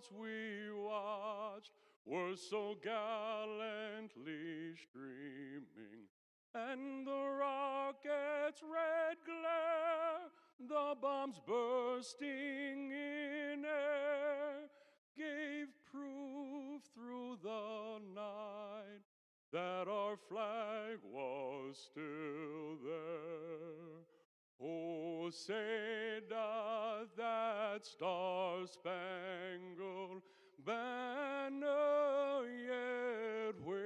sports we watched were so gallantly streaming, and the rocket's red glare, the bombs bursting in air, gave proof through the night that our flag was still there. Oh, say doth that star-spangled banner yet wave?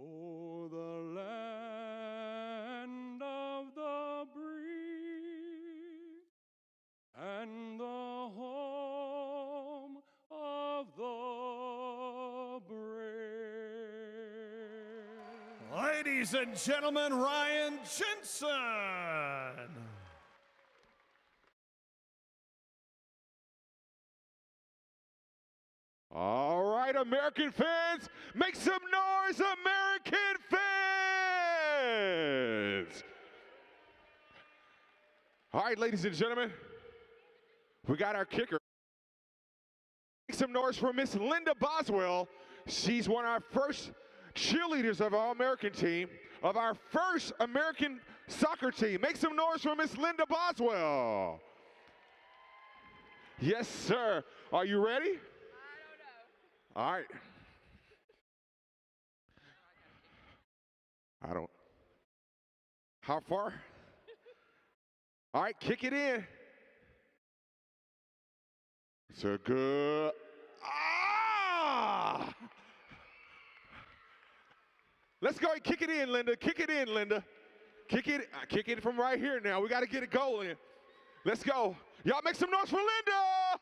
Oh, the land of the brave and the home of the brave. Ladies and gentlemen, Ryan Jensen. All right, American fans, make some noise, American fans! All right, ladies and gentlemen, we got our kicker. Make some noise for Miss Linda Boswell. She's one of our first cheerleaders of our American team, of our first American soccer team. Make some noise for Miss Linda Boswell. Yes, sir. Are you ready? All right. I don't. How far? All right, kick it in. It's a good. Ah! Let's go and kick it in, Linda. Kick it in, Linda. Kick it from right here now. We got to get it going. Let's go. Y'all make some noise for Linda.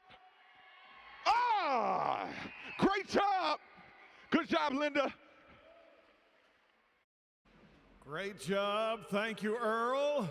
Ah! Great job. Good job, Linda. Great job. Thank you, Earl.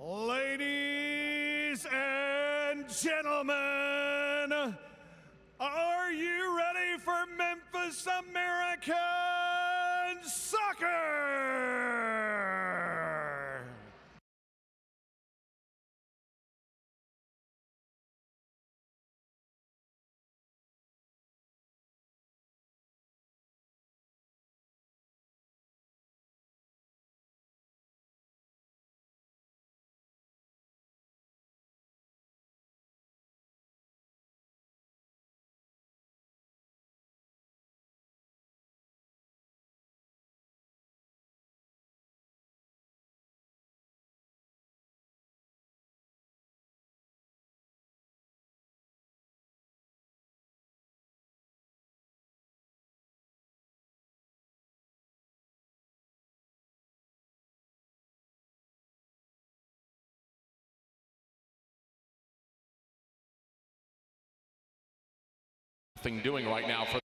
Ladies and gentlemen, are you ready for Memphis American soccer? Doing right now for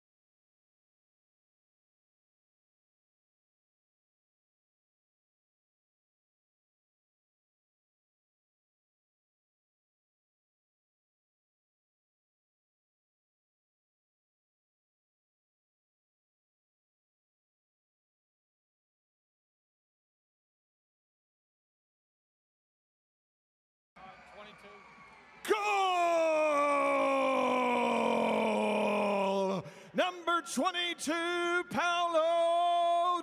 Goal! Number 22, Paolo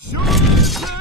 Georgevich!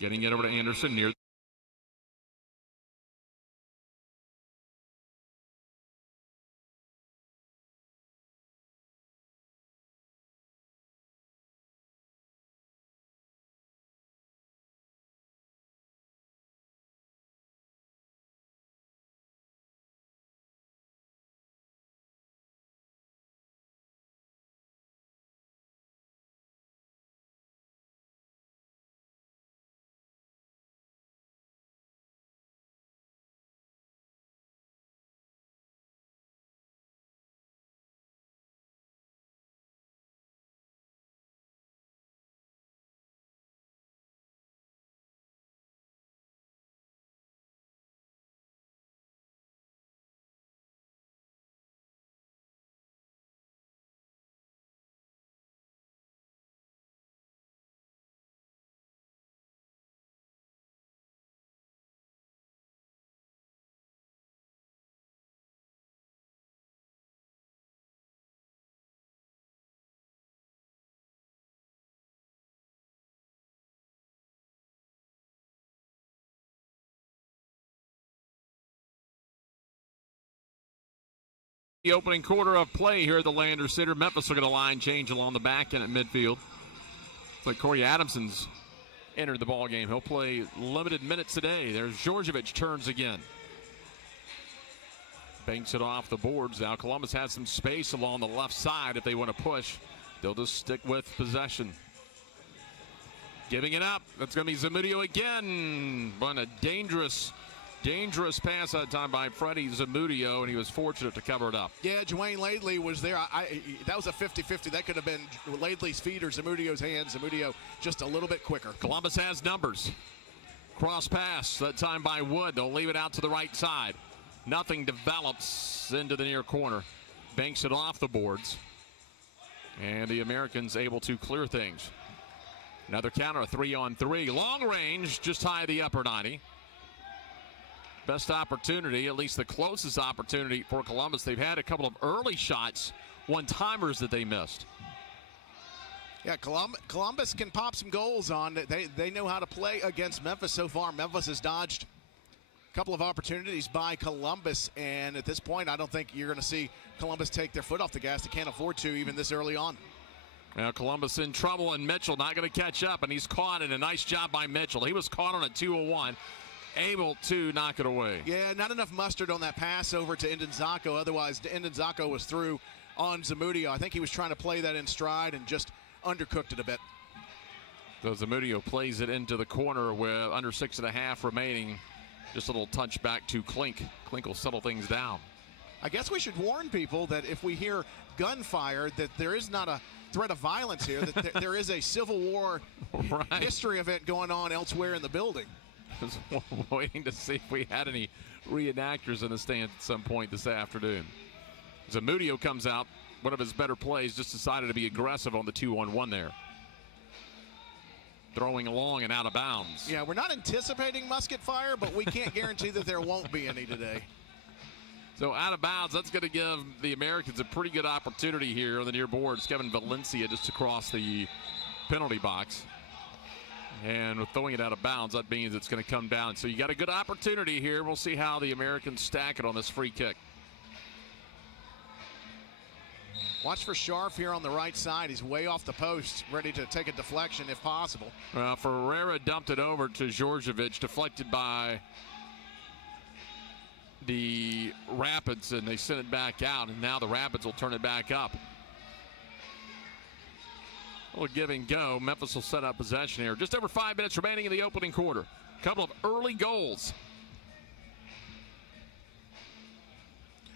Getting it over to Anderson near. The opening quarter of play here at the Landers Center. Memphis will get a line change along the back end at midfield. It's like Corey Adamson's entered the ball game. He'll play limited minutes today. There's Georgevich turns again. Banks it off the boards. Now Columbus has some space along the left side if they want to push. They'll just stick with possession. Giving it up. That's going to be Zamudio again. But a dangerous pass that time by Freddie Zamudio, and he was fortunate to cover it up. Yeah, Dwayne Laidley was there. That was a 50-50. That could have been Laidley's feet or Zamudio's hands. Zamudio just a little bit quicker. Columbus has numbers. Cross pass, that time by Wood. They'll leave it out to the right side. Nothing develops into the near corner. Banks it off the boards. And the Americans able to clear things. Another counter, a 3-on-3. Long range, just high of the upper 90. Best opportunity, at least the closest opportunity for Columbus. They've had a couple of early shots, one-timers that they missed. Yeah, Columbus can pop some goals on. They know how to play against Memphis so far. Memphis has dodged a couple of opportunities by Columbus, and at this point, I don't think you're going to see Columbus take their foot off the gas. They can't afford to even this early on. Now Columbus in trouble, and Mitchell not going to catch up, and he's caught it. A nice job by Mitchell. He was caught on a 2-on-1, able to knock it away. Yeah, not enough mustard on that pass over to Ndenzako. Otherwise, Ndenzako was through on Zamudio. I think he was trying to play that in stride and just undercooked it a bit. So Zamudio plays it into the corner with under 6.5 remaining. Just a little touch back to Klink. Klink will settle things down. I guess we should warn people that if we hear gunfire, that there is not a threat of violence here, that there is a Civil War right. history event going on elsewhere in the building. I was waiting to see if we had any reenactors in the stands at some point this afternoon. Zamudio comes out, one of his better plays, just decided to be aggressive on the 2-on-1 there. Throwing long and out of bounds. Yeah, we're not anticipating musket fire, but we can't guarantee that there won't be any today. So out of bounds, that's going to give the Americans a pretty good opportunity here on the near boards. Kevin Valencia just across the penalty box. And with throwing it out of bounds, that means it's going to come down. So you got a good opportunity here. We'll see how the Americans stack it on this free kick. Watch for Scharf here on the right side. He's way off the post, ready to take a deflection if possible. Ferreira dumped it over to Djordjevic, deflected by the Rapids, and they sent it back out, and now the Rapids will turn it back up. A little give and go. Memphis will set up possession here. Just over 5 minutes remaining in the opening quarter. A couple of early goals.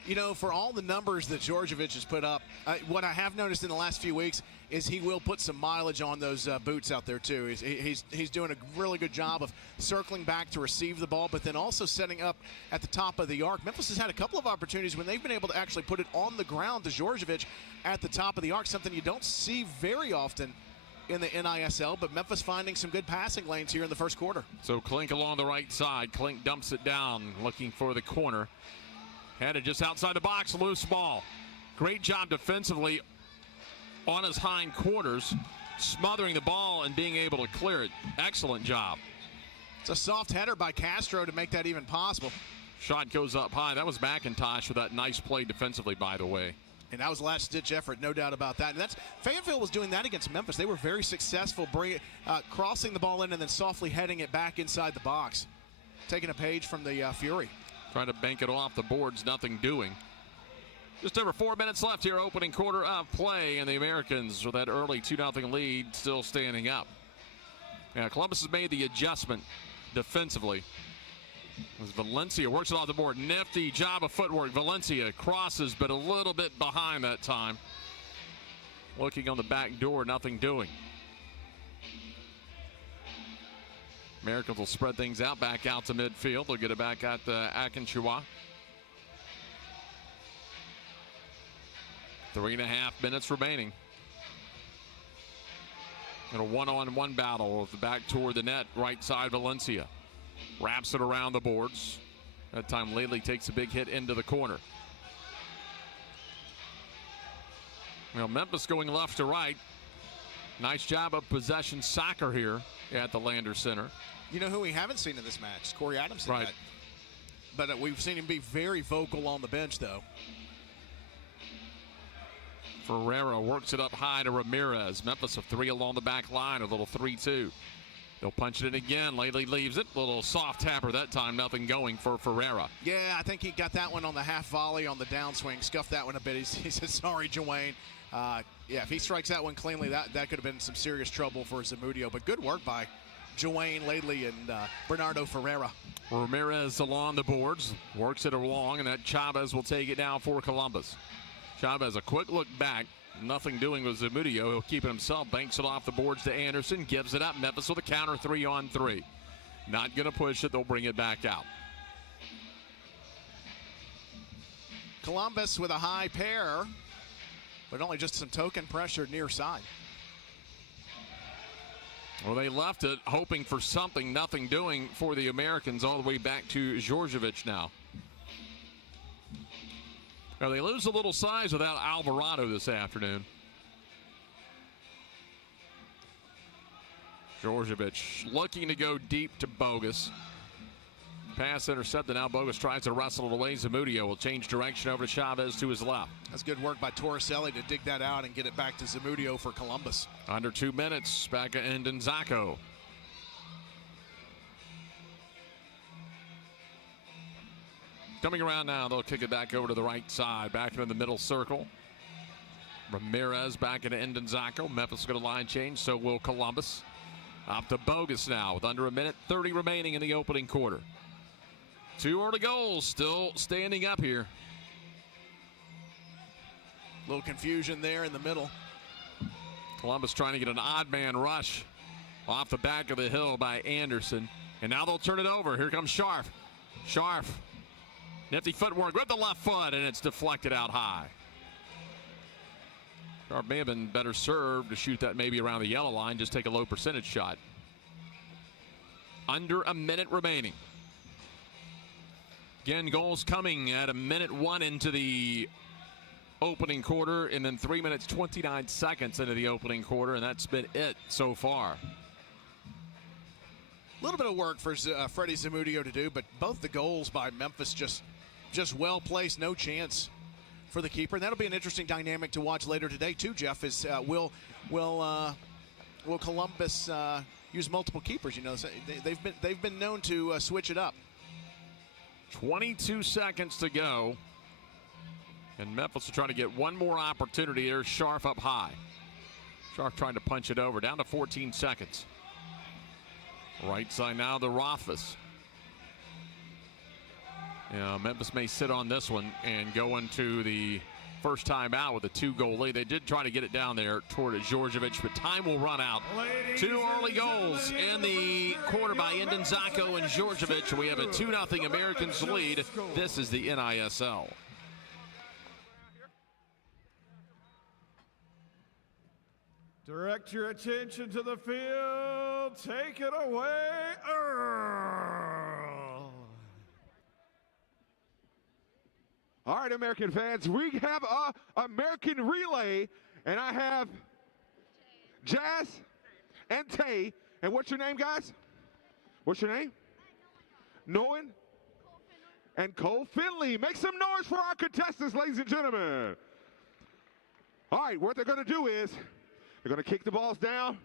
You know, for all the numbers that Djordjevic has put up, what I have noticed in the last few weeks is he will put some mileage on those boots out there too. He's doing a really good job of circling back to receive the ball, but then also setting up at the top of the arc. Memphis has had a couple of opportunities when they've been able to actually put it on the ground to Djordjevic at the top of the arc, something you don't see very often in the NISL, but Memphis finding some good passing lanes here in the first quarter. So Klink along the right side. Klink dumps it down, looking for the corner. Headed just outside the box, loose ball. Great job defensively on his hind quarters, smothering the ball and being able to clear it. Excellent job. It's a soft header by Castro to make that even possible. Shot goes up high. That was McIntosh with that nice play defensively, by the way. And that was last-ditch effort, no doubt about that. And Fayetteville was doing that against Memphis. They were very successful crossing the ball in and then softly heading it back inside the box. Taking a page from the Fury. Trying to bank it off the boards, nothing doing. Just over 4 minutes left here, opening quarter of play, and the Americans with that early 2-0 lead still standing up. Yeah, Columbus has made the adjustment defensively. As Valencia works it off the board. Nifty job of footwork. Valencia crosses, but a little bit behind that time. Looking on the back door, nothing doing. Americans will spread things out, back out to midfield. They'll get it back at Akinchua. 3.5 minutes remaining. In a one-on-one battle with the back toward the net, right side Valencia. Wraps it around the boards. That time Lately takes a big hit into the corner. Well, Memphis going left to right. Nice job of possession soccer here at the Lander Center. You know who we haven't seen in this match? Corey Adamson. Right. But we've seen him be very vocal on the bench, though. Ferreira works it up high to Ramirez. Memphis of 3 along the back line, a little 3-2. They'll punch it in again. Lately leaves it. A little soft tapper that time, nothing going for Ferreira. Yeah, I think he got that one on the half volley on the downswing. Scuffed that one a bit. He said, sorry, Joanne. Yeah, if he strikes that one cleanly, that could have been some serious trouble for Zamudio. But good work by Joanne Lately and Bernardo Ferreira. Ramirez along the boards. Works it along, and that Chavez will take it down for Columbus. Chavez, a quick look back. Nothing doing with Zamudio. He'll keep it himself. Banks it off the boards to Anderson. Gives it up. Memphis with a counter 3-on-3. Not going to push it. They'll bring it back out. Columbus with a high pair, but only just some token pressure near side. Well, they left it hoping for something, nothing doing for the Americans all the way back to Djordjevic now. Now they lose a little size without Alvarado this afternoon. Djordjevic looking to go deep to Bogus. Pass intercepted. Now Bogus tries to wrestle it away. Zamudio will change direction over to Chavez to his left. That's good work by Torricelli to dig that out and get it back to Zamudio for Columbus. Under 2 minutes, back in Ndenzako. Coming around now, they'll kick it back over to the right side, back into the middle circle. Ramirez back into Ndenzako. Memphis going to line change, so will Columbus. Up to Bogus now with under a minute 30 remaining in the opening quarter. 2 early goals still standing up here. A little confusion there in the middle. Columbus trying to get an odd man rush off the back of the hill by Anderson. And now they'll turn it over. Here comes Scharf. Scharf. Nifty footwork with the left foot, and it's deflected out high. Scharf may have been better served to shoot that maybe around the yellow line. Just take a low percentage shot. Under a minute remaining. Again, goals coming at a minute 1 into the opening quarter, and then 3 minutes 29 seconds into the opening quarter, and that's been it so far. A little bit of work for Freddie Zamudio to do, but both the goals by Memphis just well placed, no chance for the keeper. And that'll be an interesting dynamic to watch later today too, Jeff. Is will Columbus use multiple keepers? You know, they've been known to switch it up. 22 seconds to go. And Memphis will try to get one more opportunity. There's Scharf up high. Scharf trying to punch it over. Down to 14 seconds. Right side now, the Rothfuss. Yeah, Memphis may sit on this one and go into the first time out with a 2-goal lead. They did try to get it down there toward Djordjevic, but time will run out. 2 early goals in the quarter by Ndenzako and Djordjevic. We have a 2-0 Americans lead. This is the NISL. Direct your attention to the field. Take it away, Earl. All right, American fans, we have a American relay, and I have Jazz and Tay. And what's your name, guys? What's your name? Nolan and Cole Finley. Make some noise for our contestants, ladies and gentlemen. All right, what they're going to do is they're going to kick the balls down,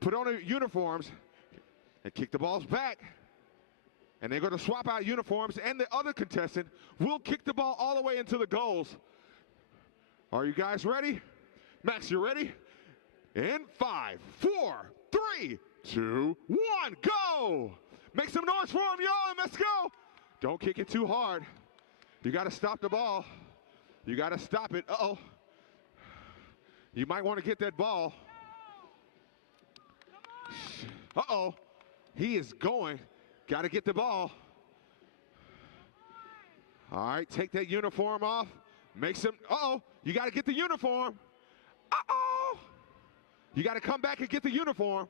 put on their uniforms, and kick the balls back. And they're going to swap out uniforms, and the other contestant will kick the ball all the way into the goals. Are you guys ready? Max, you ready? In 5, 4, 3, 2, 1, go! Make some noise for them, y'all, and let's go! Don't kick it too hard. You got to stop the ball. You got to stop it. Uh-oh. You might want to get that ball. Uh-oh. He is going. Got to get the ball. All right, take that uniform off. Make some, uh-oh. You got to get the uniform. Uh-oh. You got to come back and get the uniform.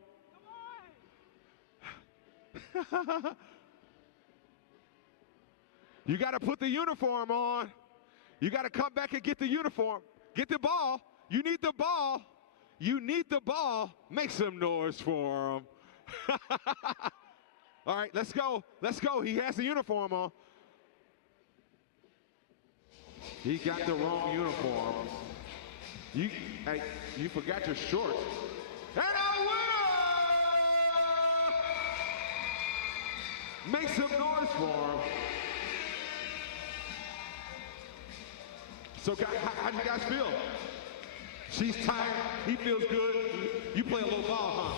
You got to put the uniform on. You got to come back and get the uniform. Get the ball. You need the ball. You need the ball. Make some noise for him. All right, let's go. Let's go. He has the uniform on. He got the wrong uniform. Hey, you forgot your shorts. And a winner! Make some noise for him. So, guys, how do you guys feel? She's tired. He feels good. You play a little ball, huh?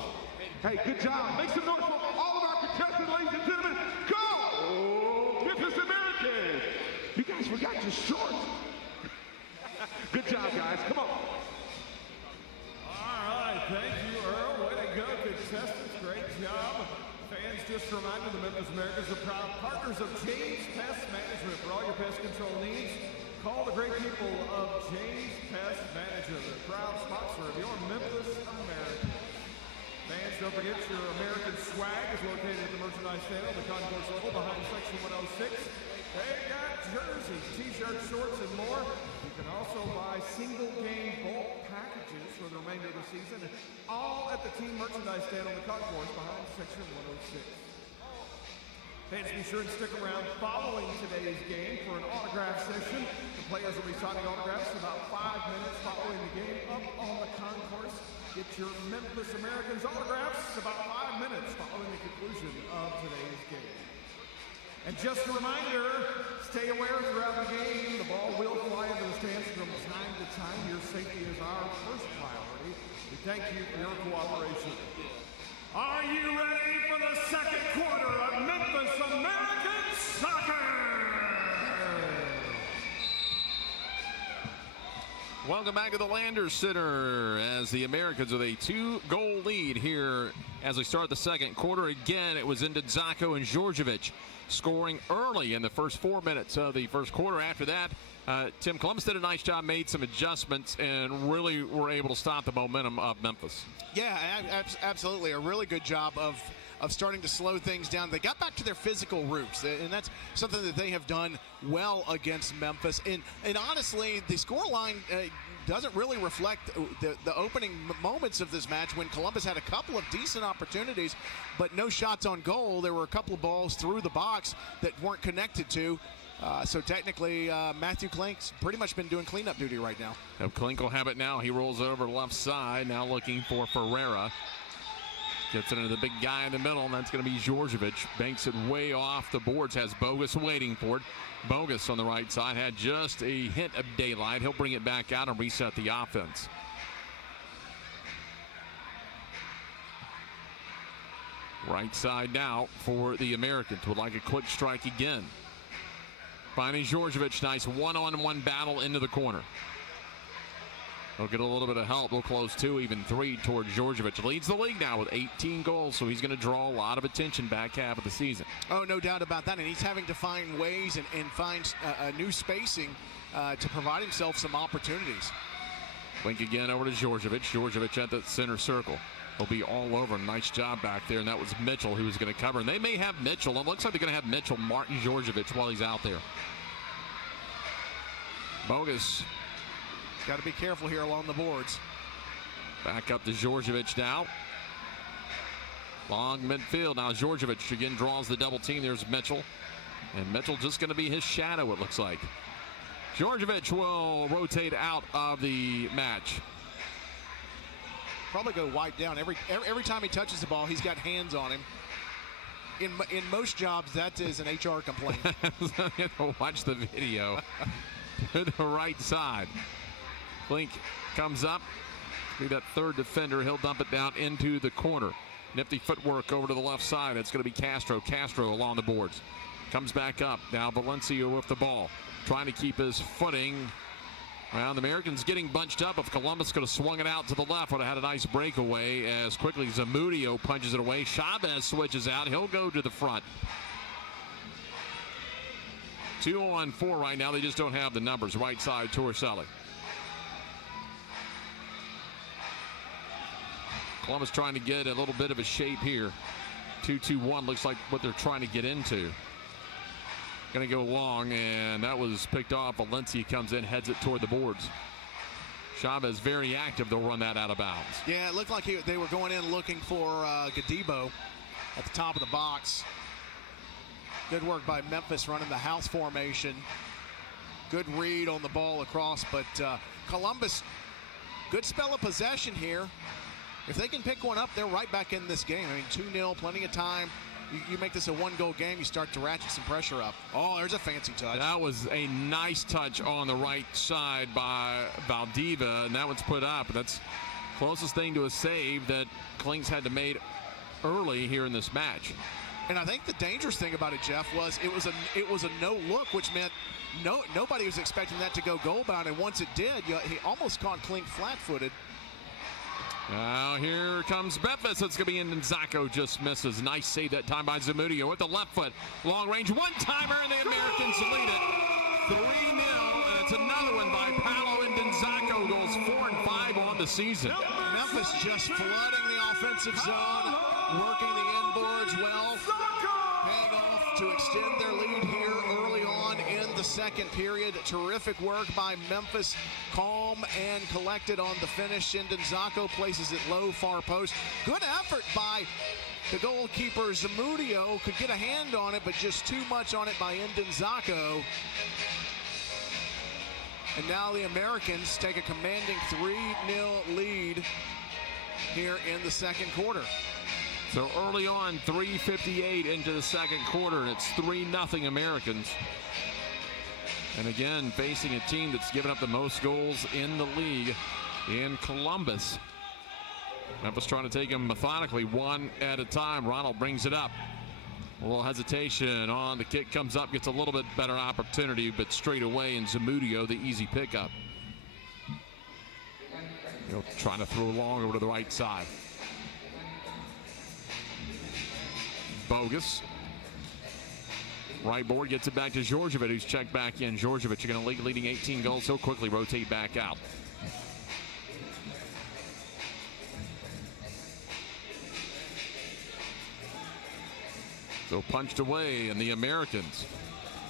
Hey, good job. Make some noise for all of our contestants, ladies and gentlemen. Go! Memphis Americans. You guys forgot your shorts. Good job, guys. Come on. All right, thank you, Earl. Way to go, contestants. Great job. Fans, just a reminder, the Memphis Americans are proud partners of James Pest Management. For all your pest control needs, call the great people of James Pest Management, the proud sponsor of your Memphis Americans. Fans, don't forget your American swag is located at the merchandise stand on the concourse level behind section 106. They got jerseys, t-shirts, shorts, and more. You can also buy single game bulk packages for the remainder of the season, all at the team merchandise stand on the concourse behind section 106. Fans, be sure and stick around following today's game for an autograph session. The players will be signing autographs about 5 minutes following the game up on the concourse. Get your Memphis Americans autographs about 5 minutes following the conclusion of today's game. And just a reminder, stay aware throughout the game. The ball will fly into the stands from time to time. Your safety is our first priority. We thank you for your cooperation. Are you ready for the second quarter of Memphis American Soccer? Welcome back to the Landers Center as the Americans with a 2-goal lead here as we start the second quarter. Again, it was Ndizako and Djordjevic scoring early in the first 4 minutes of the first quarter. After that, Tim, Columbus did a nice job, made some adjustments, and really were able to stop the momentum of Memphis. Yeah, absolutely. A really good job of starting to slow things down. They got back to their physical roots, and that's something that they have done well against Memphis. And honestly, the scoreline doesn't really reflect the opening moments of this match when Columbus had a couple of decent opportunities, but no shots on goal. There were a couple of balls through the box that weren't connected to. So technically, Matthew Klink's pretty much been doing cleanup duty right now. Klink will have it now. He rolls over left side, now looking for Ferreira. Gets it into the big guy in the middle, and that's going to be Djordjevic. Banks it way off the boards, has Bogus waiting for it. Bogus on the right side had just a hint of daylight. He'll bring it back out and reset the offense. Right side now for the Americans. Would like a quick strike again. Finding Djordjevic, nice one-on-one battle into the corner. He'll get a little bit of help. They'll close 2, even 3 toward Djordjevic. Leads the league now with 18 goals, so he's going to draw a lot of attention back half of the season. Oh, no doubt about that. And he's having to find ways and find a new spacing to provide himself some opportunities. Link again over to Djordjevic. Djordjevic at the center circle. He'll be all over him. Nice job back there, and that was Mitchell who was going to cover. And they may have Mitchell. It looks like they're going to have Mitchell Martin Djordjevic while he's out there. Bogus. Got to be careful here along the boards. Back up to Djordjevic now. Long midfield. Now Djordjevic again draws the double team. There's Mitchell. And Mitchell just going to be his shadow, it looks like. Djordjevic will rotate out of the match. Probably go wide down. Every time he touches the ball, he's got hands on him. In most jobs, that is an HR complaint. Watch the video. To the right side. Klink comes up. Be that third defender. He'll dump it down into the corner. Nifty footwork over to the left side. It's going to be Castro. Castro along the boards. Comes back up. Now Valencia with the ball. Trying to keep his footing. Well, the Americans getting bunched up. If Columbus could have swung it out to the left, would have had a nice breakaway as quickly Zamudio punches it away. Chavez switches out. He'll go to the front. 2-on-4 right now. They just don't have the numbers. Right side, Torricelli. Columbus trying to get a little bit of a shape here. 2-2-1 looks like what they're trying to get into. Going to go long, and that was picked off. Valencia comes in, heads it toward the boards. Chavez very active. They'll run that out of bounds. Yeah, it looked like they were going in looking for Gadibo at the top of the box. Good work by Memphis running the house formation. Good read on the ball across, but Columbus, good spell of possession here. If they can pick one up, they're right back in this game. I mean, 2-0, plenty of time. You make this a 1-goal game, you start to ratchet some pressure up. Oh, there's a fancy touch. That was a nice touch on the right side by Valdivia, and that one's put up. That's closest thing to a save that Klink's had to make early here in this match. And I think the dangerous thing about it, Jeff, was it was a no look, which meant nobody was expecting that to go goal bound, and once it did, he almost caught Klink flat-footed. Now here comes Memphis. It's going to be in. Ndizako just misses. Nice save that time by Zamudio with the left foot. Long range one-timer, and the Americans lead it 3-0. And it's another one by Paolo Ndizako. Goes 4 and 5 on the season. Memphis just flooding the offensive zone, working the inboards well, paying off to extend their lead here early on in the second period. Terrific work by Memphis, calm and collected on the finish. Indonzako places it low, far post. Good effort by the goalkeeper. Zamudio could get a hand on it, but just too much on it by Indonzako. And now the Americans take a commanding 3-0 lead here in the second quarter. So early on, 3:58 into the second quarter, and it's 3-0 Americans. And again, facing a team that's given up the most goals in the league in Columbus. Memphis trying to take them methodically, one at a time. Ronald brings it up. A little hesitation on the kick, comes up, gets a little bit better opportunity, but straight away in Zamudio, the easy pickup. Trying to throw long over to the right side. Bogus. Right board gets it back to Djordjevic, who's checked back in. Djordjevic, you're going to leading 18 goals. He'll quickly rotate back out. So punched away, and the Americans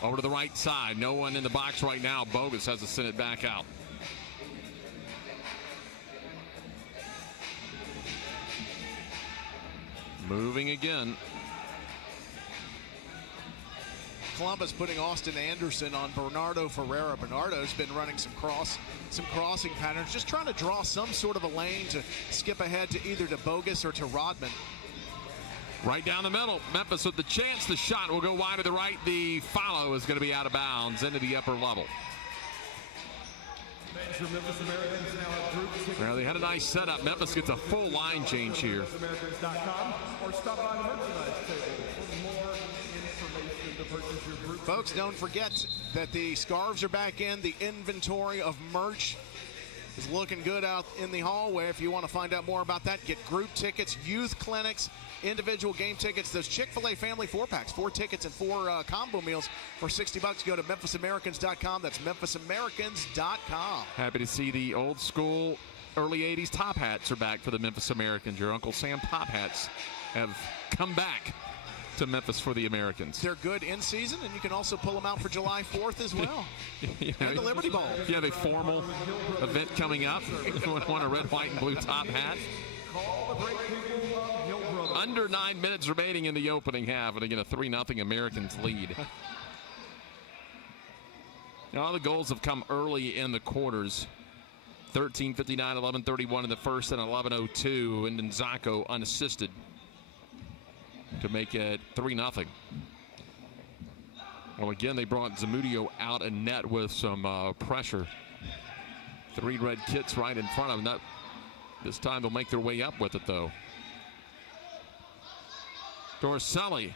over to the right side. No one in the box right now. Bogus has to send it back out. Moving again. Columbus putting Austin Anderson on Bernardo Ferreira. Bernardo's been running some crossing patterns, just trying to draw some sort of a lane to skip ahead to either to Bogus or to Rodman. Right down the middle. Memphis with the chance. The shot will go wide to the right. The follow is going to be out of bounds into the upper level. Well, they had a nice setup. Memphis gets a full line change here. Folks, don't forget that the scarves are back in. The inventory of merch is looking good out in the hallway. If you want to find out more about that, get group tickets, youth clinics, individual game tickets, those Chick-fil-A family 4-packs, 4 tickets and 4 combo meals for $60. Go to MemphisAmericans.com. That's MemphisAmericans.com. Happy to see the old school early 80s top hats are back for the Memphis Americans. Your Uncle Sam top hats have come back to Memphis for the Americans. They're good in season, and you can also pull them out for July 4th as well. And the Liberty Bowl. If you have a formal event coming up, you want a red, white, and blue top hat. Under 9 minutes remaining in the opening half, and again a 3-0 Americans lead. Now, all the goals have come early in the quarters. 13:59, 11:31 in the first, and 11:02. And Indonzako unassisted to make it 3-0. Well, again, they brought Zamudio out and net with some pressure. 3 red kits right in front of them. This time they'll make their way up with it, though. Dorselli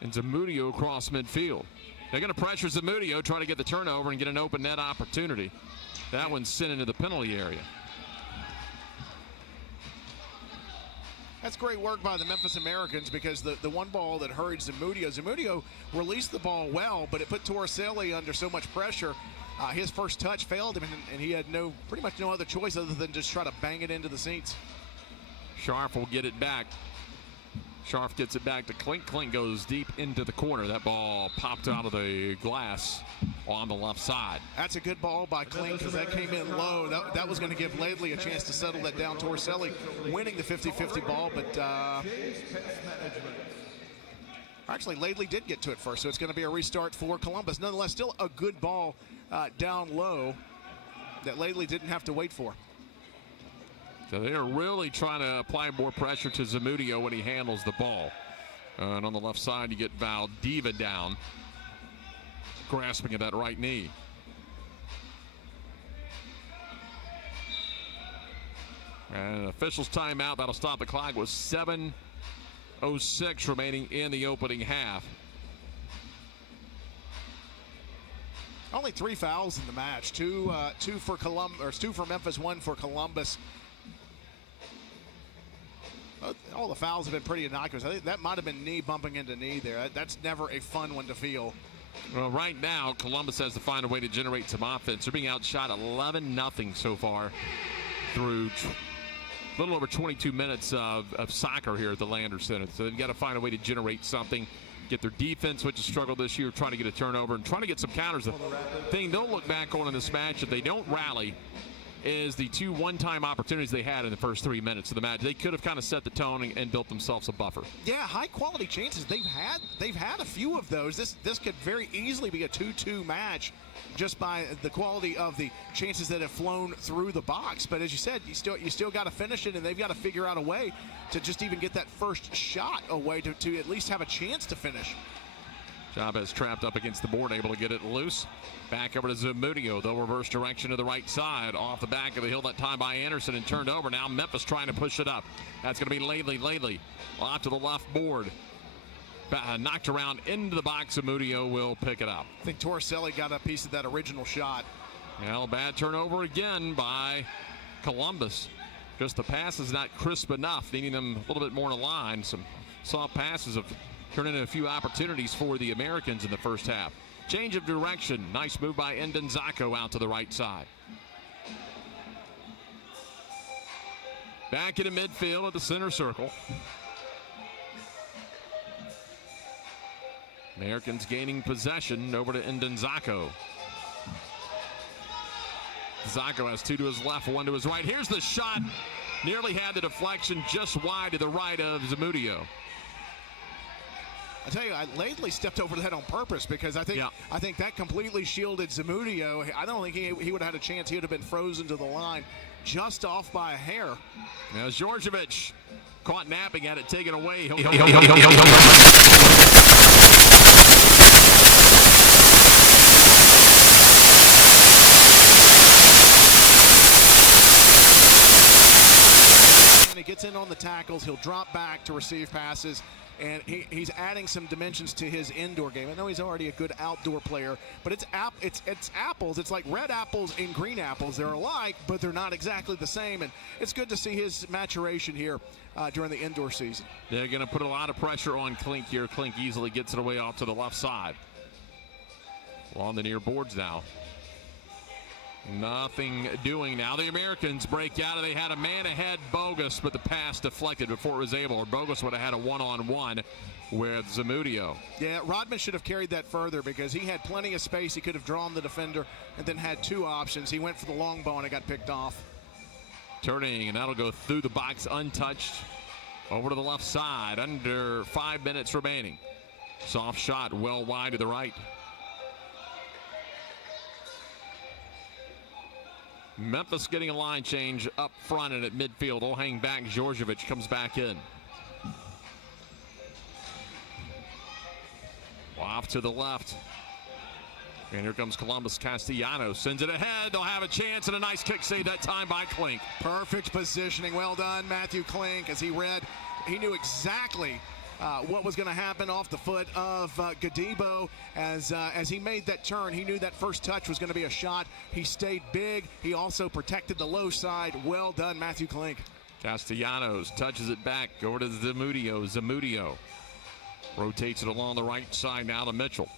and Zamudio across midfield. They're going to pressure Zamudio, try to get the turnover and get an open net opportunity. That one's sent into the penalty area. That's great work by the Memphis Americans, because the one ball that hurried Zamudio released the ball well, but it put Torricelli under so much pressure. His first touch failed him, and he had pretty much no other choice other than just try to bang it into the seats. Scharf will get it back. Scharf gets it back to Klink. Klink goes deep into the corner. That ball popped out of the glass on the left side. That's a good ball by Klink, because that came in low. That was going to give Laidley a chance to settle that down. Torricelli winning the 50-50 ball, but actually Laidley did get to it first, so it's going to be a restart for Columbus. Nonetheless, still a good ball down low that Laidley didn't have to wait for. So they're really trying to apply more pressure to Zamudio when he handles the ball. And on the left side, you get Valdivia down, grasping at that right knee. And officials timeout. That'll stop the clock with 7:06 remaining in the opening half. Only 3 fouls in the match. Two for Memphis, 1 for Columbus. All the fouls have been pretty innocuous. I think that might have been knee bumping into knee there. That's never a fun one to feel. Well, right now, Columbus has to find a way to generate some offense. They're being outshot 11-0 so far through a little over 22 minutes of soccer here at the Landers Center. So they've got to find a way to generate something, get their defense, which has struggled this year, trying to get a turnover and trying to get some counters. The thing they'll look back on in this match, if they don't rally, is the 2 one-time opportunities they had in the first 3 minutes of the match. They could have kind of set the tone and built themselves a buffer. Yeah, high-quality chances. They've had a few of those. This could very easily be a 2-2 match just by the quality of the chances that have flown through the box. But as you said, you still got to finish it, and they've got to figure out a way to just even get that first shot away to at least have a chance to finish. Chavez trapped up against the board, able to get it loose. Back over to Zamudio. They'll reverse direction to the right side. Off the back of the hill that time by Anderson and turned over. Now Memphis trying to push it up. That's going to be Lately. Off to the left board. Knocked around into the box. Zamudio will pick it up. I think Torricelli got a piece of that original shot. Well, bad turnover again by Columbus. Just the pass is not crisp enough, needing them a little bit more in line. Some soft passes have turned into a few opportunities for the Americans in the first half. Change of direction. Nice move by Ndenzako out to the right side. Back into midfield at the center circle. Americans gaining possession over to Ndenzako. Zako has 2 to his left, 1 to his right. Here's the shot. Nearly had the deflection just wide to the right of Zamudio. I tell you, Lately stepped over that on purpose because I think that completely shielded Zamudio. I don't think he would have had a chance. He would have been frozen to the line just off by a hair. Now Djordjevic caught napping at it, taken away. He gets in on the tackles. He'll drop back to receive passes. And he's adding some dimensions to his indoor game. I know he's already a good outdoor player, but it's apples. It's like red apples and green apples. They're alike, but they're not exactly the same. And it's good to see his maturation here during the indoor season. They're going to put a lot of pressure on Klink here. Klink easily gets it away off to the left side. Along the near boards now. Nothing doing now. The Americans break out. They had a man ahead, Bogus, but the pass deflected before it was able. Or Bogus would have had a one-on-one with Zamudio. Yeah, Rodman should have carried that further because he had plenty of space. He could have drawn the defender and then had 2 options. He went for the long ball and it got picked off. Turning, and that'll go through the box untouched. Over to the left side. Under 5 minutes remaining. Soft shot well wide to the right. Memphis getting a line change up front and at midfield. Will hang back. Djordjevic comes back in. Off to the left. And here comes Columbus. Castellanos sends it ahead. They'll have a chance and a nice kick save that time by Klink. Perfect positioning. Well done, Matthew Klink, as he knew exactly what was going to happen off the foot of Godibo as he made that turn. He knew that first touch was going to be a shot. He stayed big. He also protected the low side. Well done, Matthew Klink. Castellanos touches it back over to Zamudio rotates it along the right side now to Mitchell.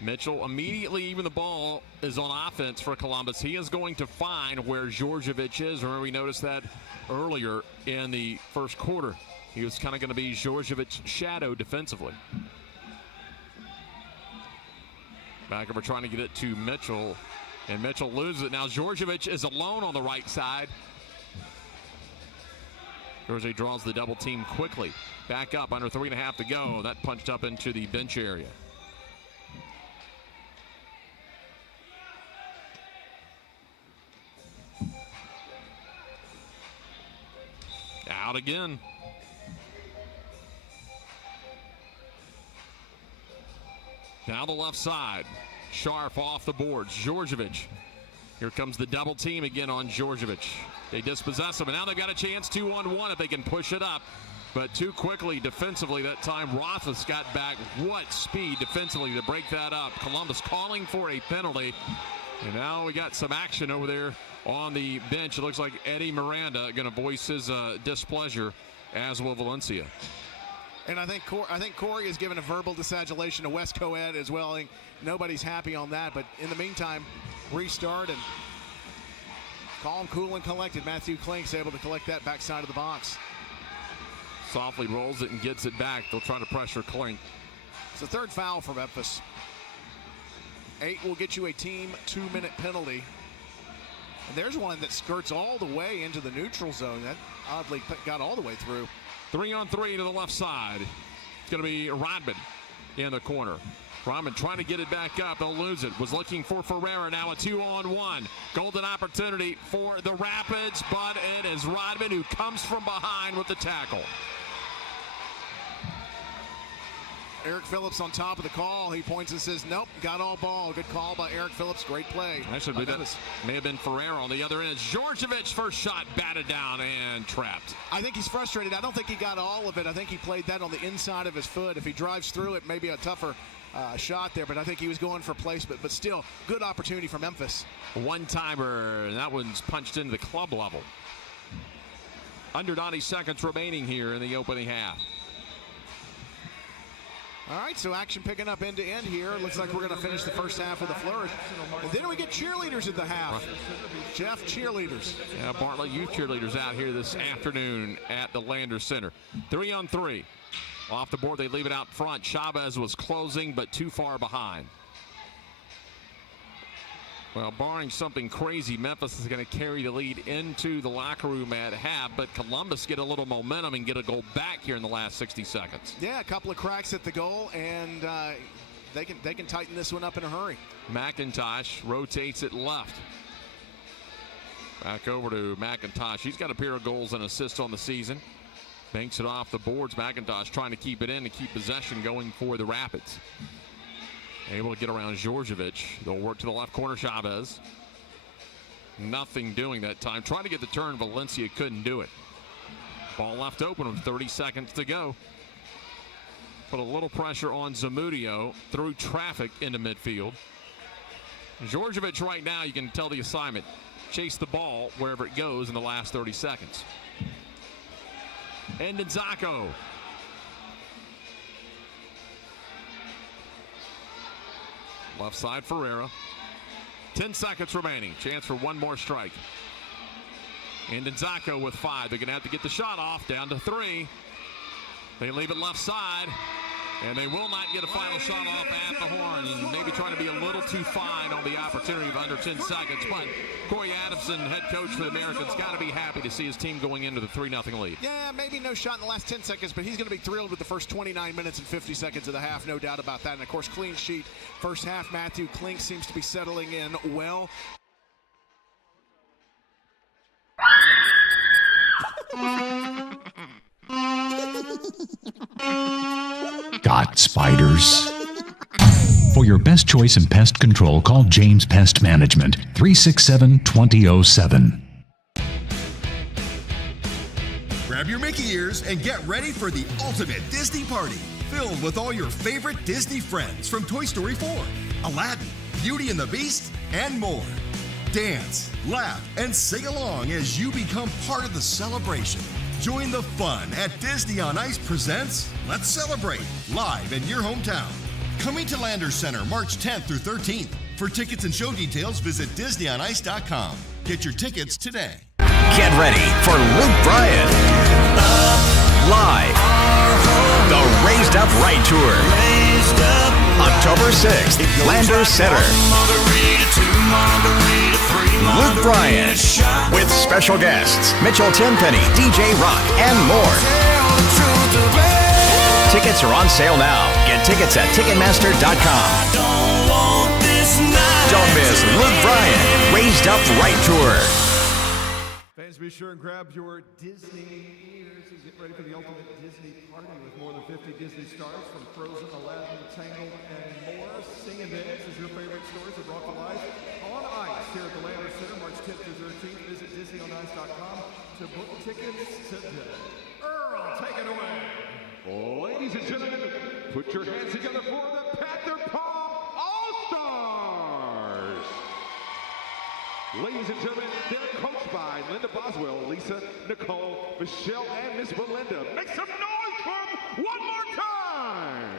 Mitchell immediately, even the ball is on offense for Columbus. He is going to find where Djordjevic is. Remember, we noticed that earlier in the first quarter. He was kind of going to be Djordjevic's shadow defensively. Back over trying to get it to Mitchell, and Mitchell loses it. Now Djordjevic is alone on the right side. Djordjevic draws the double team quickly. Back up, under 3.5 to go. That punched up into the bench area. Out again. Down the left side. Sharp off the boards. Djordjevic. Here comes the double team again on Djordjevic. They dispossess him, and now they've got a chance 2-on-1 if they can push it up. But too quickly defensively that time. Rothfuss got back. What speed defensively to break that up. Columbus calling for a penalty. And now we got some action over there on the bench. It looks like Eddie Miranda going to voice his displeasure, as will Valencia. And I think Corey has given a verbal disagulation to West Coed as well. I think nobody's happy on that. But in the meantime, restart, and Calm, cool, and collected. Matthew Klink's able to collect that backside of the box. Softly rolls it and gets it back. They'll try to pressure Klink. It's the third foul for Memphis. 8 will get you a team 2-minute penalty. And there's one that skirts all the way into the neutral zone. That oddly got all the way through. 3-on-3 to the left side. It's going to be Rodman in the corner. Rodman trying to get it back up. They'll lose it. Was looking for Ferreira. Now a 2-on-1. Golden opportunity for the Rapids, but it is Rodman who comes from behind with the tackle. Eric Phillips on top of the call. He points and says, nope, got all ball. Good call by Eric Phillips. Great play. Actually, that may have been Ferreira on the other end. Djordjevic first shot batted down and trapped. I think he's frustrated. I don't think he got all of it. I think he played that on the inside of his foot. If he drives through it, maybe a tougher shot there, but I think he was going for placement. But still, good opportunity for Memphis. One-timer, and that one's punched into the club level. Under 90 seconds remaining here in the opening half. All right, so action picking up end to end here. Looks like we're going to finish the first half with a flourish. And then we get cheerleaders at the half. Jeff, cheerleaders. Yeah, Bartlett Youth Cheerleaders out here this afternoon at the Landers Center. 3-on-3. Off the board, they leave it out front. Chavez was closing, but too far behind. Well, barring something crazy, Memphis is going to carry the lead into the locker room at half, but Columbus get a little momentum and get a goal back here in the last 60 seconds. Yeah, a couple of cracks at the goal, and they can tighten this one up in a hurry. McIntosh rotates it left. Back over to McIntosh. He's got a pair of goals and assists on the season. Banks it off the boards. McIntosh trying to keep it in and keep possession going for the Rapids. Able to get around Djordjevic. They'll work to the left corner, Chavez. Nothing doing that time. Trying to get the turn, Valencia couldn't do it. Ball left open with 30 seconds to go. Put a little pressure on Zamudio through traffic into midfield. Djordjevic right now, you can tell the assignment. Chase the ball wherever it goes in the last 30 seconds. And Nzako. Left side, Ferreira. 10 seconds remaining. Chance for one more strike. And Nzako with 5. They're going to have to get the shot off. Down to 3. They leave it left side. And they will not get a final shot off at the horn. And maybe trying to be a little too fine on the opportunity of under 10 seconds. But Corey Adamson, head coach for the Americans, got to be happy to see his team going into the 3-0 lead. Yeah, maybe no shot in the last 10 seconds, but he's going to be thrilled with the first 29 minutes and 50 seconds of the half, no doubt about that. And, of course, clean sheet first half. Matthew Klink seems to be settling in well. Got spiders? For your best choice in pest control, call James Pest Management, 367-2007. Grab your Mickey ears and get ready for the ultimate Disney party, filled with all your favorite Disney friends from Toy Story 4, Aladdin, Beauty and the Beast, and more. Dance, laugh, and sing along as you become part of the celebration. Join the fun at Disney on Ice presents Let's Celebrate, live in your hometown. Coming to Landers Center March 10th through 13th. For tickets and show details, visit DisneyOnIce.com. Get your tickets today. Get ready for Luke Bryan. Live. The Raised Up Right Tour. October 6th, Landers Center. Luke Bryan with special guests Mitchell Tenpenny, DJ Rock, and more. Tickets are on sale now. Get tickets at Ticketmaster.com. Don't miss Luke Bryan, Raised Up Right Tour. Fans, be sure and grab your Disney ears and get ready for the ultimate Disney party with more than 50 Disney stars from Frozen, Aladdin, Tangled, and more. Sing and dance as your favorite stories are brought to life on ice here at the Landers Center, March 10th through 13th. Visit DisneyOnIce.com to book tickets today. Earl, take it away. Ladies and gentlemen, put your hands together for the Panther Palm All-Stars. Ladies and gentlemen, they're coached by Linda Boswell, Lisa, Nicole, Michelle, and Miss Belinda. Make some noise for them one more time.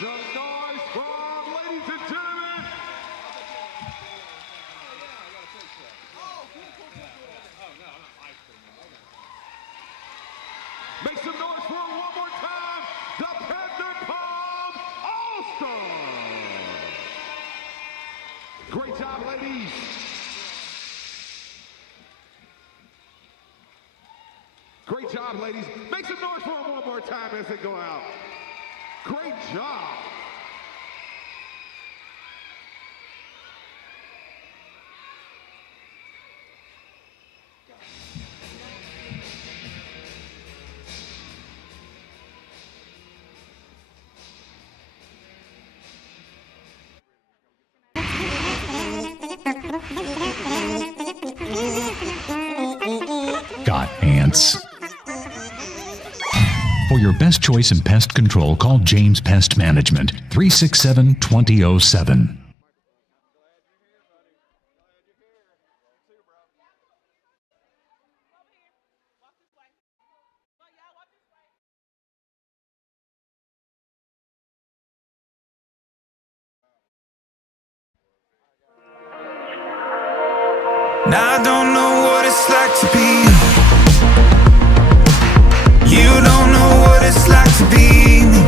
some noise from, ladies and gentlemen. Make some noise for it one more time. The Panther Palm All-Stars. Great job, ladies. Great job, ladies. Make some noise for them one more time as they go out. Great job. Got ants? For your best choice in pest control, call James Pest Management, 367-2007. Now I don't know what it's like to be. You don't know what it's like to be me.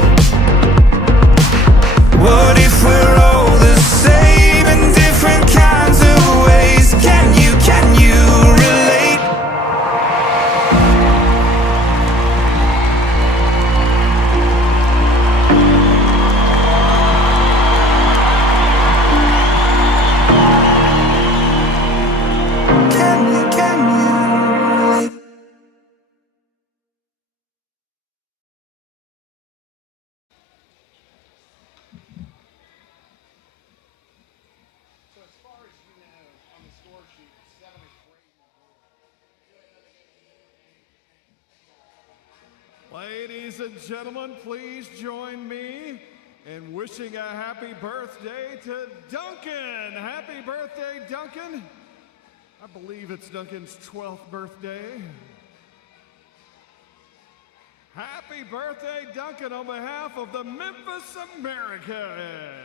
What if we're all the same in different kinds of ways? Can you relate? Can you relate? Ladies and gentlemen, please join me in wishing a happy birthday to Duncan. Happy birthday, Duncan. I believe it's Duncan's 12th birthday. Happy birthday, Duncan, on behalf of the Memphis Americans.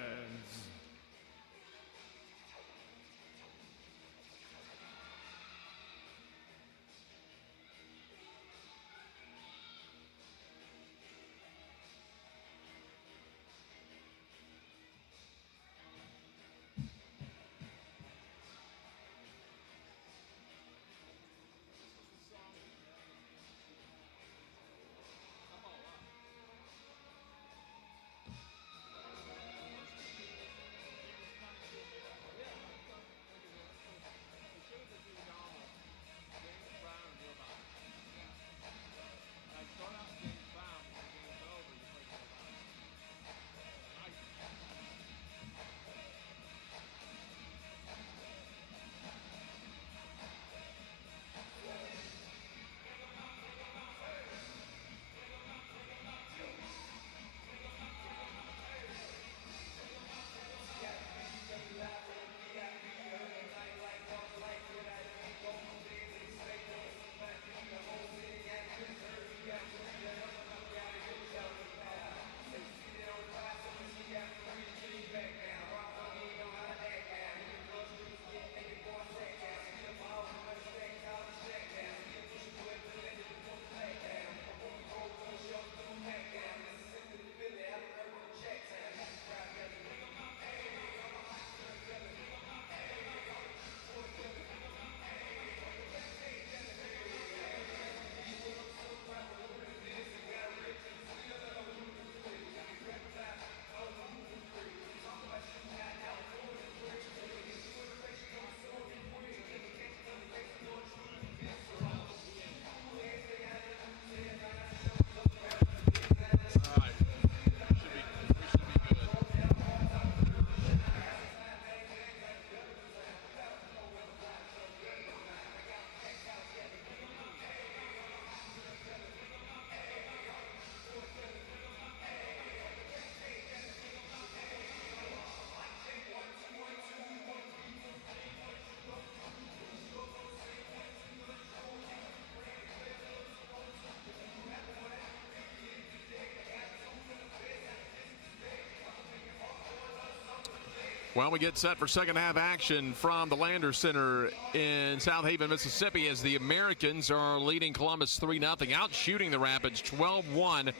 Well, we get set for second half action from the Lander Center in South Haven, Mississippi, as the Americans are leading Columbus 3-0, out shooting the Rapids 12-1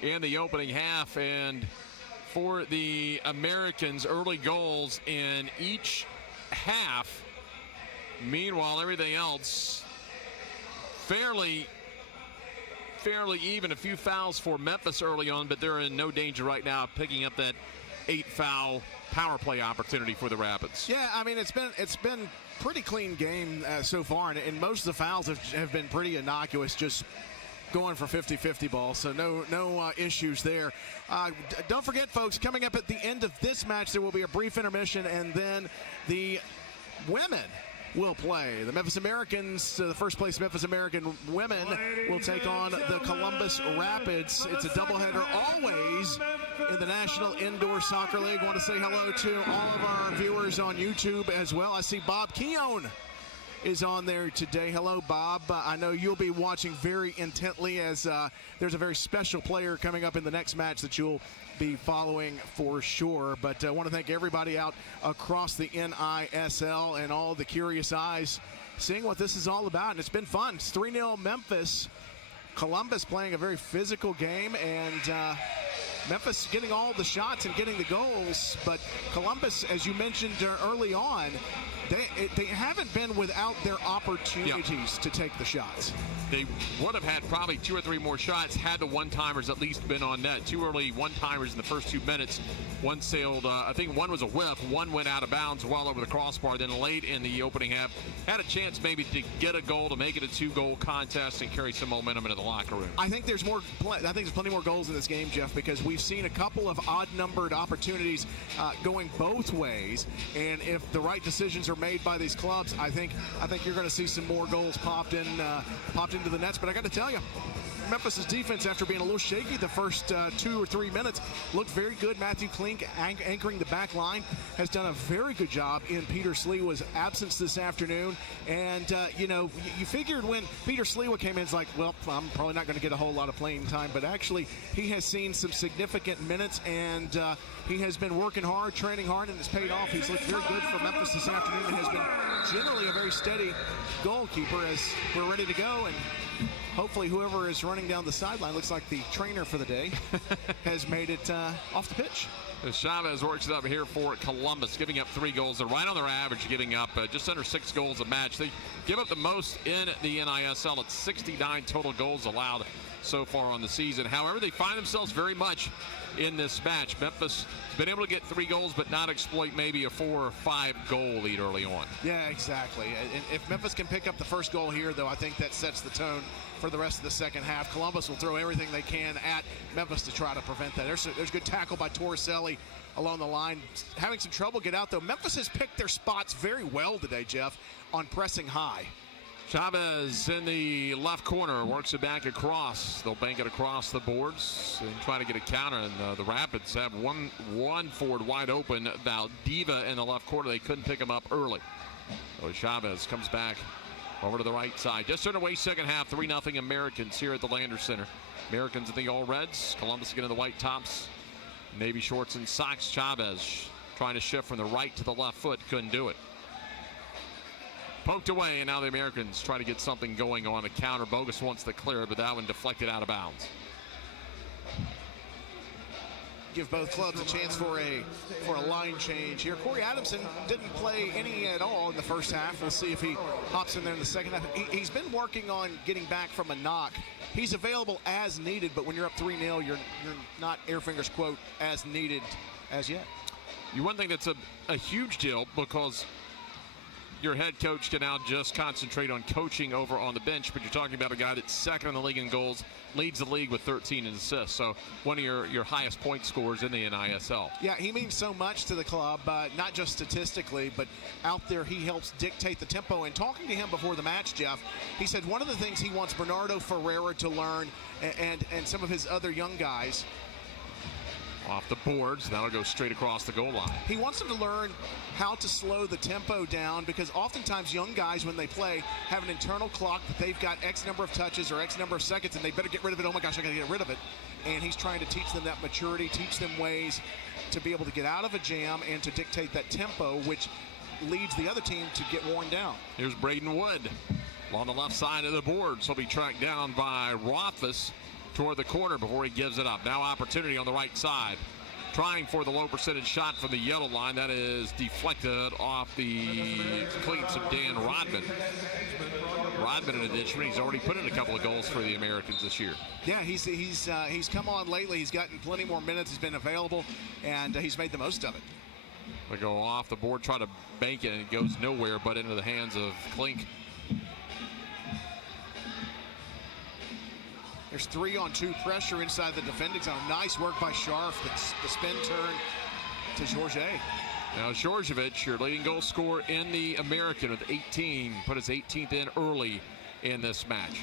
in the opening half. And for the Americans, early goals in each half. Meanwhile, everything else fairly even. A few fouls for Memphis early on, but they're in no danger right now of picking up that 8-foul power play opportunity for the Rapids. Yeah, I mean, it's been pretty clean game so far, and most of the fouls have been pretty innocuous, just going for 50-50 balls, so no issues there. Don't forget, folks, coming up at the end of this match, there will be a brief intermission, and then the women will play. The Memphis Americans, the first place Memphis American women, will take on the Columbus Rapids. It's a doubleheader always in the National Indoor Soccer League. I want to say hello to all of our viewers on YouTube as well. I see Bob Keown is on there today. Hello, Bob. I know you'll be watching very intently as there's a very special player coming up in the next match that you'll be following for sure. But I want to thank everybody out across the NISL and all the curious eyes seeing what this is all about. And it's been fun. It's 3-0 Memphis. Columbus playing a very physical game, and Memphis getting all the shots and getting the goals. But Columbus, as you mentioned early on, they haven't been without their opportunities to take the shots. They would have had probably 2 or 3 more shots had the one-timers at least been on net. 2 early one-timers in the first 2 minutes. One sailed, I think one was a whiff. One went out of bounds well over the crossbar. Then late in the opening half, had a chance maybe to get a goal, to make it a 2-goal contest and carry some momentum into the locker room. I think there's plenty more goals in this game, Jeff, because we've seen a couple of odd-numbered opportunities going both ways. And if the right decisions are made by these clubs, I think you're going to see some more goals popped into the nets. But I got to tell you, Memphis' defense, after being a little shaky the first 2 or 3 minutes, looked very good. Matthew Klink, anchoring the back line, has done a very good job in Peter Sliwa's absence this afternoon. And, you figured when Peter Sliwa came in, it's like, well, I'm probably not going to get a whole lot of playing time. But actually, he has seen some significant minutes, and he has been working hard, training hard, and it's paid off. He's looked very good for Memphis this afternoon and has been generally a very steady goalkeeper as we're ready to go. And hopefully whoever is running down the sideline, looks like the trainer for the day, has made it off the pitch. Chavez works it up here for Columbus, giving up 3 goals. They're right on their average, giving up just under 6 goals a match. They give up the most in the NISL at 69 total goals allowed so far on the season. However, they find themselves very much in this match. Memphis has been able to get 3 goals, but not exploit maybe a 4 or 5 goal lead early on. Yeah, exactly. And if Memphis can pick up the first goal here, though, I think that sets the tone for the rest of the second half. Columbus will throw everything they can at Memphis to try to prevent that. There's good tackle by Torricelli along the line. Having some trouble get out, though. Memphis has picked their spots very well today, Jeff, on pressing high. Chavez in the left corner works it back across. They'll bank it across the boards and try to get a counter. And the Rapids have one forward wide open. Valdiva in the left corner. They couldn't pick him up early. So Chavez comes back over to the right side. Just underway second half. 3-0 Americans here at the Lander Center. Americans in the all reds. Columbus again in the white tops, navy shorts and socks. Chavez trying to shift from the right to the left foot. Couldn't do it. Poked away, and now the Americans try to get something going on a counter. Bogus wants to clear it, but that one deflected out of bounds. Give both clubs a chance for a line change here. Corey Adamson didn't play any at all in the first half. We'll see if he hops in there in the second half. He's been working on getting back from a knock. He's available as needed, but when you're up 3-0, you're not, air fingers quote, as needed as yet. One thing that's a huge deal, because your head coach can now just concentrate on coaching over on the bench, but you're talking about a guy that's second in the league in goals, leads the league with 13 assists, so one of your highest point scorers in the NISL. Yeah, he means so much to the club, not just statistically, but out there he helps dictate the tempo. And talking to him before the match, Jeff, he said one of the things he wants Bernardo Ferreira to learn, and some of his other young guys, off the boards, that'll go straight across the goal line. He wants them to learn how to slow the tempo down, because oftentimes young guys, when they play, have an internal clock that they've got X number of touches or X number of seconds, and they better get rid of it. Oh my gosh, I gotta get rid of it. And he's trying to teach them that maturity, teach them ways to be able to get out of a jam and to dictate that tempo, which leads the other team to get worn down. Here's Braden Wood along the left side of the boards. He'll be tracked down by Rothfuss toward the corner before he gives it up. Now opportunity on the right side. Trying for the low percentage shot from the yellow line. That is deflected off the cleats of Dan Rodman. Rodman, in addition, he's already put in a couple of goals for the Americans this year. Yeah, he's come on lately. He's gotten plenty more minutes. He's been available, and he's made the most of it. They go off the board, try to bank it, and it goes nowhere but into the hands of Klink. There's 3-on-2 pressure inside the defending zone. Nice work by Scharf. The spin turn to Georget. Now Djordjevic, your leading goal scorer in the American with 18, put his 18th in early in this match.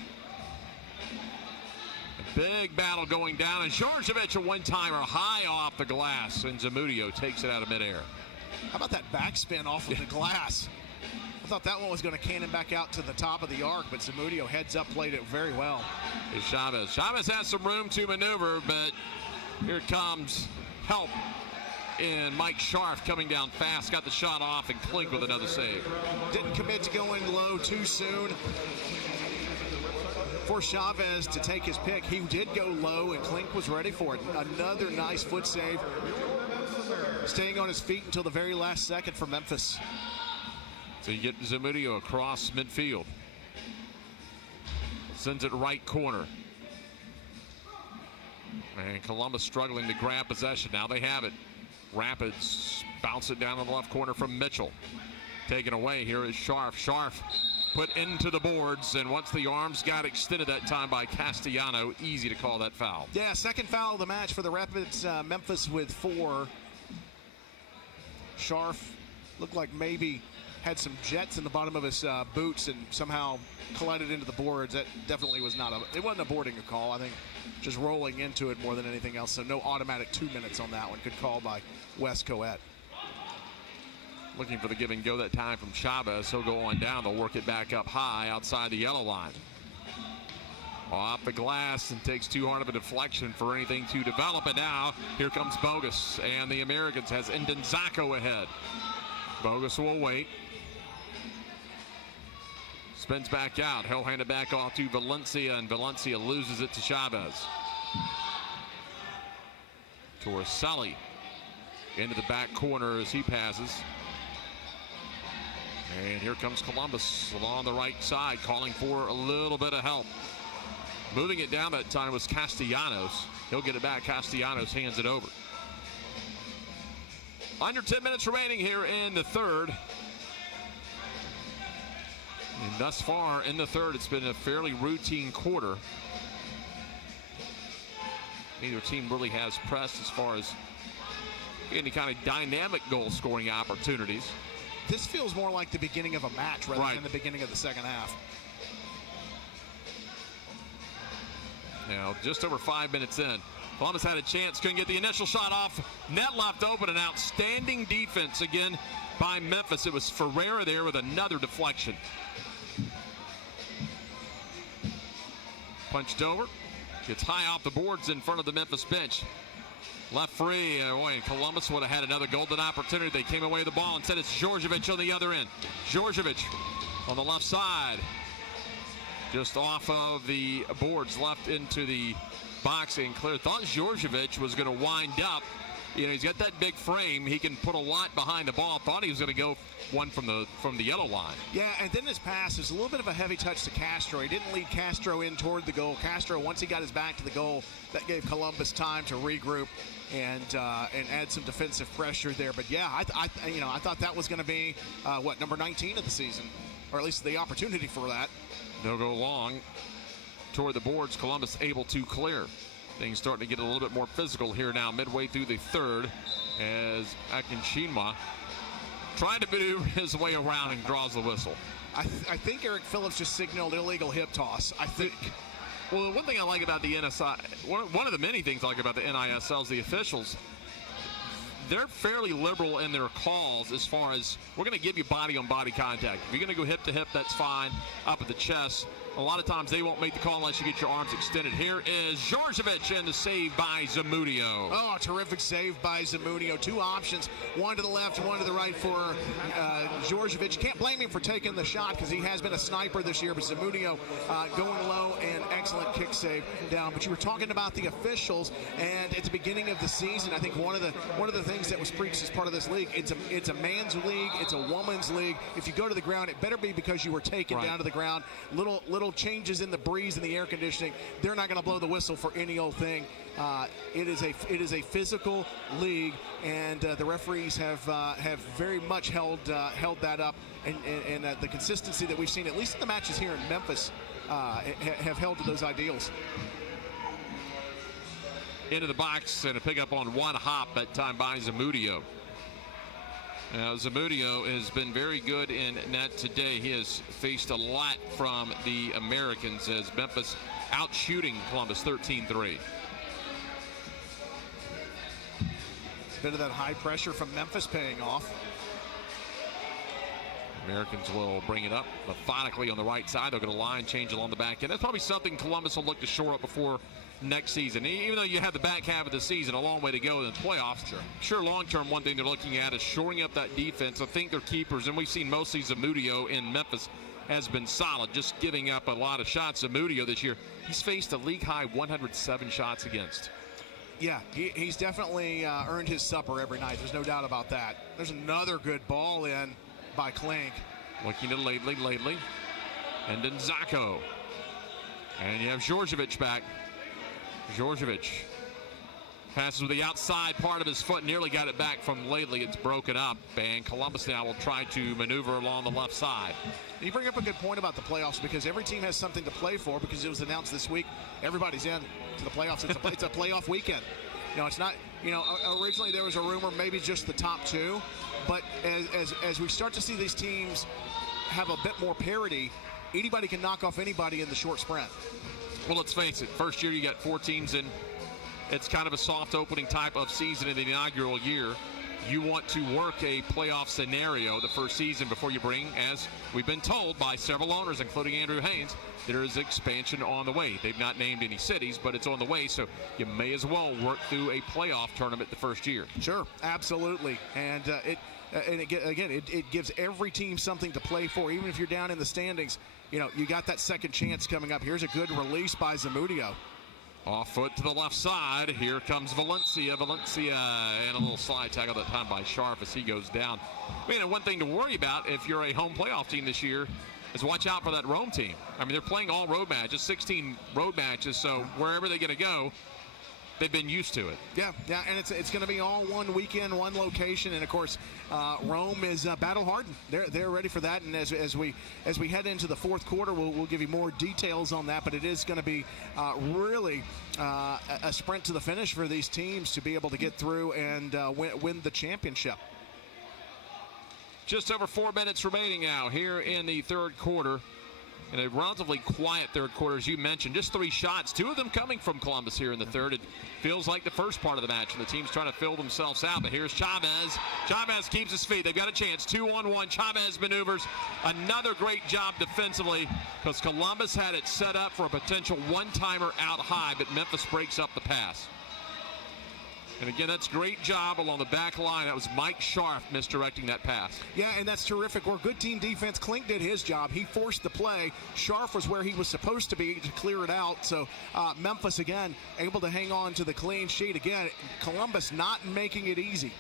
A big battle going down, and Djordjevic a one-timer high off the glass, and Zamudio takes it out of midair. How about that backspin off of the glass? I thought that one was going to cannon back out to the top of the arc, but Zamudio heads up, played it very well. Is Chavez. Chavez has some room to maneuver, but here comes help. And Mike Scharf coming down fast, got the shot off, and Klink with another save. Didn't commit to going low too soon. For Chavez to take his pick, he did go low, and Klink was ready for it. Another nice foot save. Staying on his feet until the very last second for Memphis. So you get Zamudio across midfield. Sends it right corner. And Columbus struggling to grab possession. Now they have it. Rapids bounce it down to the left corner from Mitchell. Taken away. Here is Scharf. Scharf put into the boards, and once the arms got extended that time by Castellano, easy to call that foul. Yeah, second foul of the match for the Rapids. Memphis with 4. Scharf looked like maybe had some jets in the bottom of his boots and somehow collided into the boards. That definitely was not it wasn't a boarding a call. I think just rolling into it more than anything else. So no automatic 2 minutes on that one. Good call by Wes Coet. Looking for the give and go that time from Chavez. He'll go on down. They'll work it back up high outside the yellow line. Off the glass, and takes too hard of a deflection for anything to develop. And now here comes Bogus, and the Americans has Ndenzako ahead. Bogus will wait. Spins back out. He'll hand it back off to Valencia, and Valencia loses it to Chavez. Torricelli into the back corner as he passes. And here comes Columbus along the right side, calling for a little bit of help. Moving it down that time was Castellanos. He'll get it back. Castellanos hands it over. Under 10 minutes remaining here in the third. And thus far in the third, it's been a fairly routine quarter. Neither team really has pressed as far as any kind of dynamic goal scoring opportunities. This feels more like the beginning of a match rather than the beginning of the second half. Now, just over 5 minutes in, Columbus had a chance, couldn't get the initial shot off. Net left open, an outstanding defense again by Memphis. It was Ferreira there with another deflection. Punched over, gets high off the boards in front of the Memphis bench. Left free, and Columbus would have had another golden opportunity. They came away with the ball. Instead, it's Djordjevic on the other end. Djordjevic on the left side. Just off of the boards, left into the box and clear. Thought Djordjevic was going to wind up. You know, he's got that big frame. He can put a lot behind the ball. Thought he was going to go one from the yellow line. Yeah, and then his pass is a little bit of a heavy touch to Castro. He didn't lead Castro in toward the goal. Castro, once he got his back to the goal, that gave Columbus time to regroup and add some defensive pressure there. But yeah, I thought that was going to be number 19 of the season, or at least the opportunity for that. They'll go long toward the boards. Columbus able to clear. Things starting to get a little bit more physical here now, midway through the third, as Akinshinwa trying to maneuver his way around and draws the whistle. I think Eric Phillips just signaled illegal hip toss. I think. Well, the one thing I like about the NSI, one of the many things I like about the NISL is the officials. They're fairly liberal in their calls as far as we're going to give you body-on-body contact. If you're going to go hip-to-hip, that's fine. Up at the chest, A lot of times they won't make the call unless you get your arms extended. Here is Djordjevic and the save by Zamudio. Oh, terrific save by Zamudio. Two options, one to the left, one to the right for Djordjevic. Can't blame him for taking the shot because he has been a sniper this year, but Zamudio going low and excellent kick save down. But you were talking about the officials, and at the beginning of the season, I think one of the things that was preached as part of this league, it's a man's league, it's a woman's league. If you go to the ground, it better be because you were taken down to the ground. Little changes in the breeze and the air conditioning, they're not going to blow the whistle for any old thing. It is a physical league, and the referees have very much held that up, and the consistency that we've seen, at least in the matches here in Memphis, have held to those ideals. Into the box and a pickup on one hop, that time by Zamudio. Now, Zamudio has been very good in net today. He has faced a lot from the Americans as Memphis out shooting Columbus 13-3. Bit of that high pressure from Memphis paying off. Americans will bring it up methodically on the right side. They're going to line change along the back end. That's probably something Columbus will look to shore up before next season. Even though you have the back half of the season, a long way to go in the playoffs. Sure, long-term, one thing they're looking at is shoring up that defense. I think their keepers, and we've seen mostly Zamudio in Memphis, has been solid, just giving up a lot of shots. Zamudio this year, he's faced a league-high 107 shots against. Yeah, he's definitely earned his supper every night. There's no doubt about that. There's another good ball in by Klink. Looking to Lately, and then Zacco. And you have Djordjevic back. Djordjevic passes with the outside part of his foot, nearly got it back from Lately. It's broken up, and Columbus now will try to maneuver along the left side. You bring up a good point about the playoffs, because every team has something to play for, because it was announced this week everybody's in to the playoffs. It's a playoff weekend. It's not, originally there was a rumor maybe just the top two, but as we start to see these teams have a bit more parity, anybody can knock off anybody in the short sprint. Well, let's face it, first year you got 4 teams in. It's kind of a soft opening type of season in the inaugural year. You want to work a playoff scenario the first season before you bring, as we've been told by several owners, including Andrew Haynes, there is expansion on the way. They've not named any cities, but it's on the way, so you may as well work through a playoff tournament the first year. Sure, absolutely. And it gives every team something to play for, even if you're down in the standings. You got that second chance coming up. Here's a good release by Zamudio. Off foot to the left side. Here comes Valencia. And a little slide tackle that time by Sharp as he goes down. One thing to worry about if you're a home playoff team this year is watch out for that Rome team. They're playing all road matches, 16 road matches, so wherever they're going to go, they've been used to it. Yeah, and it's going to be all one weekend, one location, and of course, Rome is battle hardened. They're ready for that, and as we head into the fourth quarter, we'll give you more details on that. But it is going to be really a sprint to the finish for these teams to be able to get through and win the championship. Just over 4 minutes remaining now here in the third quarter. In a relatively quiet third quarter, as you mentioned, just 3 shots, 2 of them coming from Columbus here in the third. It feels like the first part of the match, and the team's trying to fill themselves out. But here's Chavez. Chavez keeps his feet. They've got a chance. 2-on-1. Chavez maneuvers. Another great job defensively, because Columbus had it set up for a potential one-timer out high, but Memphis breaks up the pass. And again, that's great job along the back line. That was Mike Scharf misdirecting that pass. Yeah, and that's terrific. We're good team defense. Klink did his job. He forced the play. Scharf was where he was supposed to be to clear it out. So Memphis, again, able to hang on to the clean sheet. Again, Columbus not making it easy.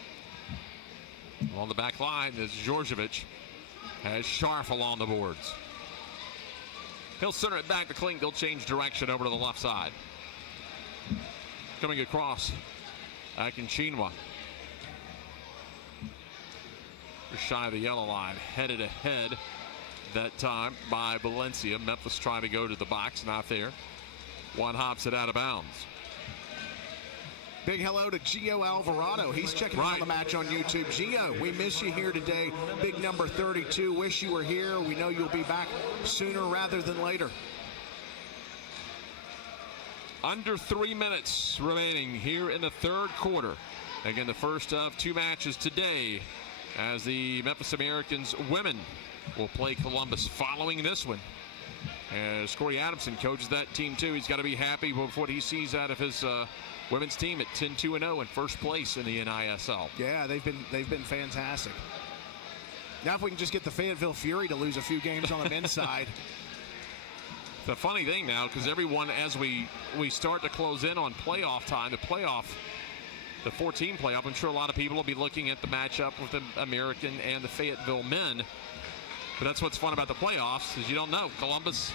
On the back line is Djordjevic. Has Scharf along the boards. He'll center it back to Klink. They'll change direction over to the left side. Coming across. Akinchinwa. Just shy of the yellow line. Headed ahead that time by Valencia. Memphis trying to go to the box. Not there. One hops it out of bounds. Big hello to Gio Alvarado. He's checking out the match on YouTube. Gio, we miss you here today. Big number 32. Wish you were here. We know you'll be back sooner rather than later. Under 3 minutes remaining here in the third quarter. Again, the first of 2 matches today, as the Memphis Americans women will play Columbus following this one. As Corey Adamson coaches that team too, he's got to be happy with what he sees out of hhis women's team at 10-2-0 in first place in the NISL. Yeah, they've been fantastic. Now if we can just get the Fayetteville Fury to lose a few games on the men's side. The funny thing now, because everyone, as we start to close in on playoff time, the 14 playoff, I'm sure a lot of people will be looking at the matchup with the American and the Fayetteville men. But that's what's fun about the playoffs, is you don't know. Columbus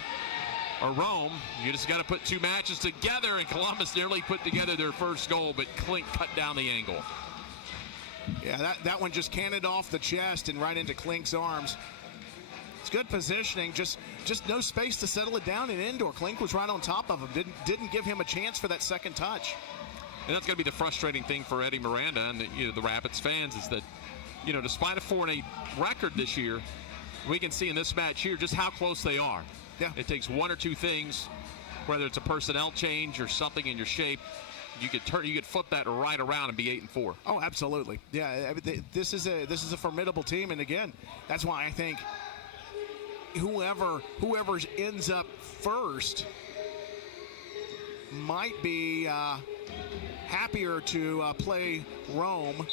or Rome, you just got to put two matches together, and Columbus nearly put together their first goal, but Klink cut down the angle. Yeah, that one just cannoned off the chest and right into Klink's arms. It's good positioning, just no space to settle it down in indoor. Klink was right on top of him, didn't give him a chance for that second touch. And that's going to be the frustrating thing for Eddie Miranda and the Rapids fans, is that, despite a 4-8 record this year, we can see in this match here just how close they are. Yeah. It takes one or two things, whether it's a personnel change or something in your shape. You could flip that right around and be 8-4. Oh, absolutely. Yeah, this is a formidable team, and again, that's why I think whoever ends up first might be happier to play Rome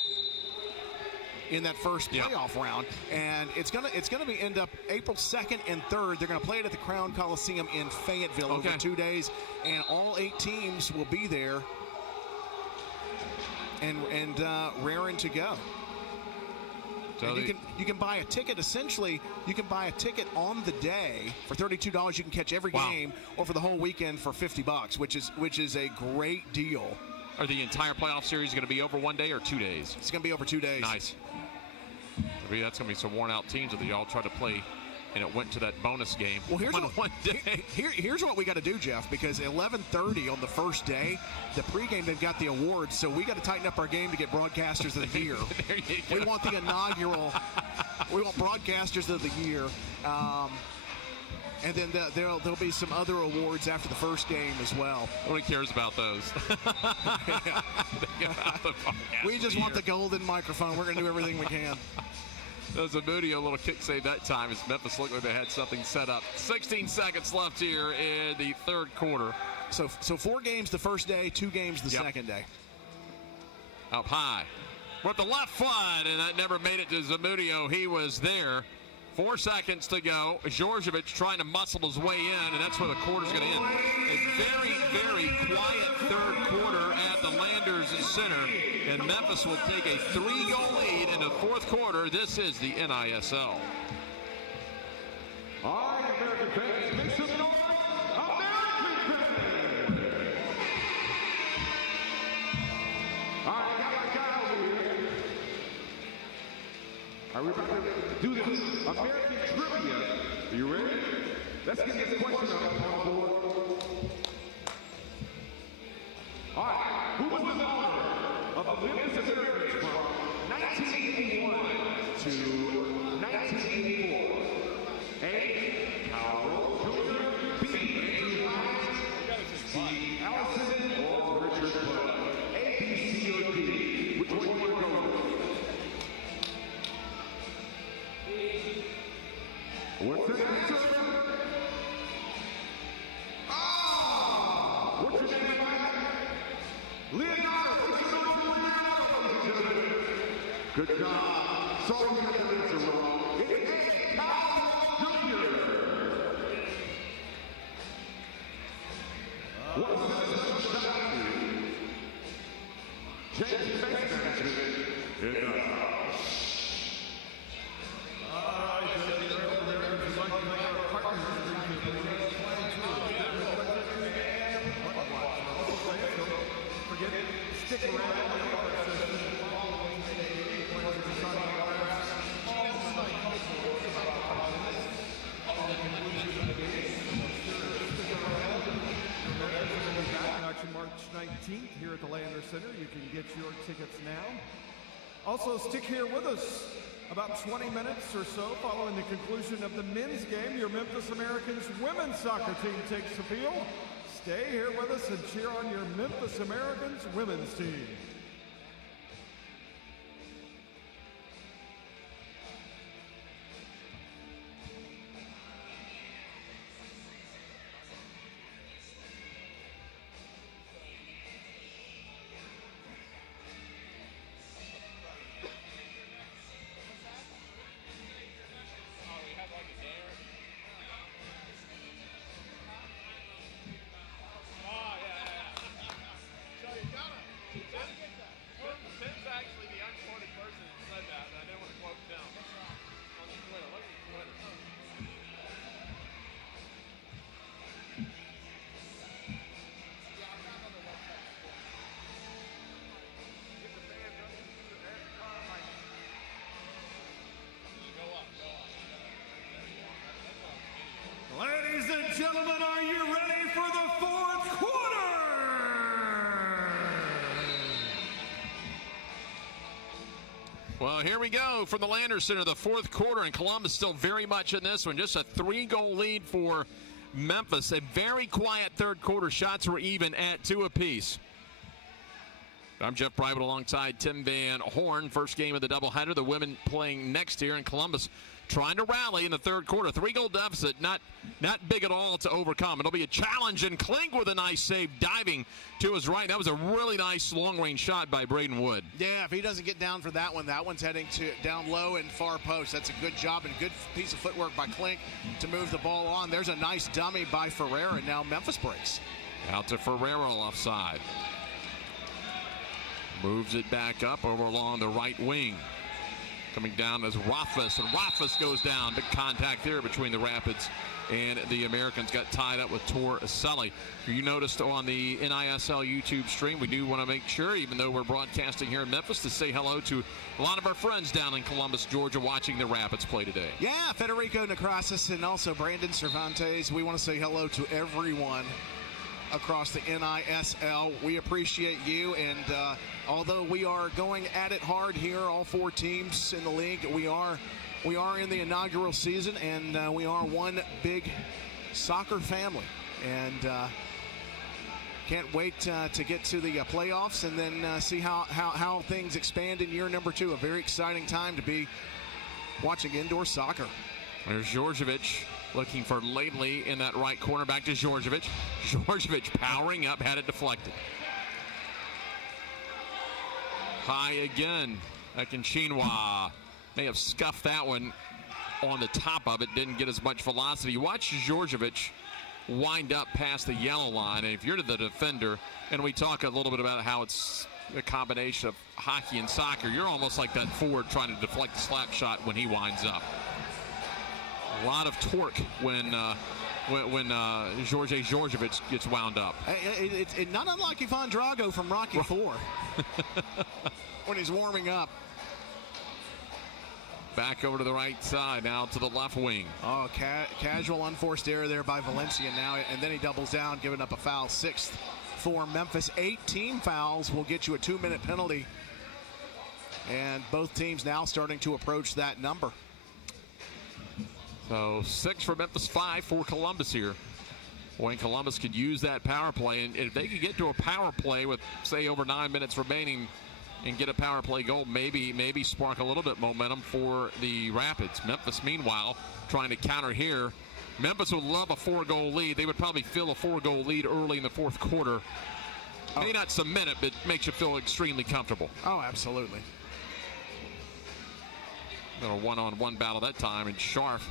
in that first playoff round, and it's gonna end up April 2nd and 3rd. They're gonna play it at the Crown Coliseum in Fayetteville over 2 days, and all 8 teams will be there and raring to go. So and you can buy a ticket. Essentially, you can buy a ticket on the day for $32. You can catch every game, or for the whole weekend for $50, which is a great deal. Are the entire playoff series going to be over 1 day or 2 days? It's going to be over 2 days. Nice. That's going to be some worn-out teams that they all try to play, and it went to that bonus game. Well, here's one day. Here's what we got to do, Jeff, because 11:30 on the first day, the pregame, they've got the awards, so we got to tighten up our game to get broadcasters of the year. We want the inaugural. We want broadcasters of the year. And then there'll be some other awards after the first game as well. Nobody cares about those. We just want the golden microphone. We're going to do everything we can. There's a Moody, a little kick save that time as Memphis looked like they had something set up. 16 seconds left here in the third quarter. So 4 games the first day, 2 games the second day. Up high with the left foot, and that never made it to Zamudio. He was there. 4 seconds to go. Georgievich trying to muscle his way in, and that's where the quarter's going to end. A very, very quiet third quarter at the Landers Center, and Memphis will take a 3-goal lead in the fourth quarter. This is the NISL. All right, American fans, make some noise. American fans! All right, I got my guy over here. Are we about to do this American trivia? Are you ready? Let's get this question up on board. All right, who was the owner of the Memphis Americans from 1981 to 1984? A. Carl Jr. B. Andrew Hines. C. Allison or Richard Bud. A, B, C, or D. Which one do you want to go with? What's the answer? Ah! What's your name, Mike? Leonardo. What's your name, Leonardo, ladies and gentlemen? Good job. Sorry we got the answer wrong. It's Carl Jr. What's the special shout out to James Pest Management in the house. Stick around. March 19th here at the Landers Center. You can get your tickets now. Also, stick here with us about 20 minutes or so following the conclusion of the men's game. Your Memphis Americans women's soccer team takes the field. Stay here with us and cheer on your Memphis Americans women's team. Well, here we go from the Landers Center, the fourth quarter, and Columbus still very much in this one. Just a 3-goal lead for Memphis. A very quiet third quarter. Shots were even at 2 apiece. I'm Jeff Private alongside Tim Van Horn. First game of the doubleheader. The women playing next here in Columbus, trying to rally in the third quarter. 3-goal deficit, not big at all to overcome. It'll be a challenge, and Klink with a nice save, diving to his right. That was a really nice long-range shot by Braden Wood. Yeah, if he doesn't get down for that one's heading down low and far post. That's a good job and good piece of footwork by Klink to move the ball on. There's a nice dummy by Ferreira, and now Memphis breaks. Out to Ferreira offside. Moves it back up over along the right wing. Coming down as Rothfuss, and Rothfuss goes down. Big contact there between the Rapids and the Americans. Got tied up with Tor Selly. You noticed on the NISL YouTube stream, we do want to make sure, even though we're broadcasting here in Memphis, to say hello to a lot of our friends down in Columbus, Georgia, watching the Rapids play today. Yeah, Federico Necrasis and also Brandon Cervantes. We want to say hello to everyone across the NISL. We appreciate you, and although we are going at it hard here, all 4 teams in the league, we are in the inaugural season, and we are one big soccer family, and can't wait to get to the playoffs and then see how things expand in year number 2. A very exciting time to be watching indoor soccer. There's Djordjevic looking for Lately in that right corner. Back to Djordjevic. Djordjevic powering up, had it deflected. High again. Akincinwa may have scuffed that one on the top of it. Didn't get as much velocity. Watch Djordjevic wind up past the yellow line. And if you're the defender, and we talk a little bit about how it's a combination of hockey and soccer, you're almost like that forward trying to deflect the slap shot when he winds up. A lot of torque when George Djordjevic gets wound up. It's not unlike Ivan Drago from Rocky IV when he's warming up. Back over to the right side, now to the left wing. Oh, casual unforced error there by Valencia now, and then he doubles down, giving up a foul. 6th for Memphis. 8 team fouls will get you a 2-minute penalty, and both teams now starting to approach that number. So 6 for Memphis, 5 for Columbus here. Boy, Columbus could use that power play, and if they could get to a power play with, say, over 9 minutes remaining and get a power play goal, maybe spark a little bit momentum for the Rapids. Memphis, meanwhile, trying to counter here. Memphis would love a 4-goal lead. They would probably fill a 4-goal lead early in the fourth quarter. May not cement it, but makes you feel extremely comfortable. Oh, absolutely. A one-on-one battle that time, and Scharf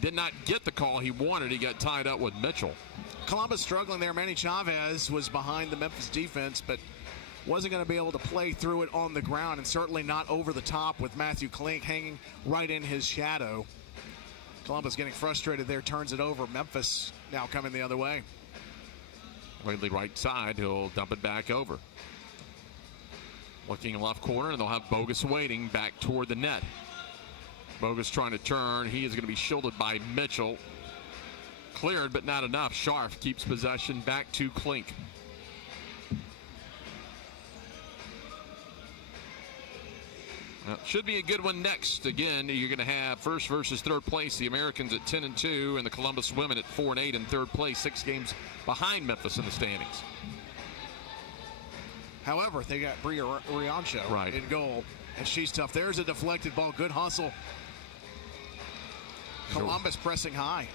did not get the call he wanted. He got tied up with Mitchell. Columbus struggling there. Manny Chavez was behind the Memphis defense, but wasn't going to be able to play through it on the ground, and certainly not over the top with Matthew Klink hanging right in his shadow. Columbus getting frustrated there, turns it over. Memphis now coming the other way. Lately right side, he'll dump it back over. Looking left corner, and they'll have Bogus waiting back toward the net. Bogus trying to turn. He is going to be shielded by Mitchell. Cleared, but not enough. Scharf keeps possession back to Klink. Well, should be a good one next. Again, you're going to have first versus third place. The Americans at 10-2, and the Columbus women at 4-8 in third place. 6 games behind Memphis in the standings. However, they got Bria Riancho in goal, and she's tough. There's a deflected ball. Good hustle. Columbus pressing high.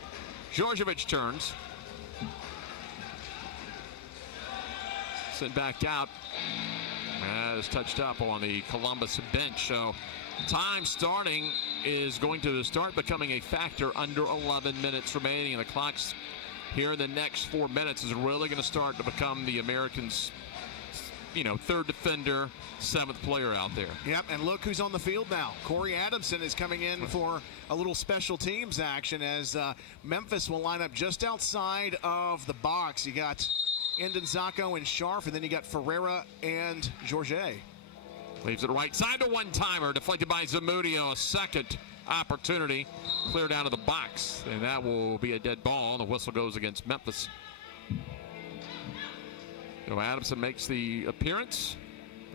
Djordjevic turns. Sent back out. As touched up on the Columbus bench. So time starting is going to start becoming a factor under 11 minutes remaining. And the clock's here in the next 4 minutes is really going to start to become the Americans' third defender, 7th player out there. Yep, and look who's on the field now. Corey Adamson is coming in for a little special teams action as Memphis will line up just outside of the box. You got Ndenzako and Scharf, and then you got Ferreira and Georget. Leaves it right side to one-timer, deflected by Zamudio. A second opportunity, cleared out of the box, and that will be a dead ball. The whistle goes against Memphis. Adamson makes the appearance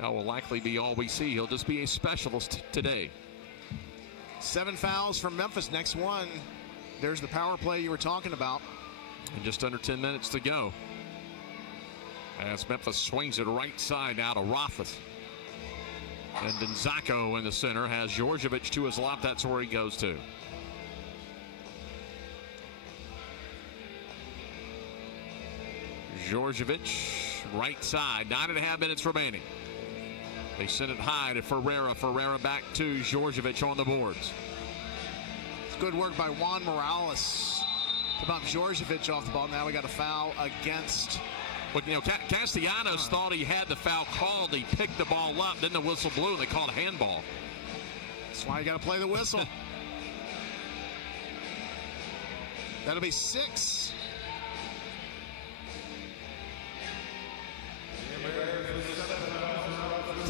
That will likely be all we see. He'll just be a specialist today. 7 fouls from Memphis. Next one. There's the power play you were talking about. And just under 10 minutes to go. As Memphis swings it right side out of Rothfuss. And then Zacco in the center has Djordjevic to his left. That's where he goes to. Djordjevic, right side, 9.5 minutes remaining. They send it high to Ferreira. Ferreira back to Djordjevic on the boards. It's good work by Juan Morales to bump Djordjevic off the ball. Now we got a foul against. But, you know, Castellanos thought he had the foul called. He picked the ball up. Then the whistle blew, and they called a handball. That's why you got to play the whistle. That'll be 6.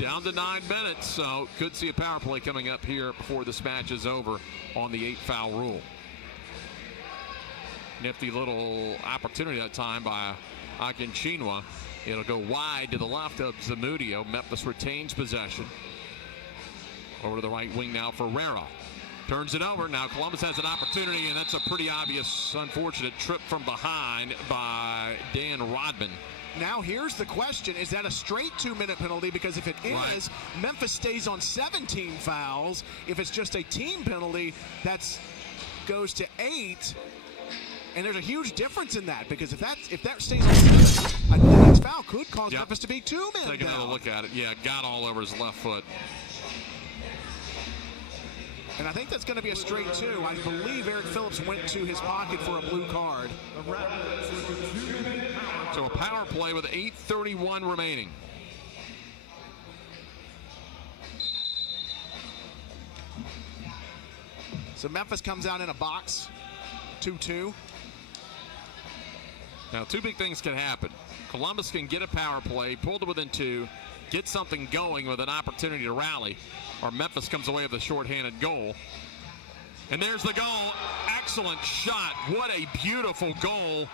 Down to 9 minutes, so could see a power play coming up here before this match is over on the 8-foul rule. Nifty little opportunity that time by Akincinwa. It'll go wide to the left of Zamudio. Memphis retains possession. Over to the right wing now, Ferreira. Turns it over. Now Columbus has an opportunity, and that's a pretty obvious, unfortunate trip from behind by Dan Rodman. Now here's the question. Is that a straight 2-minute penalty? Because if it is, Memphis stays on 17 fouls. If it's just a team penalty, that goes to 8. And there's a huge difference in that, because if that stays on 7, the next foul could cause Memphis to be 2 men Take another look at it. Yeah, got all over his left foot. And I think that's going to be a straight 2. I believe Eric Phillips went to his pocket for a blue card. So a power play with 8:31 remaining. So Memphis comes out in a box, 2-2. Now, 2 big things can happen. Columbus can get a power play, pull to within 2, get something going with an opportunity to rally, or Memphis comes away with a shorthanded goal. And there's the goal. Excellent shot. What a beautiful goal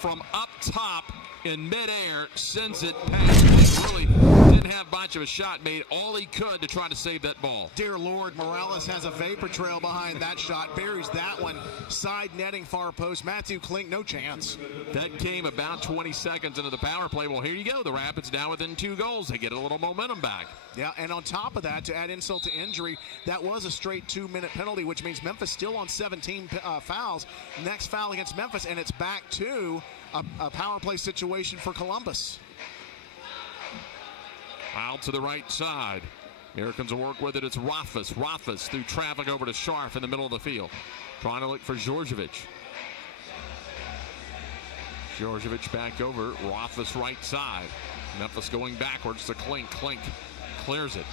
from up top in midair. Sends it past. Really didn't have much of a shot. Made all he could to try to save that ball. Dear Lord, Morales has a vapor trail behind that shot. Buries that one. Side netting, far post. Matthew Klink, no chance. That came about 20 seconds into the power play. Well, here you go. The Rapids now within 2 goals. They get a little momentum back. Yeah, and on top of that, to add insult to injury, that was a straight 2-minute penalty, which means Memphis still on 17 fouls. Next foul against Memphis, and it's back to a power play situation for Columbus. Out to the right side. Americans will work with it. It's Rothfuss. Rothfuss through traffic over to Scharf in the middle of the field. Trying to look for Djordjevic. Djordjevic back over. Rothfuss right side. Memphis going backwards to Klink. Klink clears it.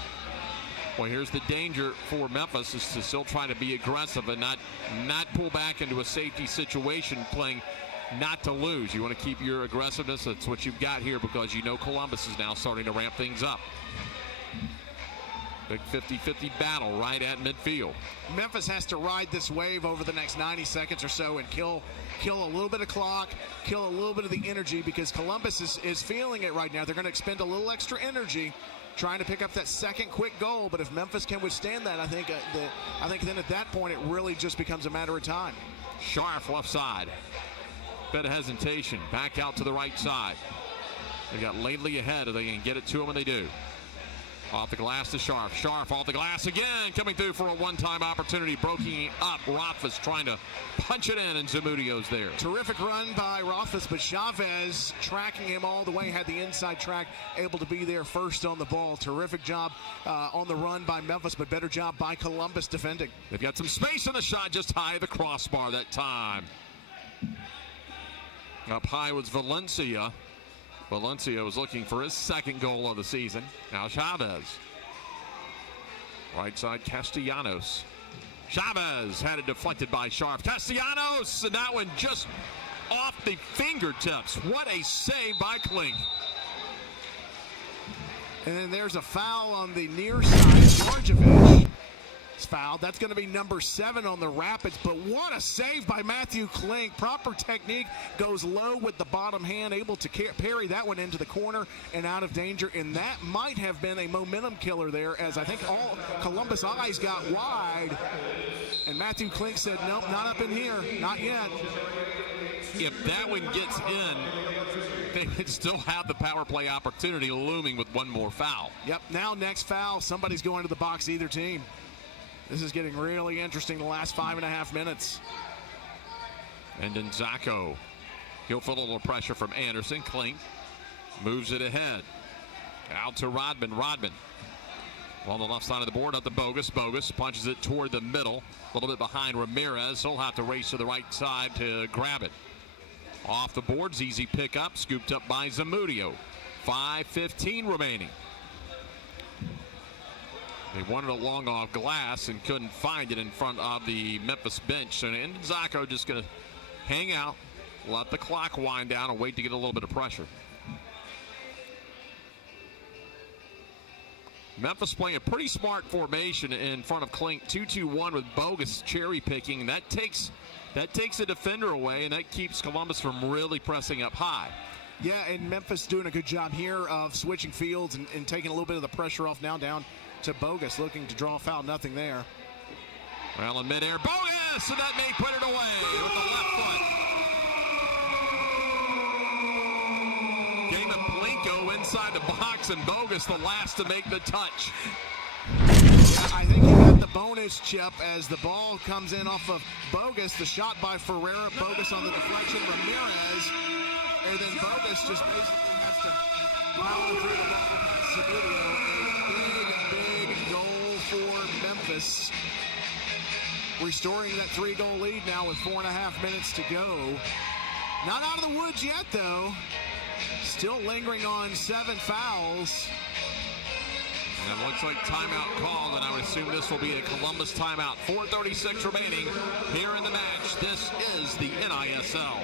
Well, here's the danger for Memphis, is to still try to be aggressive and not pull back into a safety situation, playing not to lose. You want to keep your aggressiveness. That's what you've got here, because you know Columbus is now starting to ramp things up. Big 50-50 battle right at midfield. Memphis has to ride this wave over the next 90 seconds or so and kill a little bit of clock, kill a little bit of the energy, because Columbus is feeling it right now. They're going to expend a little extra energy trying to pick up that second quick goal. But if Memphis can withstand that, I think then at that point it really just becomes a matter of time. Scharf left side. Bit of hesitation. Back out to the right side. They got Lately ahead. They can get it to him, and they do. Off the glass to Scharf. Scharf off the glass again. Coming through for a one-time opportunity. Broking up. Rothfuss trying to punch it in, and Zamudio's there. Terrific run by Rothfuss, but Chavez tracking him all the way. Had the inside track. Able to be there first on the ball. Terrific job on the run by Memphis, but better job by Columbus defending. They've got some space in the shot. Just high of the crossbar that time. Up high was Valencia. Valencia was looking for his second goal of the season. Now Chavez. Right side, Castellanos. Chavez had it deflected by Scharf. Castellanos, and that one just off the fingertips. What a save by Klink. And then there's a foul on the near side. Djordjevic. is fouled. That's going to be number 7 on the Rapids, but what a save by Matthew Klink. Proper technique, goes low with the bottom hand, able to parry that one into the corner and out of danger, and that might have been a momentum killer there, as I think all Columbus eyes got wide, and Matthew Klink said, nope, not up in here, not yet. If that one gets in, they would still have the power play opportunity looming with one more foul. Yep, now next foul, somebody's going to the box, either team. This is getting really interesting the last 5.5 minutes. And then Zacco, he'll feel a little pressure from Anderson. Klink moves it ahead. Out to Rodman. Rodman on the left side of the board, up to Bogus. Bogus punches it toward the middle, a little bit behind Ramirez. He'll have to race to the right side to grab it. Off the boards, easy pickup, scooped up by Zamudio. 5:15 remaining. They wanted a long off glass and couldn't find it in front of the Memphis bench. So Zacco just going to hang out, let the clock wind down, and wait to get a little bit of pressure. Memphis playing a pretty smart formation in front of Klink. 2-2-1 with Bogus cherry picking. That takes a defender away, and that keeps Columbus from really pressing up high. Yeah, and Memphis doing a good job here of switching fields and taking a little bit of the pressure off. Now down to Bogus, looking to draw a foul, nothing there. Well, in midair, Bogus, and that may put it away with the left foot. Getting the Plinko inside the box, and Bogus the last to make the touch. I think he got the bonus chip as the ball comes in off of Bogus. The shot by Ferreira, Bogus on the deflection, Ramirez, and then Bogus just basically has to power through the ball past Zamudio. A big goal for Memphis. Restoring that 3-goal lead now with 4.5 minutes to go. Not out of the woods yet, though. Still lingering on 7 fouls. And it looks like timeout called, and I would assume this will be a Columbus timeout. 4:36 remaining here in the match. This is the NISL.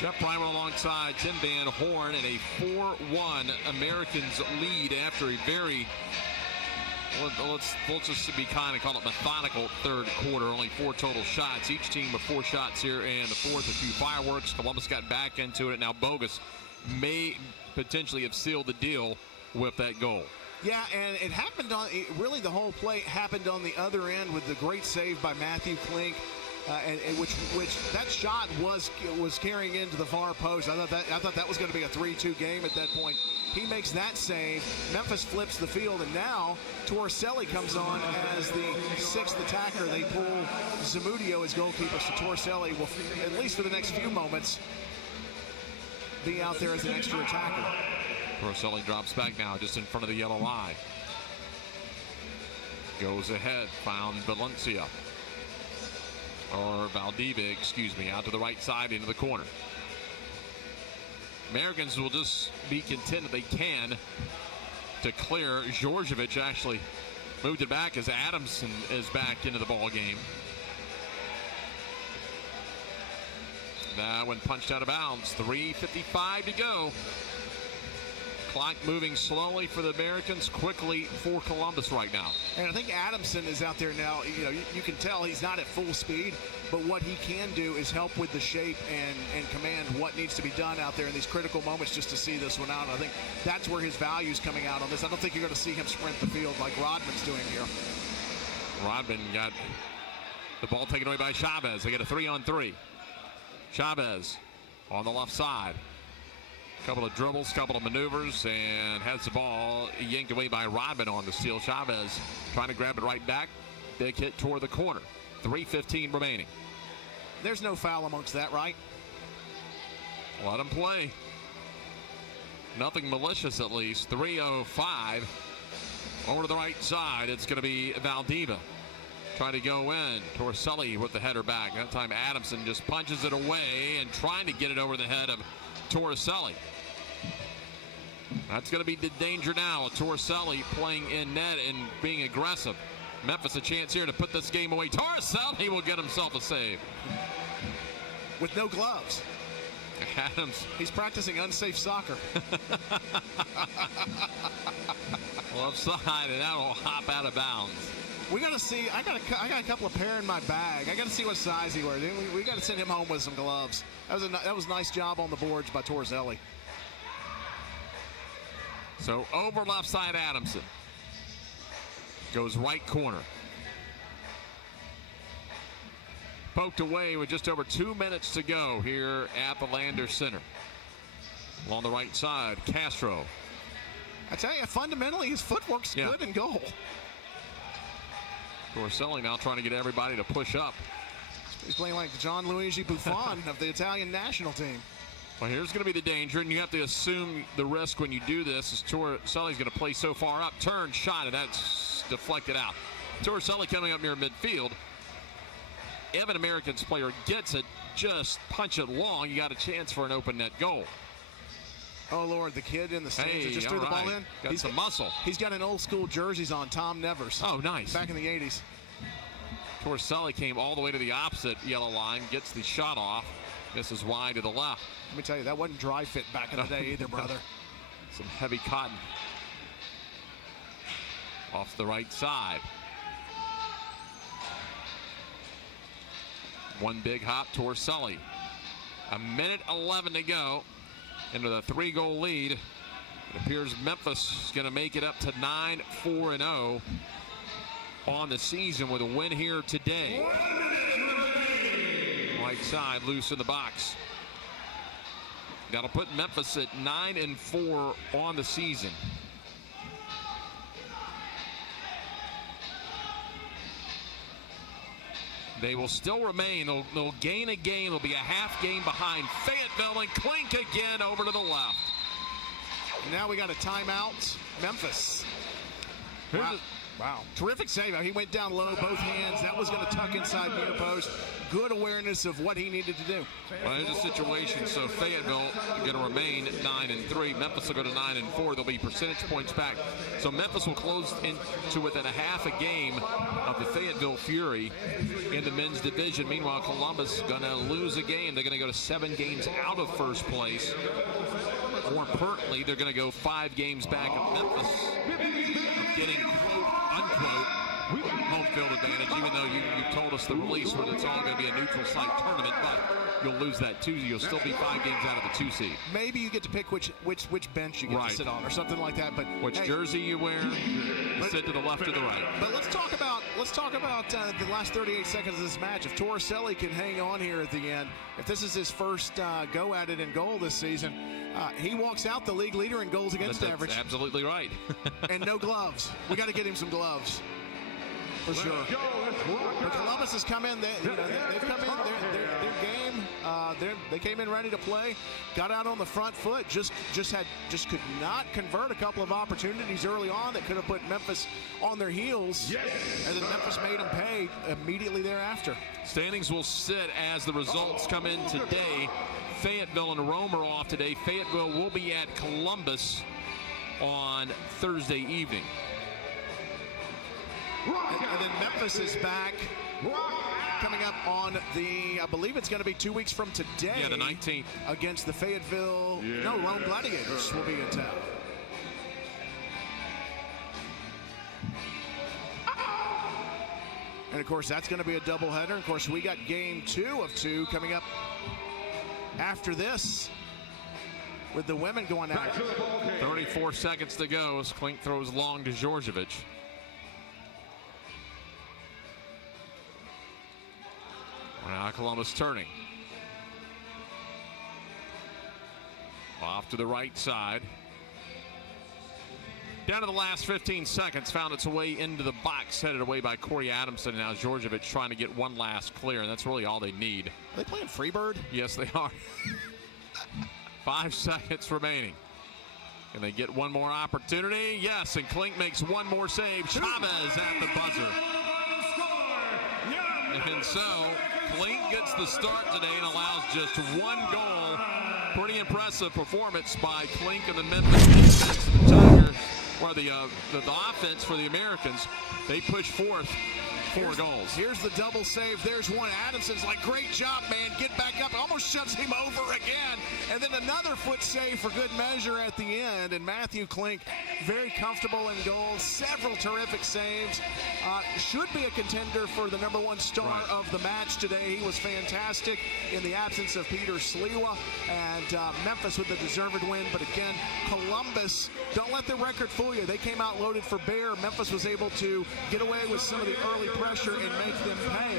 Jeff Primer alongside Tim Van Horn in a 4-1 Americans lead after a very, let's just be kind and call it methodical third quarter. Only 4 total shots. Each team with 4 shots here, and the fourth a few fireworks. Columbus got back into it. Now Bogus may potentially have sealed the deal with that goal. Yeah, and it happened on, really the whole play happened on the other end with the great save by Matthew Klink. And which that shot was carrying into the far post. I thought that was going to be a 3-2 game at that point. He makes that save. Memphis flips the field, and now Torricelli comes on as the 6th attacker. They pull Zamudio as goalkeeper, so Torricelli will, at least for the next few moments, be out there as an extra attacker. Torricelli drops back now, just in front of the yellow line. Goes ahead, found Valencia. Or Valdivia, excuse me, out to the right side into the corner. Americans will just be content if they can to clear. Djordjevic actually moved it back as Adamson is back into the ball game. That one punched out of bounds. 3:55 to go. Clock moving slowly for the Americans, quickly for Columbus right now. And I think Adamson is out there now. You know, you can tell he's not at full speed, but what he can do is help with the shape and command what needs to be done out there in these critical moments just to see this one out. I think that's where his value is coming out on this. I don't think you're going to see him sprint the field like Rodman's doing here. Rodman got the ball taken away by Chavez. They get a 3-on-3. Chavez on the left side. Couple of dribbles, couple of maneuvers, and has the ball yanked away by Rodman on the steal. Chavez trying to grab it right back. Big hit toward the corner. 3:15 remaining. There's no foul amongst that, right? Let him play. Nothing malicious, at least. 3:05. Over to the right side, it's going to be Valdeva. Trying to go in. Torselli with the header back. That time Adamson just punches it away and trying to get it over the head of Torselli. That's going to be the danger now. Torselli playing in net and being aggressive. Memphis a chance here to put this game away. Torselli will get himself a save. With no gloves. Adams. He's practicing unsafe soccer. Left side, and that'll hop out of bounds. We got to see. I got a couple of pair in my bag. I got to see what size he wears. We got to send him home with some gloves. That was a nice job on the boards by Torselli. So over left side, Adamson goes right corner. Poked away with just over 2 minutes to go here at the Landers Center. Along the right side, Castro. I tell you, fundamentally, his footwork's good in goal. Torselli now trying to get everybody to push up. He's playing like John Luigi Buffon of the Italian national team. Well, here's going to be the danger, and you have to assume the risk when you do this. Is Torselli's going to play so far up, turn, shot, and that's deflected out. Torselli coming up near midfield. If an Americans player gets it, just punch it long. You got a chance for an open net goal. Oh, Lord, the kid in the stands just threw the ball in. Got some muscle. He's got an old school jerseys on, Tom Nevers. Oh, nice. Back in the 80s. Torselli came all the way to the opposite yellow line, gets the shot off, misses wide to the left. Let me tell you, that wasn't dry fit back in the day either, brother. Some heavy cotton. Off the right side. One big hop, Torselli. 1:11 to go into the 3-goal lead. It appears Memphis is going to make it up to 9-4-0 on the season with a win here today. Right side, loose in the box. That'll put Memphis at 9-4 on the season. They will still remain. They'll gain a game. They'll be a half game behind Fayetteville, and clink again over to the left. Now we got a timeout. Memphis. Wow. Terrific save. He went down low, both hands. That was going to tuck inside near post. Good awareness of what he needed to do. Well, here's the situation. So Fayetteville going to remain at 9-3. Memphis will go to 9-4. There'll be percentage points back. So Memphis will close into within a half a game of the Fayetteville Fury in the men's division. Meanwhile, Columbus going to lose a game. They're going to go to 7 games out of first place. More importantly, they're going to go 5 games back of Memphis getting unquote home field advantage, even though you told us the release where it's all going to be a neutral site tournament, but you'll lose that 2. You'll still be 5 games out of the 2 seed. Maybe you get to pick which bench you get to sit on or something like that. But which jersey you wear, you sit to the left or the right. But let's talk about the last 38 seconds of this match. If Torselli can hang on here at the end, if this is his first go at it in goal this season, he walks out the league leader in goals against average. Absolutely right. And no gloves. We got to get him some gloves. For sure. But Columbus has come in. They've come in. Their game. They came in ready to play. Got out on the front foot. Just could not convert a couple of opportunities early on that could have put Memphis on their heels. Yes. And then Memphis made them pay immediately thereafter. Standings will sit as the results come in today. Fayetteville and Rome are off today. Fayetteville will be at Columbus on Thursday evening. And then Memphis is back coming up on I believe it's going to be 2 weeks from today. Yeah, the 19th. Against the Fayetteville, Rome Gladiators will be in town. And, of course, that's going to be a doubleheader. Of course, we got game 2 of 2 coming up after this with the women going out. 34 seconds to go as Klink throws long to Djordjevic. Now Columbus turning. Off to the right side. Down to the last 15 seconds, found its way into the box, headed away by Corey Adamson. Now Djordjevic trying to get one last clear, and that's really all they need. Are they playing Freebird? Yes, they are. 5 seconds remaining. Can they get one more opportunity? Yes, and Klink makes one more save. Chavez at the buzzer. And so Klink gets the start today and allows just one goal. Pretty impressive performance by Klink and the Memphis defense. The Tigers, or the offense for the Americans, they push forth 4 goals. Here's the double save. There's one. Adamson's like, great job, man. Get back up. Almost shoves him over again. And then another foot save for good measure at the end. And Matthew Klink, very comfortable in goal. Several terrific saves. Should be a contender for the #1 star of the match today. He was fantastic in the absence of Peter Sliwa. And Memphis with the deserved win. But again, Columbus, don't let the record fool you. They came out loaded for bear. Memphis was able to get away with some of the early pressure and make them pay,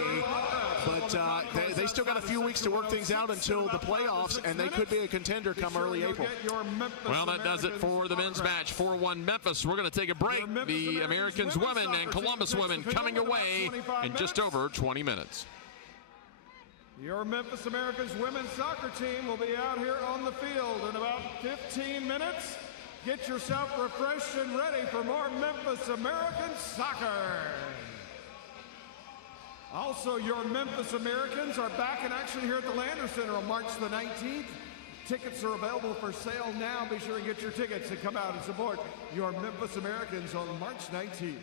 but they still got a few weeks to work things out until the playoffs, and they could be a contender come early April. Well, that does it for the men's match. 4-1 Memphis. We're going to take a break. The Americans women and Columbus women coming away in just over 20 minutes. Your Memphis Americans women's soccer team will be out here on the field in about 15 minutes. Get yourself refreshed and ready for more Memphis American soccer. Also, your Memphis Americans are back in action here at the Lander Center on March the 19th. Tickets are available for sale now. Be sure to get your tickets and come out and support your Memphis Americans on March 19th.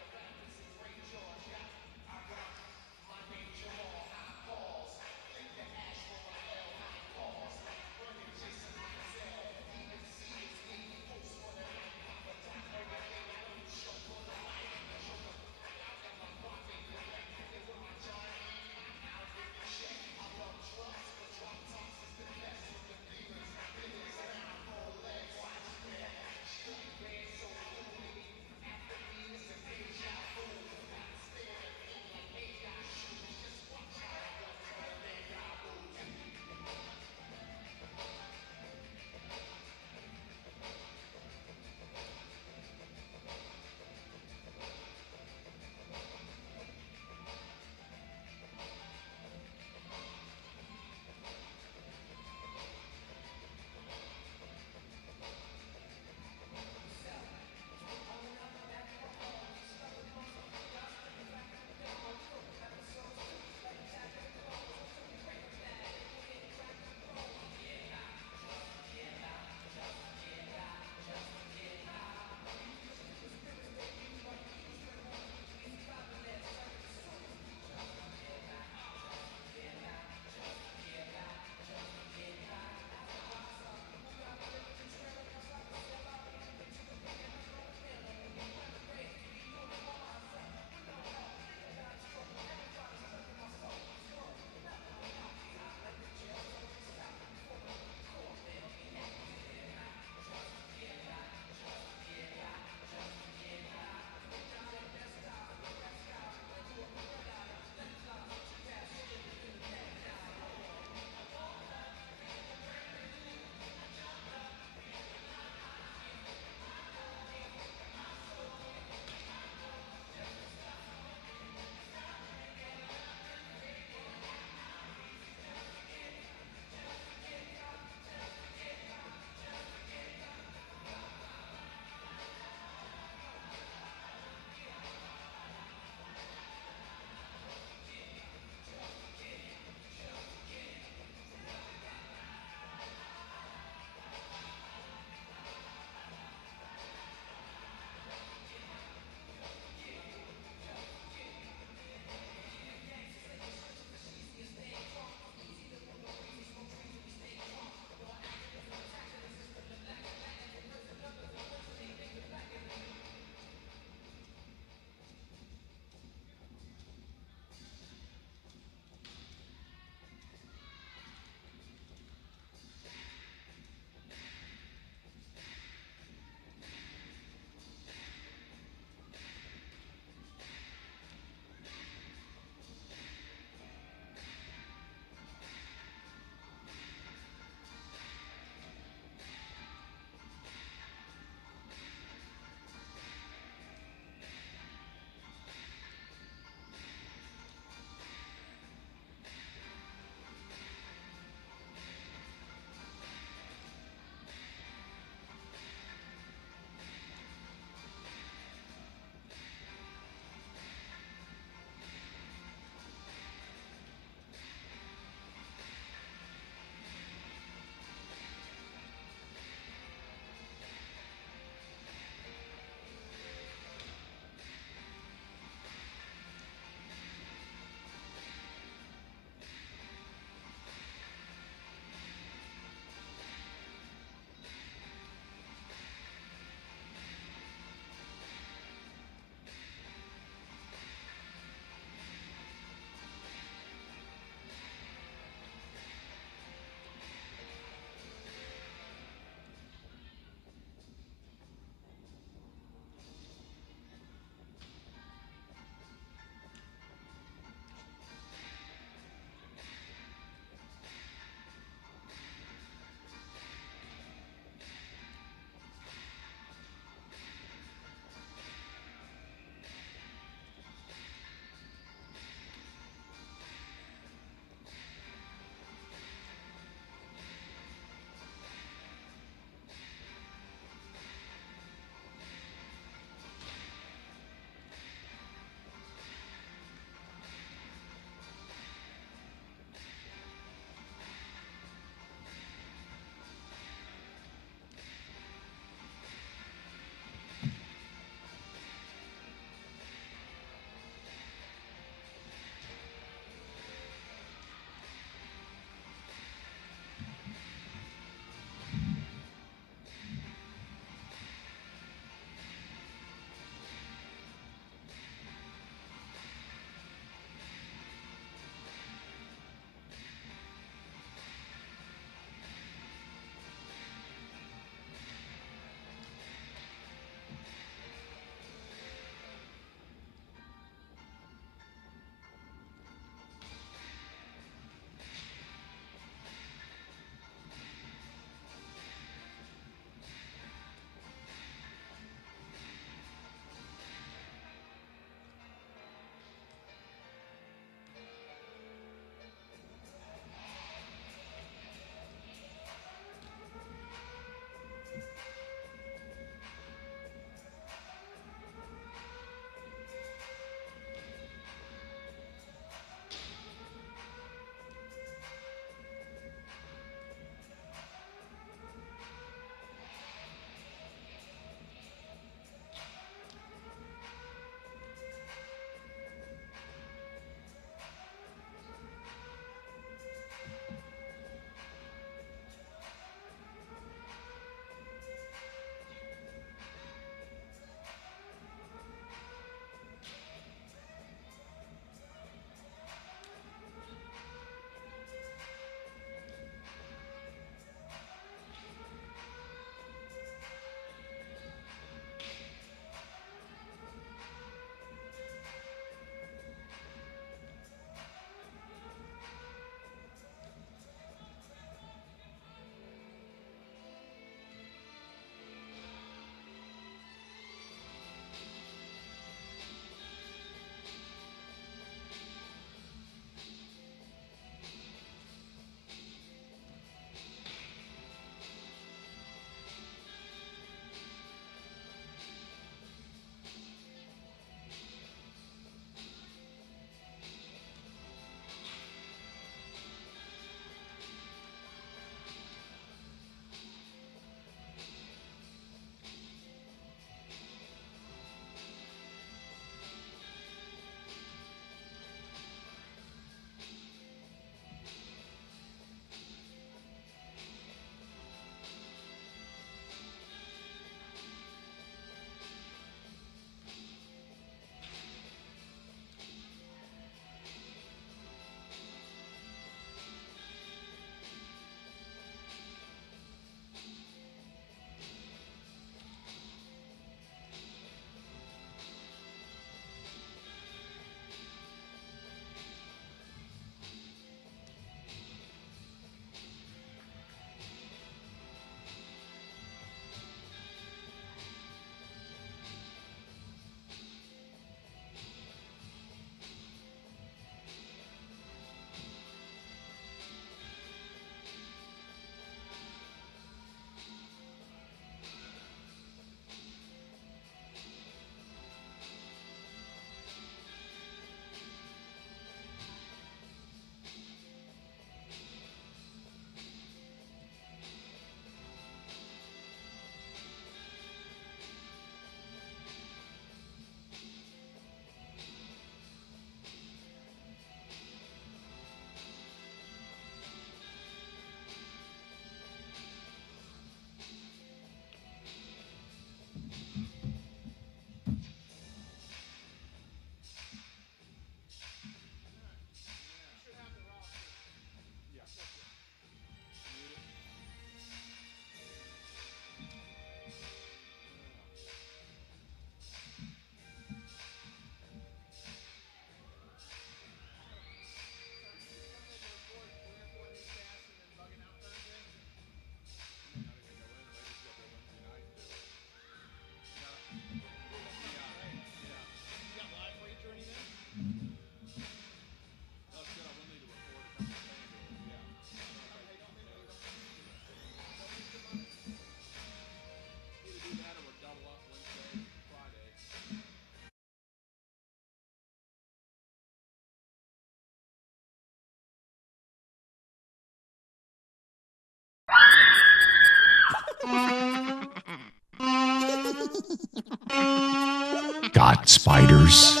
Got spiders?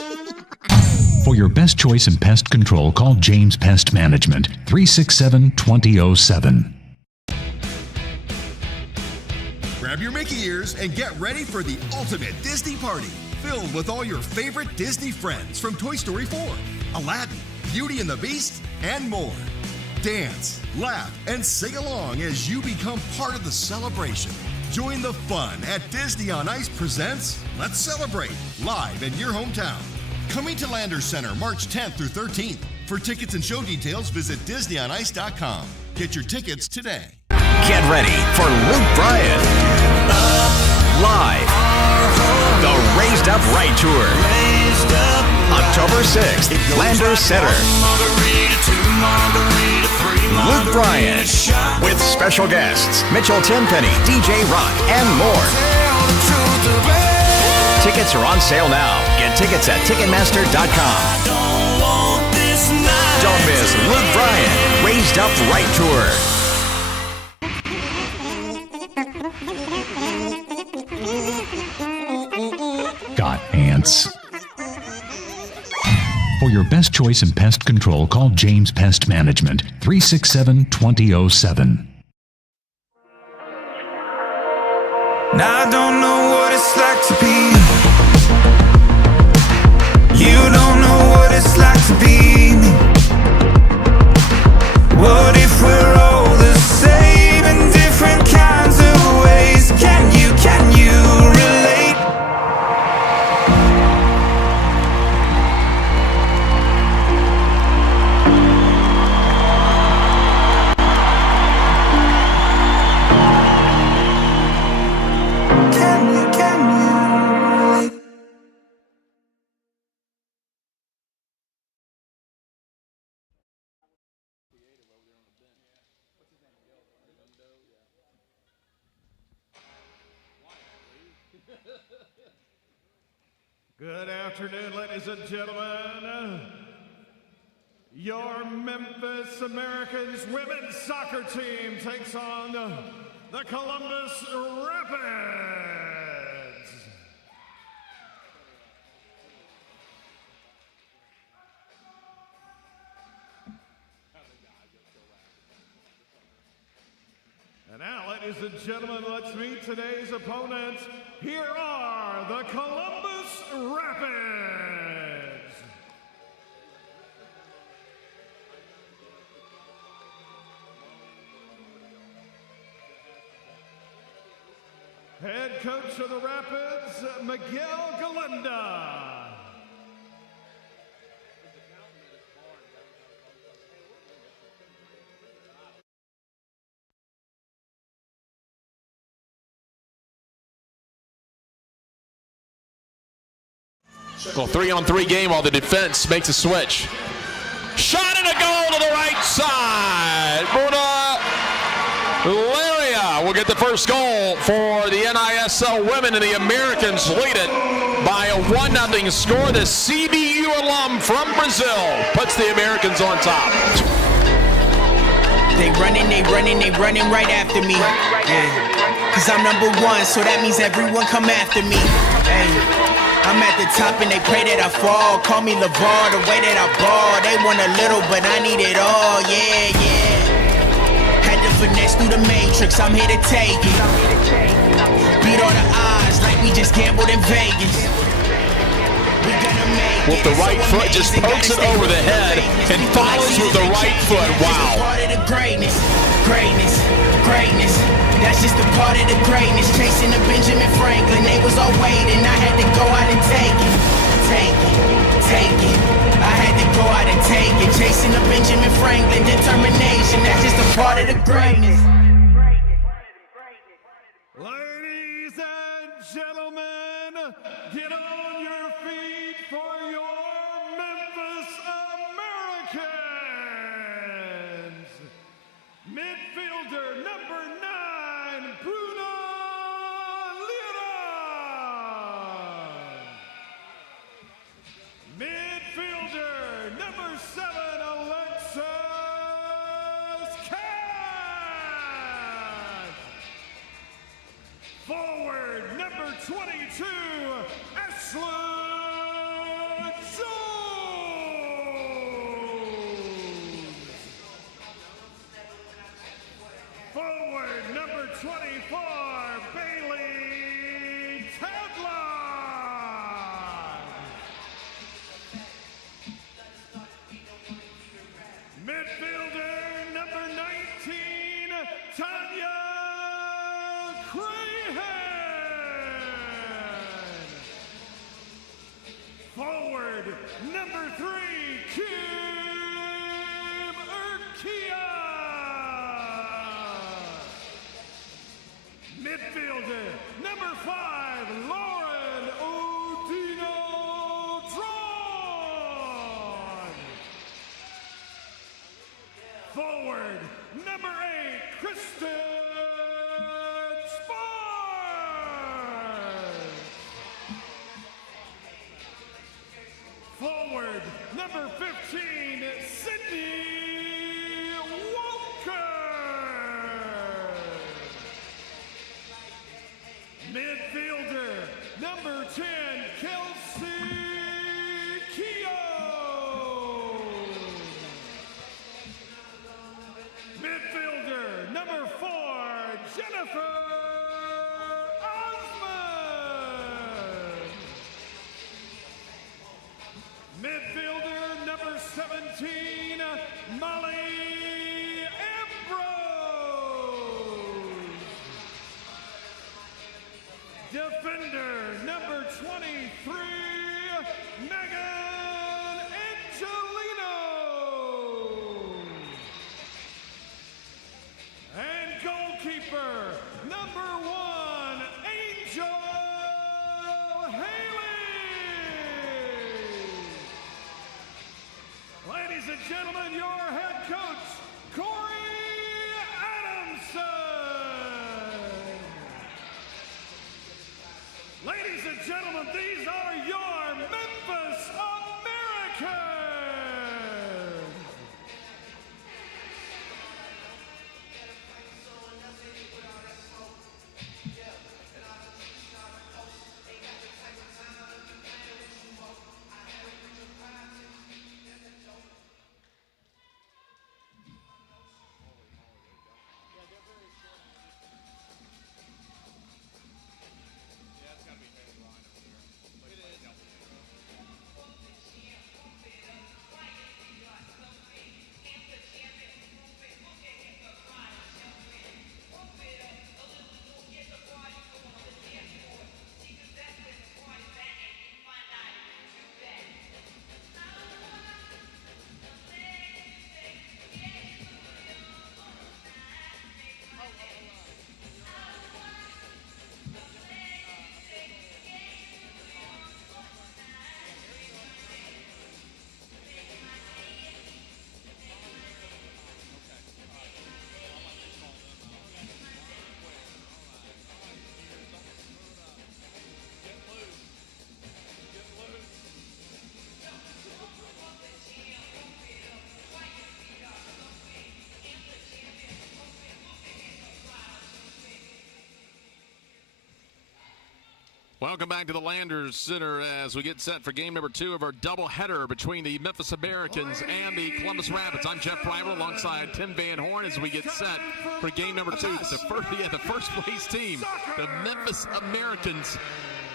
For your best choice in pest control, call James Pest Management, 367-2007. Grab your Mickey ears and get ready for the ultimate Disney party, filled with all your favorite Disney friends from Toy Story 4, Aladdin, Beauty and the Beast, and more. Dance, laugh, and sing along as you become part of the celebration. Join the fun at Disney on Ice presents Let's Celebrate, live in your hometown. Coming to Landers Center March 10th through 13th. For tickets and show details, visit DisneyOnIce.com. Get your tickets today. Get ready for Luke Bryan. Live. The Raised Up Right Tour. October 6th, Landers Center. Luke Bryan. With special guests, Mitchell Tenpenny, DJ Rock, and more. Tickets are on sale now. Get tickets at Ticketmaster.com. Don't miss Luke Bryan, Raised Up Right Tour. Got ants? For your best choice in pest control, call James Pest Management, 367-2007. Now I don't know what it's like to be. You don't know what it's like to be me. What if we're all the same in different kinds of ways? Can you relate? Can you relate? Good afternoon, ladies and gentlemen. Your Memphis Americans women's soccer team takes on the Columbus Rapids. And now, ladies and gentlemen, let's meet today's opponents. Here are the Columbus Rapids. Head coach of the Rapids, Miguel Galenda. Well, 3-on-3 game while the defense makes a switch. Shot and a goal to the right side. Bruna Laria will get the first goal for the NISL women, and the Americans lead it by a 1-0 score. The CBU alum from Brazil puts the Americans on top. They running right after me. Cause I'm number one, so that means everyone come after me. I'm at the top and they pray that I fall. Call me LeVar, the way that I ball. They want a little, but I need it all, yeah. Had to finesse through the matrix, I'm here to take it. Beat all the odds like we just gambled in Vegas. We gonna make With the right foot, just pokes it over the head and follows with the right foot, wow. Part of the greatness. That's just a part of the greatness. Chasing the Benjamin Franklin, they was all waiting. I had to go out and take it. I had to go out and take it. Chasing the Benjamin Franklin, determination. That's just a part of the greatness. Ladies and gentlemen, get on your feet for your Memphis Americans. Midfielder number 9, Bruna Lira. Midfielder number 7, Alexis Cass. Forward number 2, 22, Ashley Jones. Forward, number 24, Bailey Tadlock. Midfielder, number 19, Tanya Crahan. Forward, number 3, Kim Urquia. Midfielder, number 5, Lauren Odino-Drawn. Forward, number 8, Kristen Sparks. Forward, number 15, Sydney Walker. Midfielder, number 10, Kelsey Keown. Midfielder, number 4, Jennifer Osmond. Midfielder, number 17, Molly Ambrose. Defender, number 23, Megan Angelino. And goalkeeper, number 1, Angel Haley. Ladies and gentlemen, your head coach, Corey Adamson. Ladies and gentlemen, these are your Memphis Americans. Welcome back to the Landers Center as we get set for game number 2 of our doubleheader between the Memphis Americans and the Columbus Rapids. I'm Jeff Freiber alongside Tim Van Horn as we get set for game number 2. The first place team, the Memphis Americans.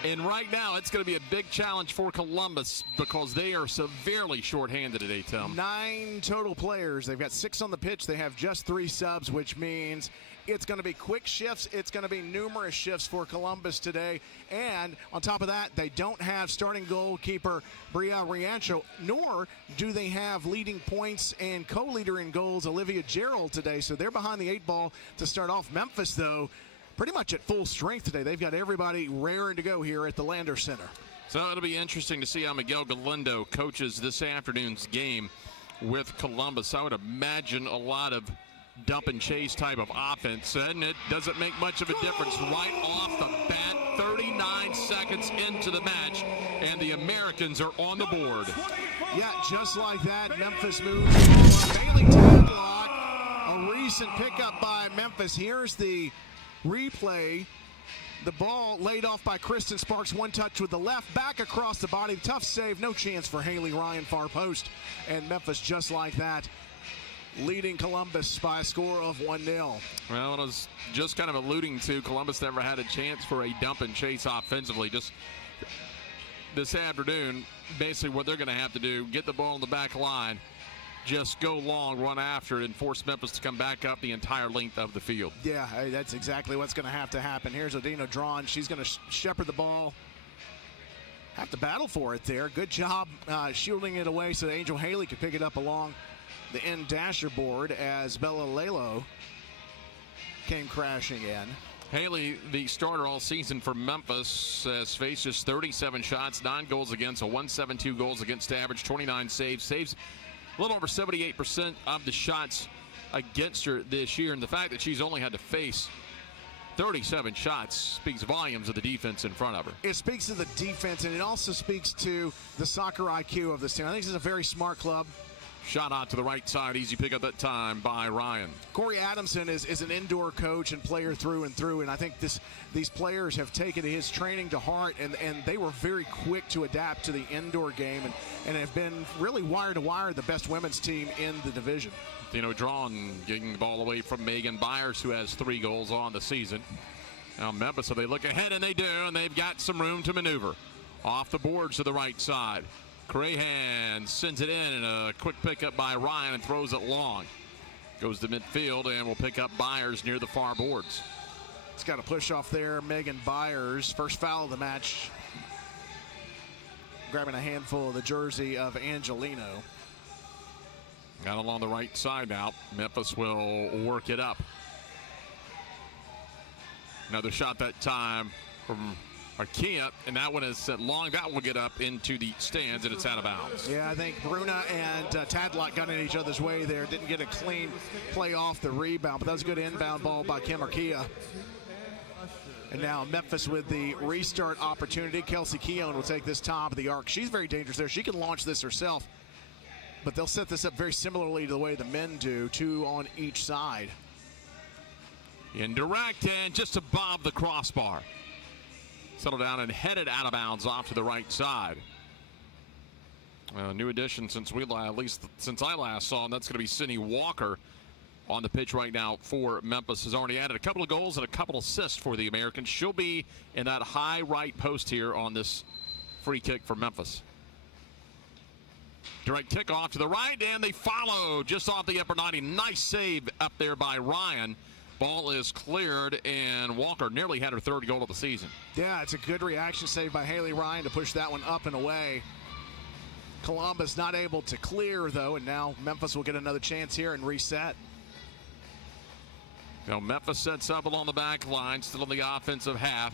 And right now, it's going to be a big challenge for Columbus because they are severely shorthanded today, Tim. 9 total players. They've got 6 on the pitch. They have just 3 subs, which means it's going to be quick shifts. It's going to be numerous shifts for Columbus today. And on top of that, they don't have starting goalkeeper Bria Riancho, nor do they have leading points and co-leader in goals Olivia Gerald today. So they're behind the 8 ball to start off. Memphis, though, pretty much at full strength today. They've got everybody raring to go here at the Landers Center. So it'll be interesting to see how Miguel Galindo coaches this afternoon's game with Columbus. I would imagine a lot of dump and chase type of offense, and it doesn't make much of a difference right off the bat. 39 seconds into the match, and the Americans are on the board. Yeah, just like that, Memphis moves on. Bailey Tadlock, a recent pickup by Memphis. Here's the replay The ball laid off by Kristen Sparks. One touch with the left, back across the body. Tough save, no chance for Haley Ryan, far post. And Memphis just like that, leading Columbus by a score of 1-0. Well, it was just kind of alluding to Columbus never had a chance for a dump and chase offensively. Just this afternoon, basically what they're going to have to do, get the ball on the back line, just go long, run after it, and force Memphis to come back up the entire length of the field. Yeah, that's exactly what's going to have to happen. Here's Odina drawn. She's going to shepherd the ball. Have to battle for it there. Good job shielding it away so that Angel Haley could pick it up along the end dasher board as Bella Lalo came crashing in. Haley, the starter all season for Memphis, has faced just 37 shots, 9 goals against, a 1.72 goals against average, 29 saves. Saves a little over 78% of the shots against her this year. And the fact that she's only had to face 37 shots speaks volumes of the defense in front of her. It speaks to the defense, and it also speaks to the soccer IQ of this team. I think this is a very smart club. Shot out to the right side, easy pick up that time by Ryan. Corey Adamson is an indoor coach and player through and through, and I think these players have taken his training to heart, and they were very quick to adapt to the indoor game and have been really wire to wire the best women's team in the division. Drawn, getting the ball away from Megan Byers, who has 3 goals on the season. Now Memphis, so they look ahead, and they do, and they've got some room to maneuver. Off the boards to the right side. Crahan sends it in, and a quick pickup by Ryan and throws it long. Goes to midfield and will pick up Byers near the far boards. It's got a push off there, Megan Byers. First foul of the match. Grabbing a handful of the jersey of Angelino. Got along the right side now. Memphis will work it up. Another shot that time from Arkia, and that one is set long. That will get up into the stands, and it's out of bounds. Yeah, I think Bruna and Tadlock got in each other's way there. Didn't get a clean play off the rebound, but that was a good inbound ball by Kim Arkia. And now Memphis with the restart opportunity. Kelsey Keown will take this top of the arc. She's very dangerous there. She can launch this herself, but they'll set this up very similarly to the way the men do, 2 on each side. Indirect, and just above the crossbar. Settled down and headed out of bounds off to the right side. New addition since at least since I last saw him. That's going to be Sydney Walker on the pitch right now for Memphis. Has already added a couple of goals and a couple assists for the Americans. She'll be in that high right post here on this free kick for Memphis. Direct kickoff to the right, and they follow just off the upper 90. Nice save up there by Ryan. Ball is cleared, and Walker nearly had her 3rd goal of the season. Yeah, it's a good reaction save by Haley Ryan to push that one up and away. Columbus not able to clear, though, and now Memphis will get another chance here and reset. Memphis sets up along the back line, still in the offensive half,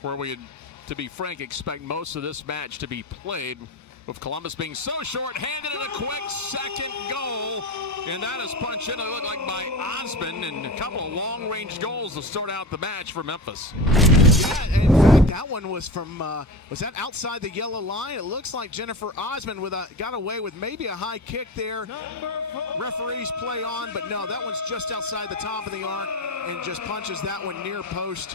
where we, to be frank, expect most of this match to be played, with Columbus being so short-handed, and a quick second goal. And that is punched in, it looked like by Osmond, and a couple of long-range goals to start out the match for Memphis. Yeah, in fact, that one was from, was that outside the yellow line? It looks like Jennifer Osmond got away with maybe a high kick there. Referees play on, but no, that one's just outside the top of the arc and just punches that one near post,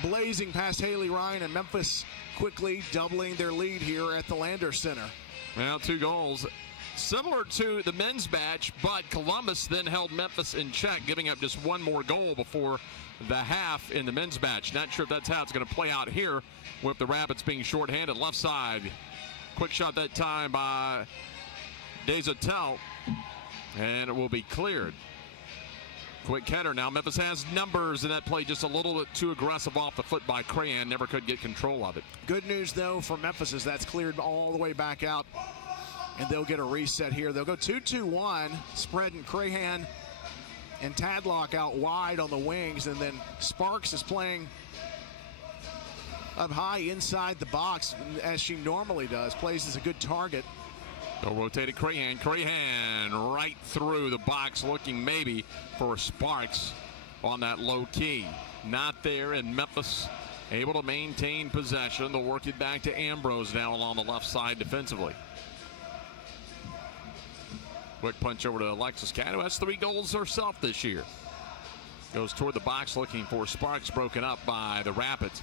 blazing past Haley Ryan, and Memphis quickly doubling their lead here at the Lander Center. Well, 2 goals. Similar to the men's match, but Columbus then held Memphis in check, giving up just 1 more goal before the half in the men's match. Not sure if that's how it's going to play out here with the Rapids being shorthanded. Left side, quick shot that time by Desatel, and it will be cleared. Quick header now. Memphis has numbers, and that play just a little bit too aggressive off the foot by Crahan. Never could get control of it. Good news, though, for Memphis is that's cleared all the way back out, and they'll get a reset here. They'll go 2-2-1, spreading Crahan and Tadlock out wide on the wings, and then Sparks is playing up high inside the box, as she normally does. Plays as a good target. They'll rotate it. Crahan right through the box, looking maybe for Sparks on that low key. Not there, and Memphis able to maintain possession. They'll work it back to Ambrose now along the left side defensively. Quick punch over to Alexis Cat, who has 3 goals herself this year. Goes toward the box looking for Sparks, broken up by the Rapids.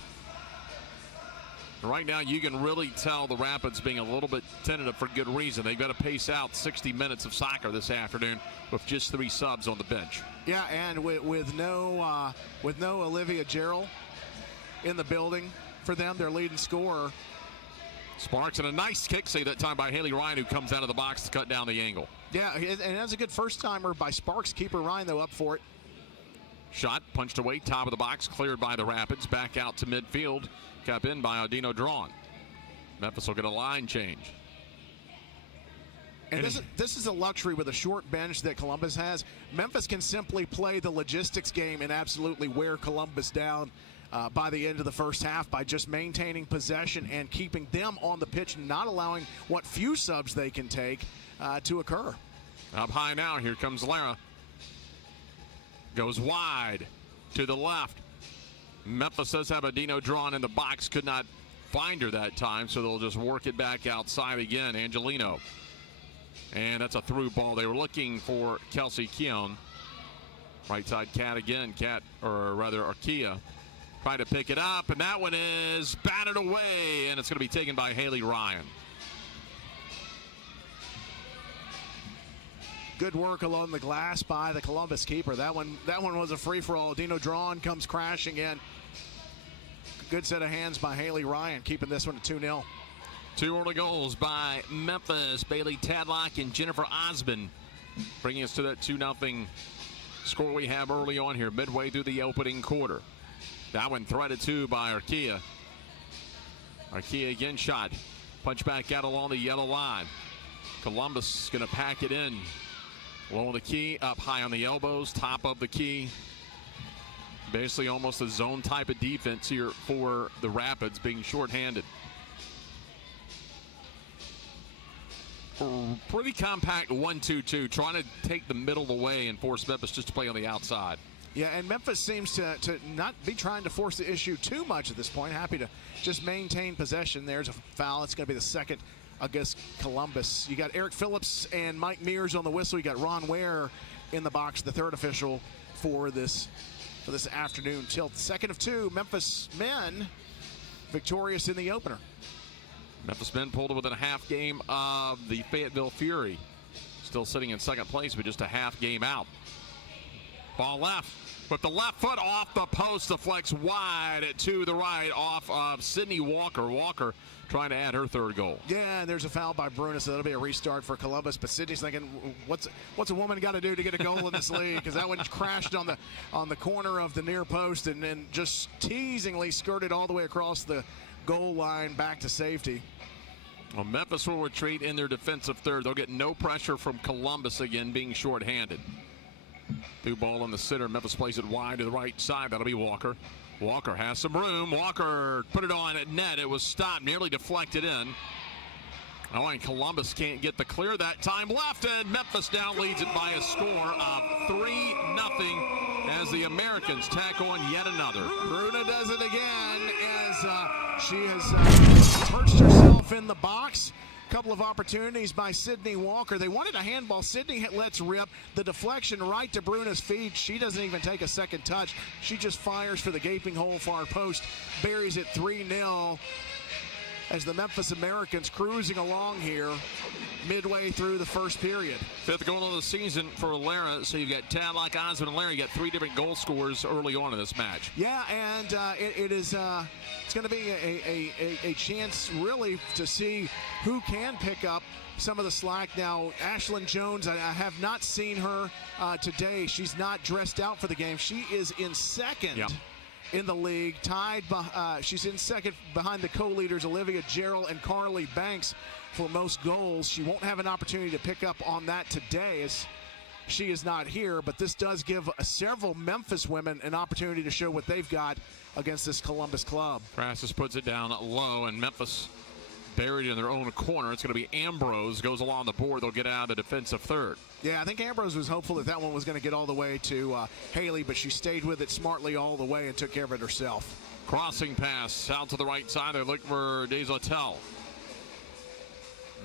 Right now, you can really tell the Rapids being a little bit tentative for good reason. They've got to pace out 60 minutes of soccer this afternoon with just 3 subs on the bench. Yeah, and with no Olivia Gerald in the building for them, their leading scorer. Sparks, and a nice kick save that time by Haley Ryan, who comes out of the box to cut down the angle. Yeah, and that's a good first-timer by Sparks. Keeper Ryan, though, up for it. Shot punched away, top of the box, cleared by the Rapids. Back out to midfield, kept in by Odino Drawn. Memphis will get a line change. And this is a luxury with a short bench that Columbus has. Memphis can simply play the logistics game and absolutely wear Columbus down by the end of the first half by just maintaining possession and keeping them on the pitch and not allowing what few subs they can take to occur. Up high now, here comes Lara. Goes wide to the left. Memphis does have Odino Drawn in the box, could not find her that time, so they'll just work it back outside again. Angelino. And that's a through ball. They were looking for Kelsey Keown. Right side Cat again. Arkia. Trying to pick it up, and that one is batted away, and it's going to be taken by Haley Ryan. Good work along the glass by the Columbus keeper. That one was a free-for-all. Dino Drawn comes crashing in. Good set of hands by Haley Ryan, keeping this one to 2-0. 2 early goals by Memphis. Bailey Tadlock and Jennifer Osmond, bringing us to that 2-0 score we have early on here, midway through the opening quarter. That one threaded too by Arkia. Arkia again shot. Punch back out along the yellow line. Columbus going to pack it in. Low the key, up high on the elbows, top of the key. Basically almost a zone type of defense here for the Rapids, being shorthanded. Pretty compact 1-2-2, trying to take the middle of the way and force Memphis just to play on the outside. Yeah, and Memphis seems to not be trying to force the issue too much at this point. Happy to just maintain possession. There's a foul. It's going to be the second against Columbus. You got Eric Phillips and Mike Mears on the whistle. You got Ron Ware in the box, the third official for this afternoon tilt. Second of 2, Memphis men victorious in the opener. Memphis men pulled within a half game of the Fayetteville Fury. Still sitting in second place, but just a half game out. Ball left with the left foot off the post, deflects wide to the right off of Sydney Walker. Walker trying to add her third goal. Yeah, and there's a foul by Bruna, so that'll be a restart for Columbus. But Sydney's thinking, what's a woman got to do to get a goal in this league? Because that one crashed on the corner of the near post and then just teasingly skirted all the way across the goal line back to safety. Well, Memphis will retreat in their defensive third. They'll get no pressure from Columbus again, being shorthanded. Through ball in the center. Memphis plays it wide to the right side. That'll be Walker. Walker has some room. Walker put it on at net. It was stopped, nearly deflected in. Oh, and Columbus can't get the clear that time left, and Memphis now leads it by a score of 3-0 as the Americans tack on yet another. Bruna does it again as she has perched herself in the box. Couple of opportunities by Sydney Walker. They wanted a handball. Sydney lets rip. The deflection right to Bruna's feet. She doesn't even take a second touch. She just fires for the gaping hole far post. Buries it 3-0 as the Memphis Americans cruising along here midway through the first period. 5th goal of the season for Lara. So you've got Tadlock, Osmond, and Lara. You got 3 different goal scorers early on in this match. Yeah, and it's going to be a chance really to see who can pick up some of the slack. Now, Ashlyn Jones, I have not seen her today. She's not dressed out for the game. She is in second. Yep. In the league, tied. She's in second behind the co-leaders Olivia Gerald and Carly Banks for most goals. She won't have an opportunity to pick up on that today as she is not here, but this does give several Memphis women an opportunity to show what they've got against this Columbus club. Crassus puts it down low, and Memphis buried in their own corner. It's going to be Ambrose goes along the board. They'll get out of the defensive third. Yeah, I think Ambrose was hopeful that one was going to get all the way to Haley, but she stayed with it smartly all the way and took care of it herself. Crossing pass out to the right side. They're looking for Desautel.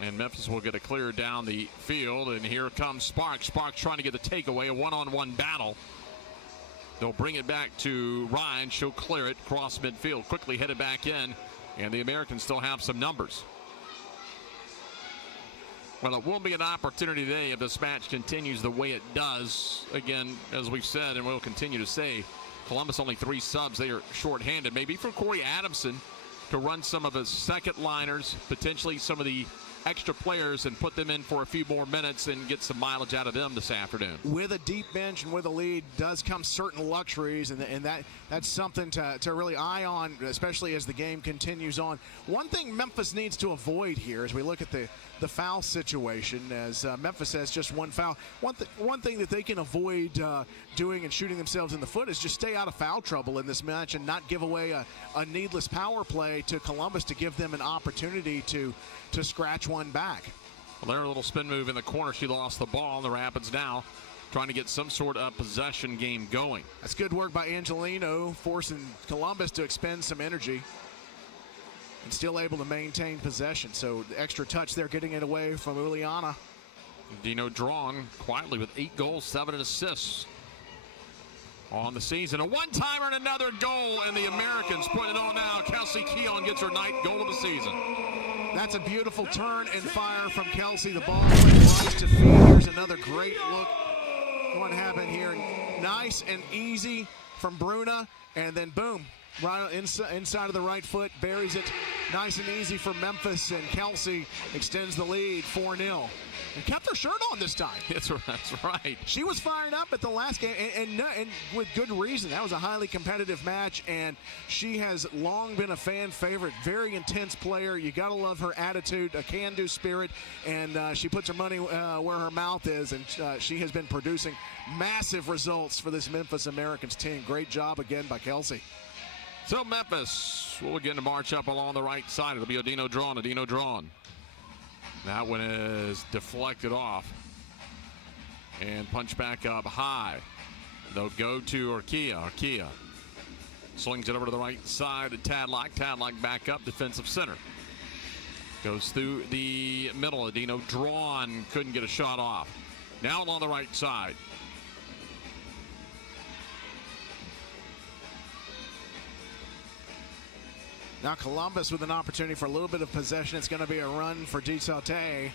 And Memphis will get a clear down the field, and here comes Sparks. Sparks trying to get the takeaway, a one-on-one battle. They'll bring it back to Ryan. She'll clear it cross midfield. Quickly headed back in, and the Americans still have some numbers. Well, it will be an opportunity today if this match continues the way it does. Again, as we've said and we'll continue to say, Columbus only 3 subs. They are shorthanded. Maybe for Corey Adamson to run some of his second liners, potentially some of the extra players, and put them in for a few more minutes and get some mileage out of them this afternoon. With a deep bench and with a lead does come certain luxuries, and that's something to really eye on, especially as the game continues on. One thing Memphis needs to avoid here as we look at the foul situation, as Memphis has just 1 foul. One thing that they can avoid doing and shooting themselves in the foot is just stay out of foul trouble in this match and not give away a needless power play to Columbus to give them an opportunity to scratch one back. Well, there's a little spin move in the corner. She lost the ball. The Rapids now trying to get some sort of possession game going. That's good work by Angelino, forcing Columbus to expend some energy and still able to maintain possession. So the extra touch there, getting it away from Uliana. Dino Drawn quietly with 8 goals, 7 assists on the season. A one-timer and another goal, and the Americans put it on now. Kelsey Keon gets her 9th goal of the season. That's a beautiful turn and fire from Kelsey. The ball went to feet. Here's another great look. What happened here? Nice and easy from Bruna, and then boom, right inside of the right foot, buries it. Nice and easy for Memphis, and Kelsey extends the lead 4-0. And kept her shirt on this time. That's right. She was fired up at the last game, and with good reason. That was a highly competitive match, and she has long been a fan favorite. Very intense player. You got to love her attitude, a can-do spirit, and she puts her money where her mouth is, and she has been producing massive results for this Memphis Americans team. Great job again by Kelsey. So Memphis will begin to march up along the right side. It'll be Adino Drawn. That one is deflected off and punched back up high. They'll go to Arkia. Slings it over to the right side to Tadlock. Tadlock back up, defensive center. Goes through the middle. Adino Drawn couldn't get a shot off. Now along the right side. Now Columbus with an opportunity for a little bit of possession. It's going to be a run for DeSaute.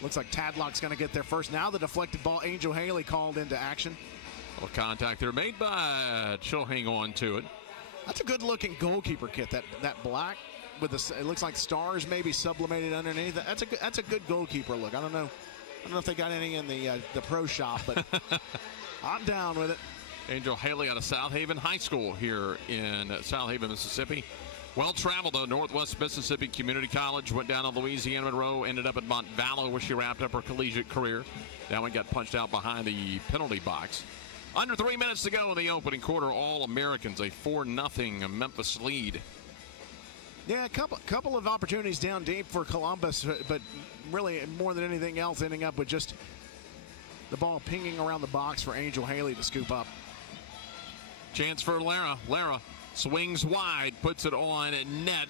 Looks like Tadlock's going to get there first. Now the deflected ball, Angel Haley called into action. A little contact there made, but she'll hang on to it. That's a good-looking goalkeeper kit. That black with it looks like stars maybe sublimated underneath. That's a good goalkeeper look. I don't know if they got any in the pro shop, but I'm down with it. Angel Haley out of South Haven High School here in South Haven, Mississippi. Well traveled though, Northwest Mississippi Community College, went down to Louisiana Monroe, ended up at Montvallo where she wrapped up her collegiate career. That one got punched out behind the penalty box. Under 3 minutes to go in the opening quarter, all Americans, a 4-0 Memphis lead. Yeah, a couple of opportunities down deep for Columbus, but really more than anything else ending up with just the ball pinging around the box for Angel Haley to scoop up. Chance for Lara. Lara swings wide, puts it on net.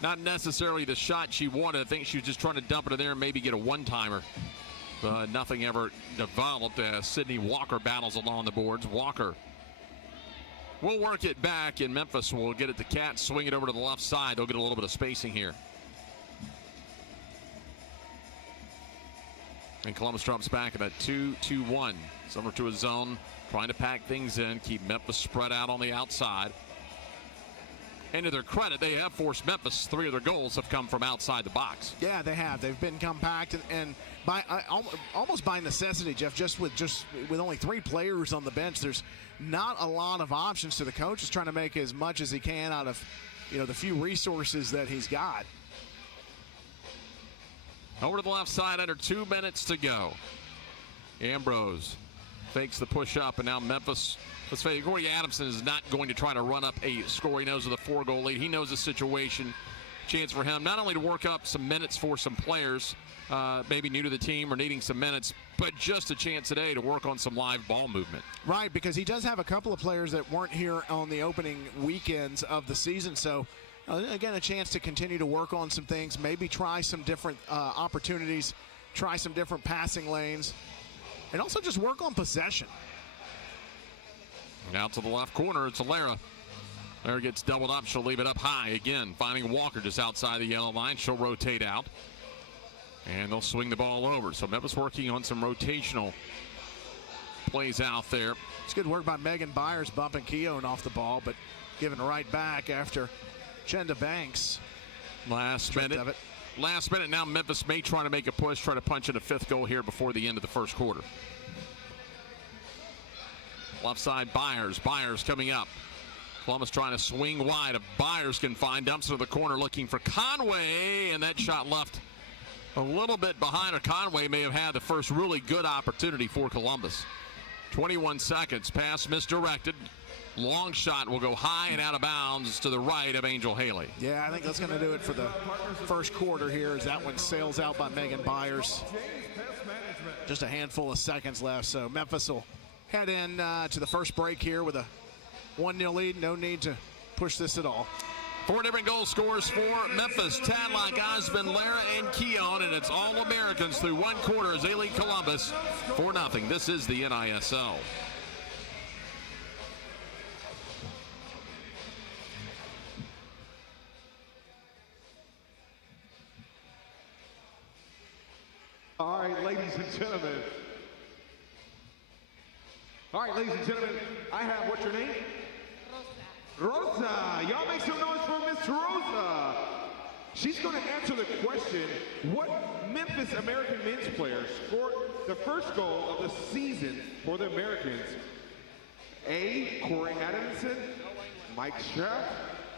Not necessarily the shot she wanted. I think she was just trying to dump it in there and maybe get a one-timer. But nothing ever developed as Sydney Walker battles along the boards. Walker will work it back, and Memphis will get it to Cat, swing it over to the left side. They'll get a little bit of spacing here. And Columbus drops back at that 2-2-1. Similar to a zone, trying to pack things in, keep Memphis spread out on the outside. And to their credit, they have forced Memphis. 3 of their goals have come from outside the box. Yeah, they have. They've been compact, and by almost by necessity, Jeff. Just with only 3 players on the bench, there's not a lot of options to the coach. Is trying to make as much as he can out of the few resources that he's got. Over to the left side, under 2 minutes to go. Ambrose fakes the push up, and now Memphis. Let's face it, Corey Adamson is not going to try to run up a score. He knows with a 4-goal lead. He knows the situation. Chance for him not only to work up some minutes for some players, maybe new to the team or needing some minutes, but just a chance today to work on some live ball movement. Right, because he does have a couple of players that weren't here on the opening weekends of the season. So, again, a chance to continue to work on some things, maybe try some different opportunities, try some different passing lanes, and also just work on possession. Out to the left corner, it's Alara. Alara gets doubled up. She'll leave it up high again, finding Walker just outside the yellow line. She'll rotate out, and they'll swing the ball over. So Memphis working on some rotational plays out there. It's good work by Megan Byers bumping Keown off the ball, but giving right back after Chenda Banks. Last minute now, Memphis may try to make a push, try to punch in a 5th goal here before the end of the first quarter. Left side, Byers coming up. Columbus trying to swing wide. If Byers can find, dumps into the corner looking for Conway, and that shot left a little bit behind her. Conway may have had the first really good opportunity for Columbus. 21 seconds, pass misdirected. Long shot will go high and out of bounds to the right of Angel Haley. Yeah, I think that's going to do it for the first quarter here as that one sails out by Megan Byers. Just a handful of seconds left, so Memphis will head in to the first break here with a 1-0 lead. No need to push this at all. 4 different goal scorers for Memphis. Tadlock, Osmond, Lara, and Keown, and it's all Americans through 1 quarter as they lead Columbus 4-0. This is the NISL. All right, ladies and gentlemen. I have, what's your name? Rosa. Y'all make some noise for Miss Rosa. She's going to answer the question, what Memphis American men's player scored the first goal of the season for the Americans? A, Corey Adamson, Mike Sheff,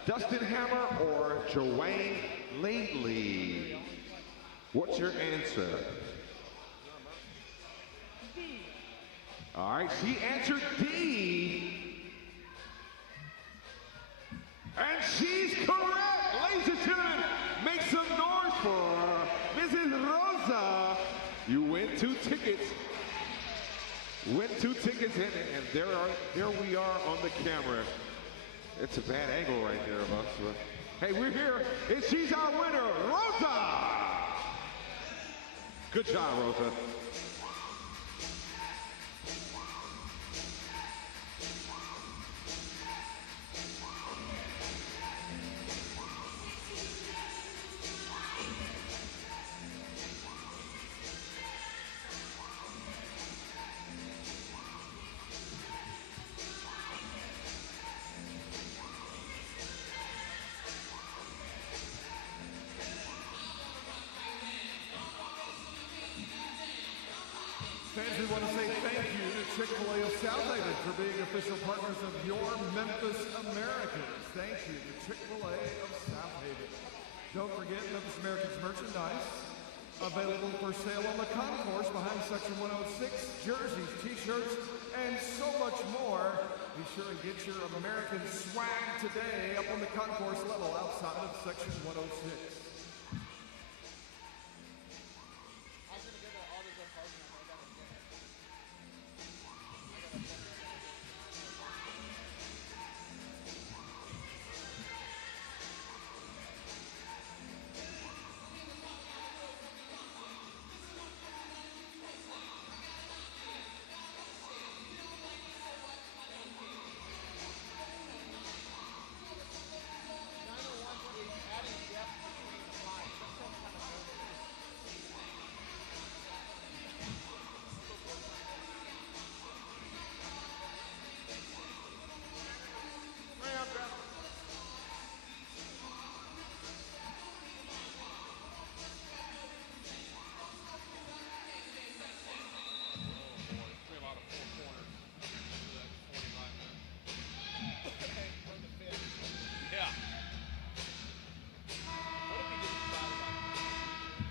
Dustin Hammer, or Joanne Lately? What's your answer? All right, she answered D. And she's correct. Ladies and gentlemen, make some noise for Mrs. Rosa. You win 2 tickets. Win 2 tickets, and there we are on the camera. It's a bad angle right there of us. But, hey, we're here, and she's our winner, Rosa. Good job, Rosa. Fans, we want to say thank you to Chick-fil-A of Southaven for being official partners of your Memphis Americans. Thank you to Chick-fil-A of Southaven. Don't forget Memphis Americans merchandise available for sale on the concourse behind Section 106, jerseys, t-shirts, and so much more. Be sure and get your American swag today up on the concourse level outside of Section 106.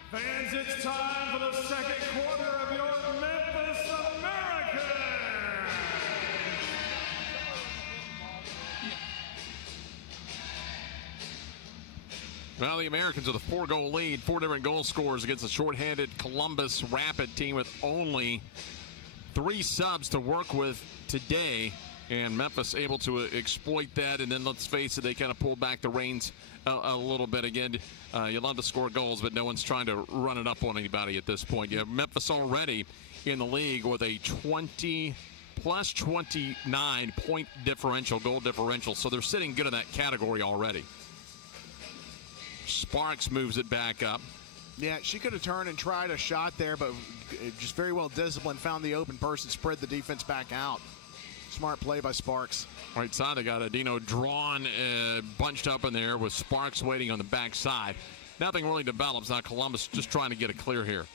Fans, it's time for the second quarter of your Memphis Americans. Well, the Americans with a 4-goal lead, 4 different goal scorers against a shorthanded Columbus Rapid team with only 3 subs to work with today. And Memphis able to exploit that, and then let's face it, they kind of pulled back the reins a little bit. Again, you love to score goals, but no one's trying to run it up on anybody at this point. You have Memphis already in the league with a 20 plus 29 point differential, goal differential, so they're sitting good in that category already. Sparks moves it back up. Yeah, she could have turned and tried a shot there, but just very well disciplined, found the open person, spread the defense back out. Smart play by Sparks. Right side, they got Adino drawn, bunched up in there with Sparks waiting on the backside. Nothing really develops. Now Columbus just trying to get a clear here.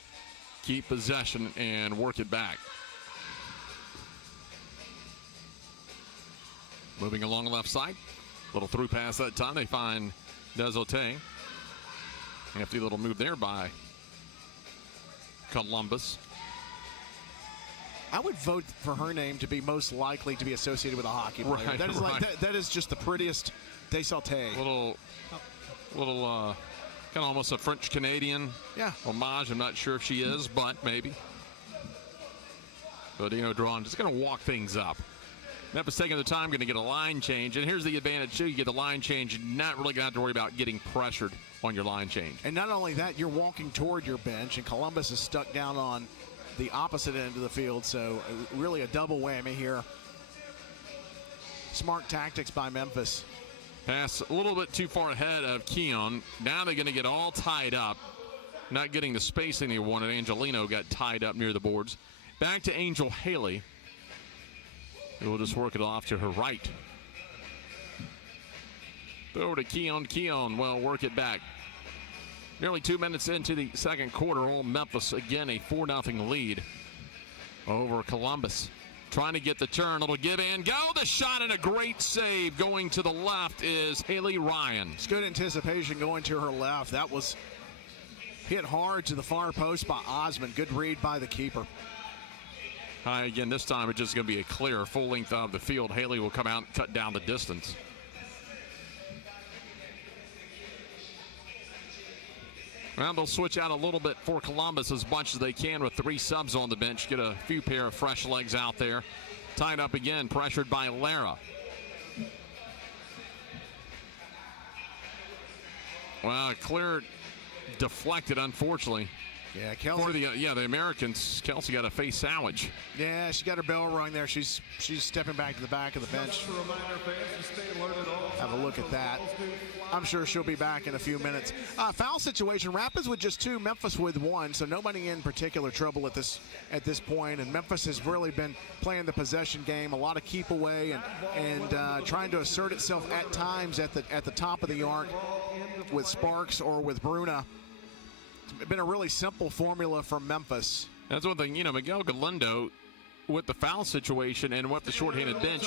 Keep possession and work it back. Moving along the left side. Little through pass that time. They find Desotte. Hefty little move there by Columbus. I would vote for her name to be most likely to be associated with a hockey player. Right, That is that is just the prettiest Desotte. Little kind of almost a French Canadian homage. I'm not sure if she is, but maybe. Adino drawn, just going to walk things up. Memphis taking the time, going to get a line change. And here's the advantage, too. You get the line change, you're not really going to have to worry about getting pressured on your line change. And not only that, you're walking toward your bench, and Columbus is stuck down on the opposite end of the field. So really a double whammy here. Smart tactics by Memphis. Pass a little bit too far ahead of Keon. Now they're going to get all tied up. Not getting the spacing they wanted. Angelino got tied up near the boards. Back to Angel Haley. We'll just work it off to her right. Over to Keon. Keon will work it back. Nearly 2 minutes into the second quarter. Old Memphis again a 4-0 lead over Columbus. Trying to get the turn. Little give and go. The shot and a great save going to the left is Haley Ryan. It's good anticipation going to her left. That was hit hard to the far post by Osmond. Good read by the keeper. High again. This time it's just going to be a clear full length of the field. Haley will come out and cut down the distance. Well, they'll switch out a little bit for Columbus as much as they can with 3 subs on the bench. Get a few pair of fresh legs out there. Tied up again, pressured by Lara. Well, clear deflected, unfortunately. Yeah, Kelsey. For the Americans, Kelsey got a face sandwich. Yeah, she got her bell rung there. She's stepping back to the back of the bench. Have a look at that. I'm sure she'll be back in a few minutes. Foul situation, Rapids with just 2, Memphis with 1, so nobody in particular trouble at this point. And Memphis has really been playing the possession game, a lot of keep away, and trying to assert itself at times at the top of the arc with Sparks or with Bruna. It's been a really simple formula from Memphis. That's one thing, Miguel Galindo with the foul situation and with the shorthanded bench.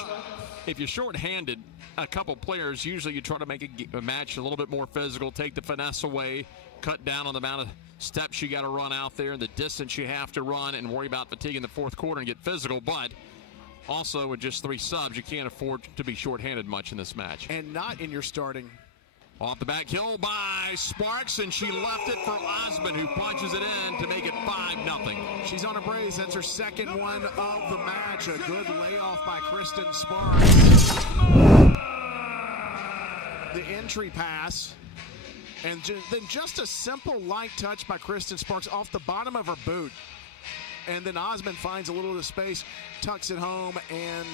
If you're shorthanded, a couple players, usually you try to make a match a little bit more physical, take the finesse away, cut down on the amount of steps you got to run out there and the distance you have to run, and worry about fatigue in the fourth quarter and get physical. But also with just 3 subs, you can't afford to be shorthanded much in this match. And not in your starting. Off the back hill by Sparks, and she left it for Osmond, who punches it in to make it 5-0. She's on a brace. That's her second one of the match. A good layoff by Kristen Sparks. The entry pass. And then just a simple light touch by Kristen Sparks off the bottom of her boot. And then Osmond finds a little bit of space, tucks it home, and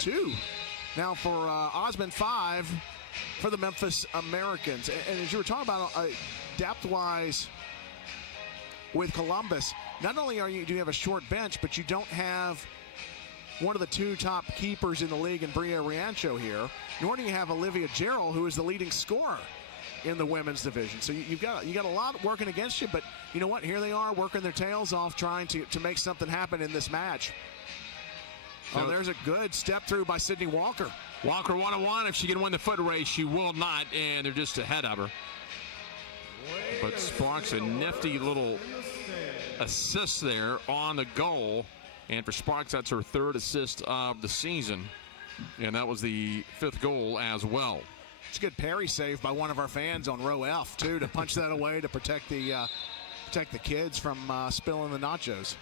2. Now for Osmond, 5 for the Memphis Americans. And as you were talking about depth-wise with Columbus, not only do you have a short bench, but you don't have one of the 2 top keepers in the league in Bria Riancho here, nor do you have Olivia Gerald, who is the leading scorer in the women's division. So you got a lot working against you, but you know what? Here they are working their tails off, trying to make something happen in this match. Oh, there's a good step through by Sydney Walker. Walker 1-on-1. If she can win the foot race, she will not, and they're just ahead of her. But Sparks, a nifty little assist there on the goal. And for Sparks, that's her 3rd assist of the season. And that was the 5th goal as well. It's a good parry save by one of our fans on row F, too, to punch that away to protect the kids from spilling the nachos.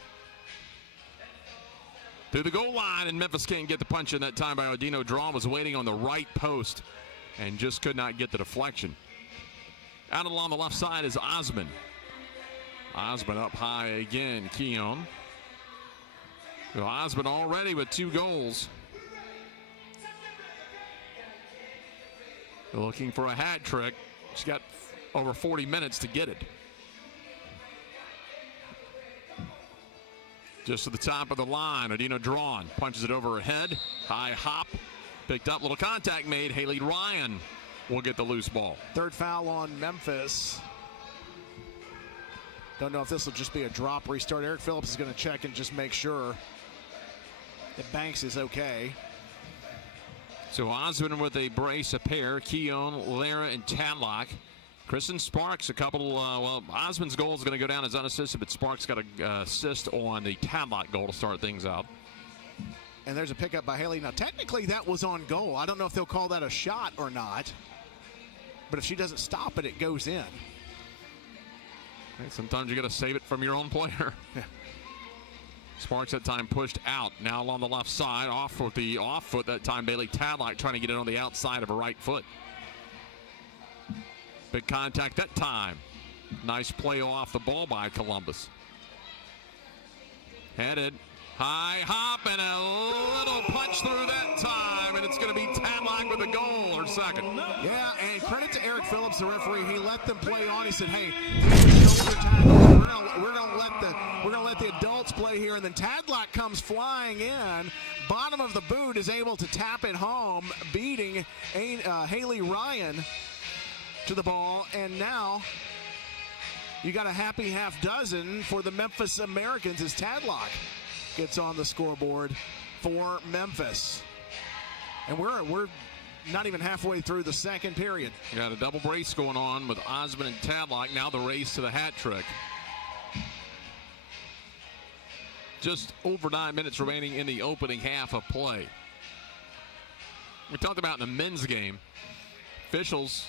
Through the goal line, and Memphis can't get the punch in that time by Odino. Drawn was waiting on the right post and just could not get the deflection. Out along the left side is Osmond. Osmond up high again. Keon. So Osmond already with 2 goals. They're looking for a hat trick. She's got over 40 minutes to get it. Just to the top of the line, Adina Drawn punches it over her head. High hop, picked up, little contact made. Haley Ryan will get the loose ball. 3rd foul on Memphis. Don't know if this will just be a drop restart. Eric Phillips is going to check and just make sure that Banks is okay. So Osmond with a brace, a pair. Keown, Lara, and Tadlock. Kristen Sparks, a couple, well, Osmond's goal is going to go down as unassisted, but Sparks got an assist on the Tadlock goal to start things out. And there's a pickup by Haley. Now, technically, that was on goal. I don't know if they'll call that a shot or not. But if she doesn't stop it, it goes in. Hey, sometimes you got to save it from your own player. Sparks that time pushed out. Now along the left side, off with the off foot that time. Bailey Tadlock trying to get it on the outside of her right foot. Big contact that time. Nice play off the ball by Columbus. Headed. High hop and a little punch through that time, and it's going to be Tadlock with a goal, or second. Yeah, and credit to Eric Phillips, the referee. He let them play on. He said, "Hey, we're gonna let the adults play here." And then Tadlock comes flying in. Bottom of the boot is able to tap it home, beating Haley Ryan to the ball, and now you got a happy half dozen for the Memphis Americans as Tadlock gets on the scoreboard for Memphis. And we're not even halfway through the second period. Got a double brace going on with Osmond and Tadlock. Now the race to the hat trick. Just over 9 minutes remaining in the opening half of play. We talked about in the men's game, officials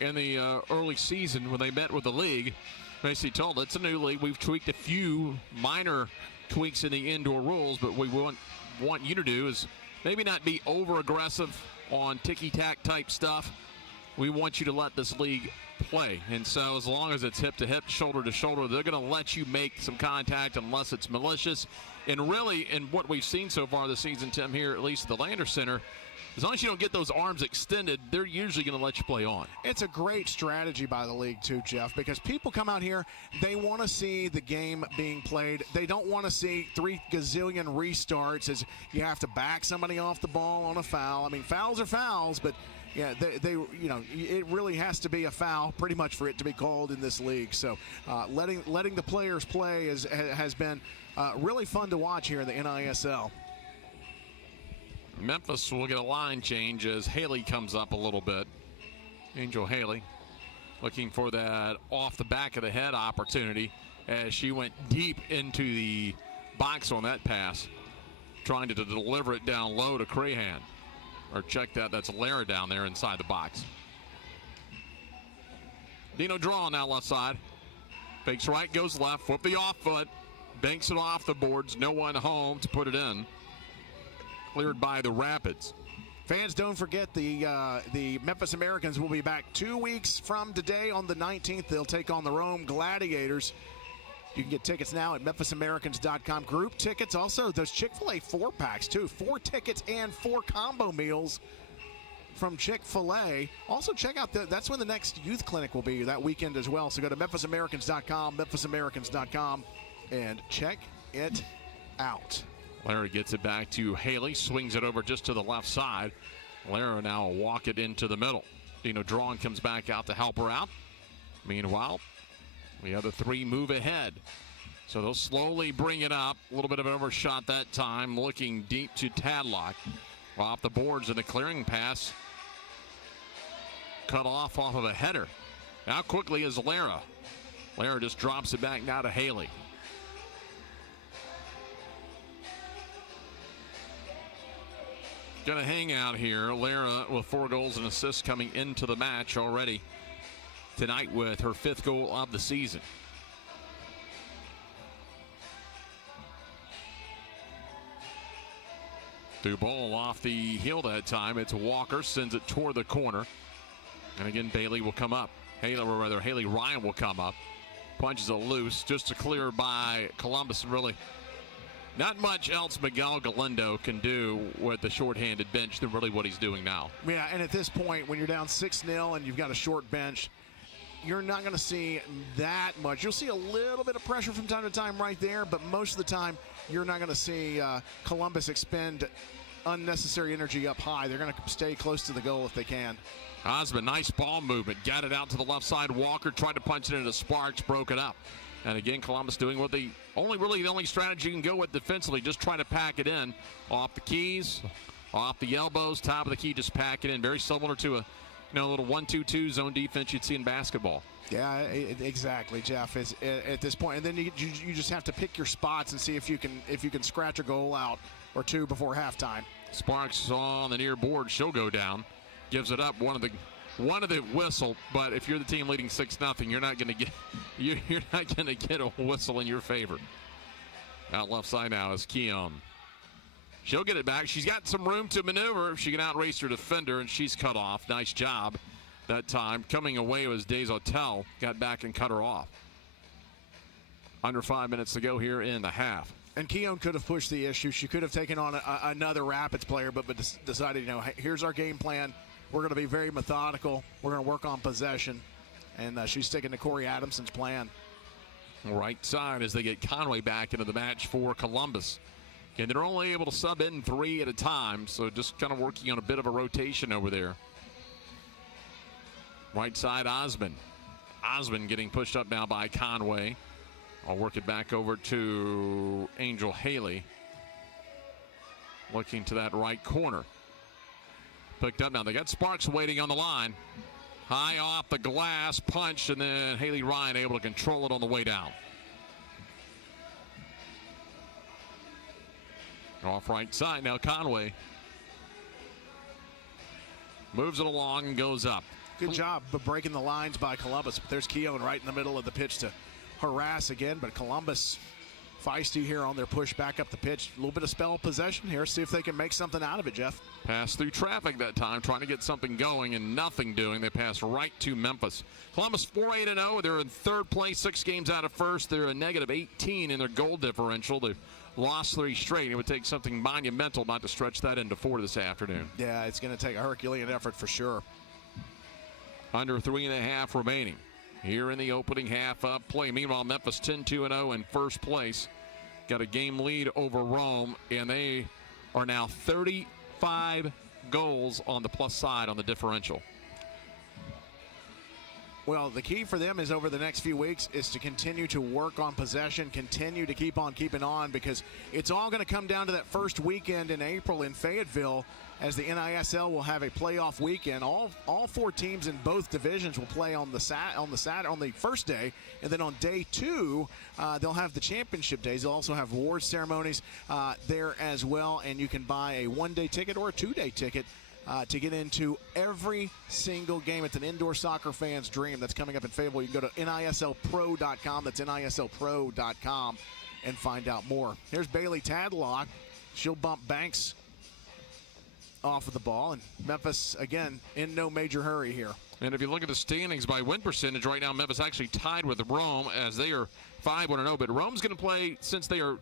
in the early season when they met with the league basically told it's a new league. We've tweaked a few minor tweaks in the indoor rules, but we want you to do is maybe not be over aggressive on ticky-tack type stuff. We want you to let this league play, and so as long as it's hip to hip, shoulder to shoulder, they're going to let you make some contact unless it's malicious. And really, in what we've seen so far this season, Tim, here at least at the Lander Center, as long as you don't get those arms extended, they're usually going to let you play on. It's a great strategy by the league too, Jeff, because people come out here, they want to see the game being played. They don't want to see 3 gazillion restarts as you have to back somebody off the ball on a foul. I mean, fouls are fouls, but yeah, they you know, it really has to be a foul pretty much for it to be called in this league. So letting the players play has been really fun to watch here in the NISL. Memphis will get a line change as Haley comes up a little bit. Angel Haley looking for that off the back of the head opportunity as she went deep into the box on that pass, trying to deliver it down low to Crahan. Or check that, that's Lara down there inside the box. Dino Draw now left side. Fakes right, goes left, flip the off foot, banks it off the boards, no one home to put it in. Cleared by the Rapids. Fans, don't forget the Memphis Americans will be back 2 weeks from today on the 19th. They'll take on the Rome Gladiators. You can get tickets now at memphisamericans.com. Group tickets, also those Chick-fil-A 4-packs too. 4 tickets and 4 combo meals from Chick-fil-A. Also check out, that's when the next youth clinic will be that weekend as well. So go to memphisamericans.com, memphisamericans.com, and check it out. Lara gets it back to Haley, swings it over just to the left side. Lara now will walk it into the middle. Dino Drawn comes back out to help her out. Meanwhile, the other 3 move ahead. So they'll slowly bring it up. A little bit of an overshot that time, looking deep to Tadlock. Off the boards in the clearing pass. Cut off of a header. Now quickly is Lara. Lara just drops it back now to Haley. Going to hang out here. Lara with 4 goals and assists coming into the match already tonight with her 5th goal of the season. Through ball off the heel that time. It's Walker, sends it toward the corner. And again, Bailey will come up. Haley Ryan will come up. Punches it loose just to clear by Columbus. Really Not much else Miguel Galindo can do with the shorthanded bench than really what he's doing now. Yeah, and at this point, when you're down 6-0 and you've got a short bench, you're not going to see that much. You'll see a little bit of pressure from time to time right there, but most of the time, you're not going to see Columbus expend unnecessary energy up high. They're going to stay close to the goal if they can. Osmond, nice ball movement. Got it out to the left side. Walker tried to punch it into Sparks, broke it up. And again, Columbus doing what the only strategy you can go with defensively, just try to pack it in off the keys, off the elbows, top of the key, just pack it in. Very similar to a little 1-2-2 zone defense you'd see in basketball. Yeah, exactly, Jeff. At this point, and then you just have to pick your spots and see if you can scratch a goal out or two before halftime. Sparks on the near board. She'll go down, gives it up. One of the whistle, but if you're the team leading 6-0, you're not going to get a whistle in your favor. Out left side now is Keon. She'll get it back. She's got some room to maneuver if she can outrace her defender, and she's cut off. Nice job that time. Coming away was Desautel. Got back and cut her off. Under 5 minutes to go here in the half. And Keon could have pushed the issue. She could have taken on another Rapids player, but decided, hey, here's our game plan. We're going to be very methodical. We're going to work on possession. And she's sticking to Corey Adamson's plan. Right side as they get Conway back into the match for Columbus. And they're only able to sub in 3 at a time, so just kind of working on a bit of a rotation over there. Right side, Osmond. Osmond getting pushed up now by Conway. I'll work it back over to Angel Haley. Looking to that right corner. Picked up now. They got Sparks waiting on the line. High off the glass, punch, and then Haley Ryan able to control it on the way down. Off right side now, Conway. Moves it along and goes up. Good job of breaking the lines by Columbus. There's Keown right in the middle of the pitch to harass again, but Columbus feisty here on their push back up the pitch. A little bit of spell possession here. See if they can make something out of it, Jeff. Pass through traffic that time, trying to get something going and nothing doing. They pass right to Memphis. Columbus 4-8-0. They're in third place, 6 games out of first. They're a negative 18 in their goal differential. They've lost 3 straight. It would take something monumental not to stretch that into 4 this afternoon. Yeah, it's going to take a Herculean effort for sure. Under 3.5 remaining here in the opening half of play. Meanwhile, Memphis 10-2-0 in first place. Got a game lead over Rome, and they are now 35 goals on the plus side on the differential. Well, the key for them is over the next few weeks is to continue to work on possession, continue to keep on keeping on, because it's all going to come down to that first weekend in April in Fayetteville, as the NISL will have a playoff weekend. All 4 teams in both divisions will play on the first day, and then on day 2, they'll have the championship days. They'll also have award ceremonies there as well, and you can buy a 1-day ticket or a 2-day ticket to get into every single game. It's an indoor soccer fan's dream. That's coming up in Fayetteville. You can go to NISLpro.com. That's NISLpro.com and find out more. Here's Bailey Tadlock. She'll bump Banks off of the ball, and Memphis, again, in no major hurry here. And if you look at the standings by win percentage, right now Memphis actually tied with Rome as they are 5-1-0. But Rome's going to play, since they are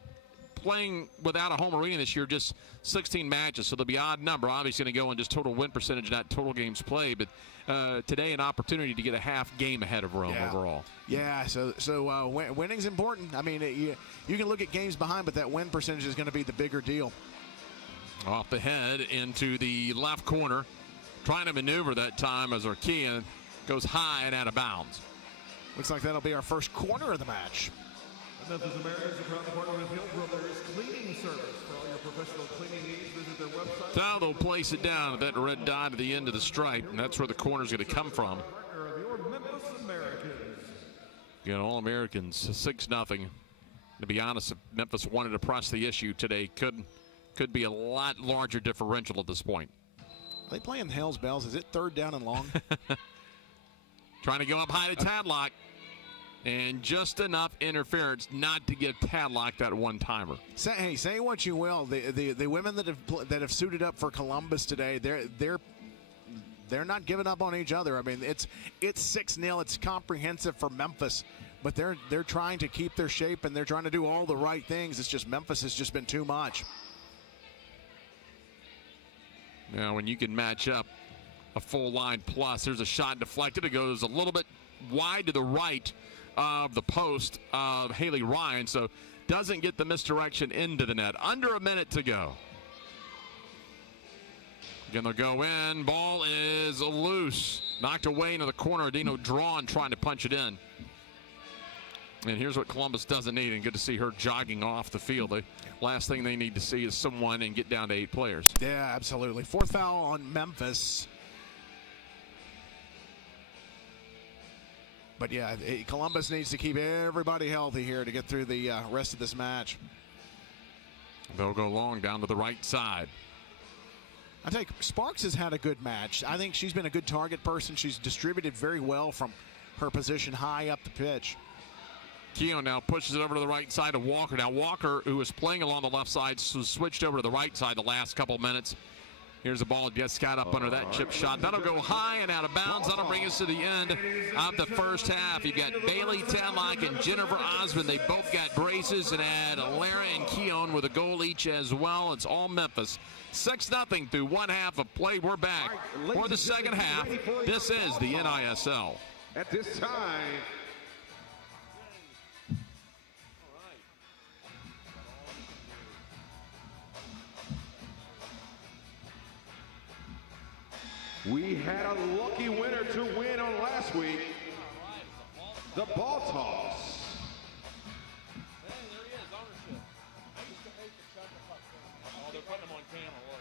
playing without a home arena this year, just 16 matches, so they'll be odd number. Obviously going to go on just total win percentage, not total games played. But today, an opportunity to get a half game ahead of Rome overall. Yeah, so winning's important. I mean, you can look at games behind, but that win percentage is going to be the bigger deal. Off the head into the left corner. Trying to maneuver that time as Arkean goes high and out of bounds. Looks like that'll be our first corner of the match. Memphis Americans are proud to partner with Hill Brothers Cleaning Service. For all your professional cleaning needs, visit their website. Now they'll place it down at that red dot at the end of the stripe, and that's where the corner's going to come from. Partner of your Memphis Americans. You know, All-Americans 6-0. To be honest, if Memphis wanted to press the issue today, could be a lot larger differential at this point. Are they playing Hell's Bells? Is it 3rd down and long? Trying to go up high to Tadlock. And just enough interference not to give Tadlock that one-timer. Say what you will. The women that have suited up for Columbus today, they're not giving up on each other. I mean, it's 6-0. It's comprehensive for Memphis. but they're trying to keep their shape and they're trying to do all the right things. It's just Memphis has just been too much. Now, when you can match up a full line plus, there's a shot deflected. It goes a little bit wide to the right of the post of Haley Ryan, so doesn't get the misdirection into the net. Under a minute to go. Again, they'll go in. Ball is loose. Knocked away into the corner. Dino Drawn trying to punch it in. And here's what Columbus doesn't need, and good to see her jogging off the field. The last thing they need to see is someone and get down to 8 players. Yeah, absolutely. 4th foul on Memphis. But yeah, Columbus needs to keep everybody healthy here to get through the rest of this match. They'll go long down to the right side. I think Sparks has had a good match. I think she's been a good target person. She's distributed very well from her position high up the pitch. Keown now pushes it over to the right side of Walker. Now Walker, who was playing along the left side, switched over to the right side the last couple minutes. Here's the ball. Gets got up under that chip shot. That'll go high and out of bounds. That'll bring us to the end of the first half. You've got Bailey Tadlock and Jennifer Osmond. They both got braces, and add Lara and Keown with a goal each as well. It's all Memphis. 6-0 through one half of play. We're back for the second half. This is the NISL. At this time, we had a lucky winner to win on last week. The ball toss. Hey, there he is, ownership. I used to hate the chuck the puck. Oh, they're putting him on camera, look.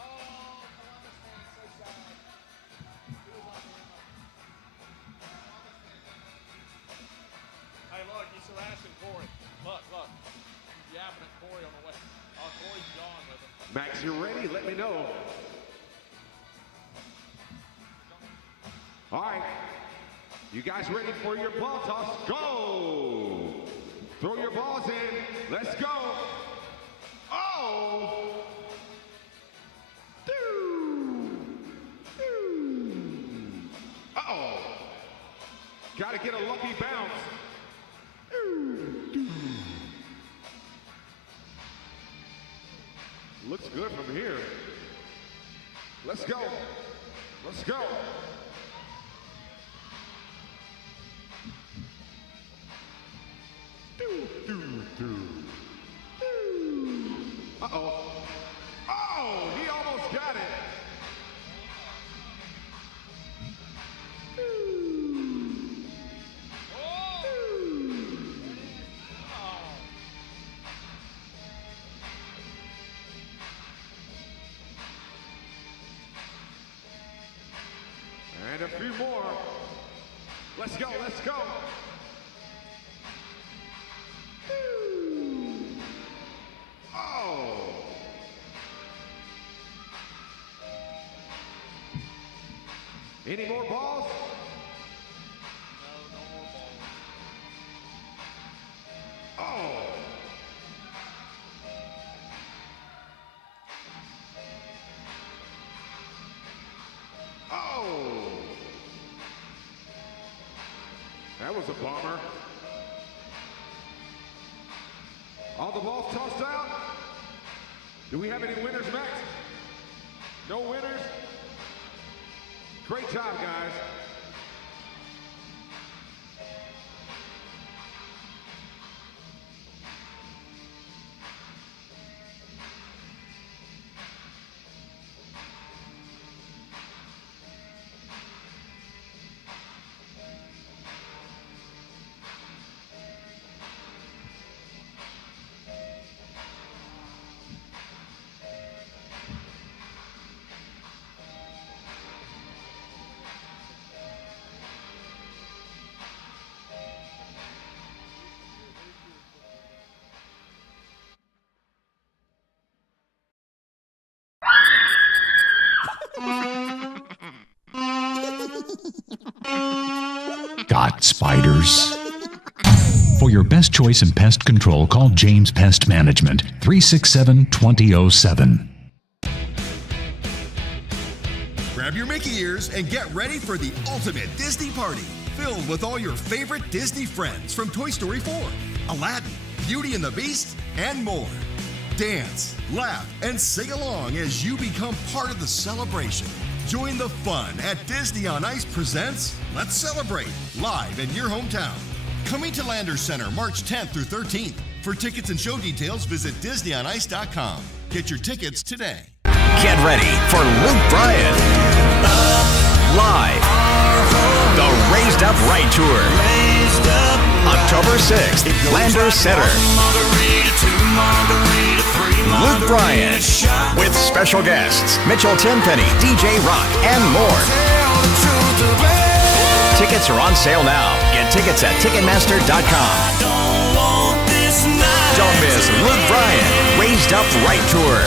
Oh, Columbus fans, so sad. He was on camera. Hey, look, he's harassing Corey. Look. He's yapping at Corey on the way. Oh, Corey's gone with him. Max, you ready? Let me know. All right, you guys ready for your ball toss? Go! Throw your balls in. Let's go. Oh! Uh-oh. Got to get a lucky bounce. Looks good from here. Let's go. Let's go. Uh-oh. Oh, he almost got it. And a few more. Let's go, let's go. Oh. Any more balls? No more balls. Oh. Oh. That was a bomber. All the balls tossed out. Do we have any winners, Max? No winners? Great job, guys. Got spiders? For your best choice in pest control, call James Pest Management, 367-2007. Grab your Mickey ears and get ready for the ultimate Disney party, filled with all your favorite Disney friends from Toy Story 4, Aladdin, Beauty and the Beast, and more. Dance, laugh, and sing along as you become part of the celebration. Join the fun at Disney on Ice presents Let's Celebrate, live in your hometown. Coming to Landers Center March 10th through 13th. For tickets and show details, visit DisneyOnIce.com. Get your tickets today. Get ready for Luke Bryan. Live. The Raised Up Right Tour. October 6th, Landers Center. Luke Bryan. With special guests, Mitchell Tenpenny, DJ Rock, and more. Tickets are on sale now. Get tickets at Ticketmaster.com. Don't miss Luke Bryan, Raised Up Right Tour.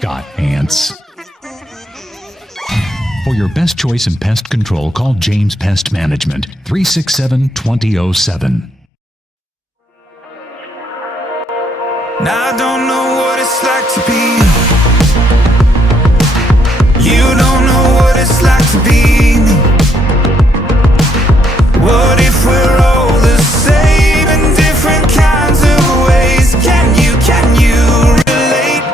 Got ants? For your best choice in pest control, call James Pest Management, 367-2007. Now I don't know what it's like to be. You don't know what it's like to be me. What if we're all the same in different kinds of ways? Can you relate?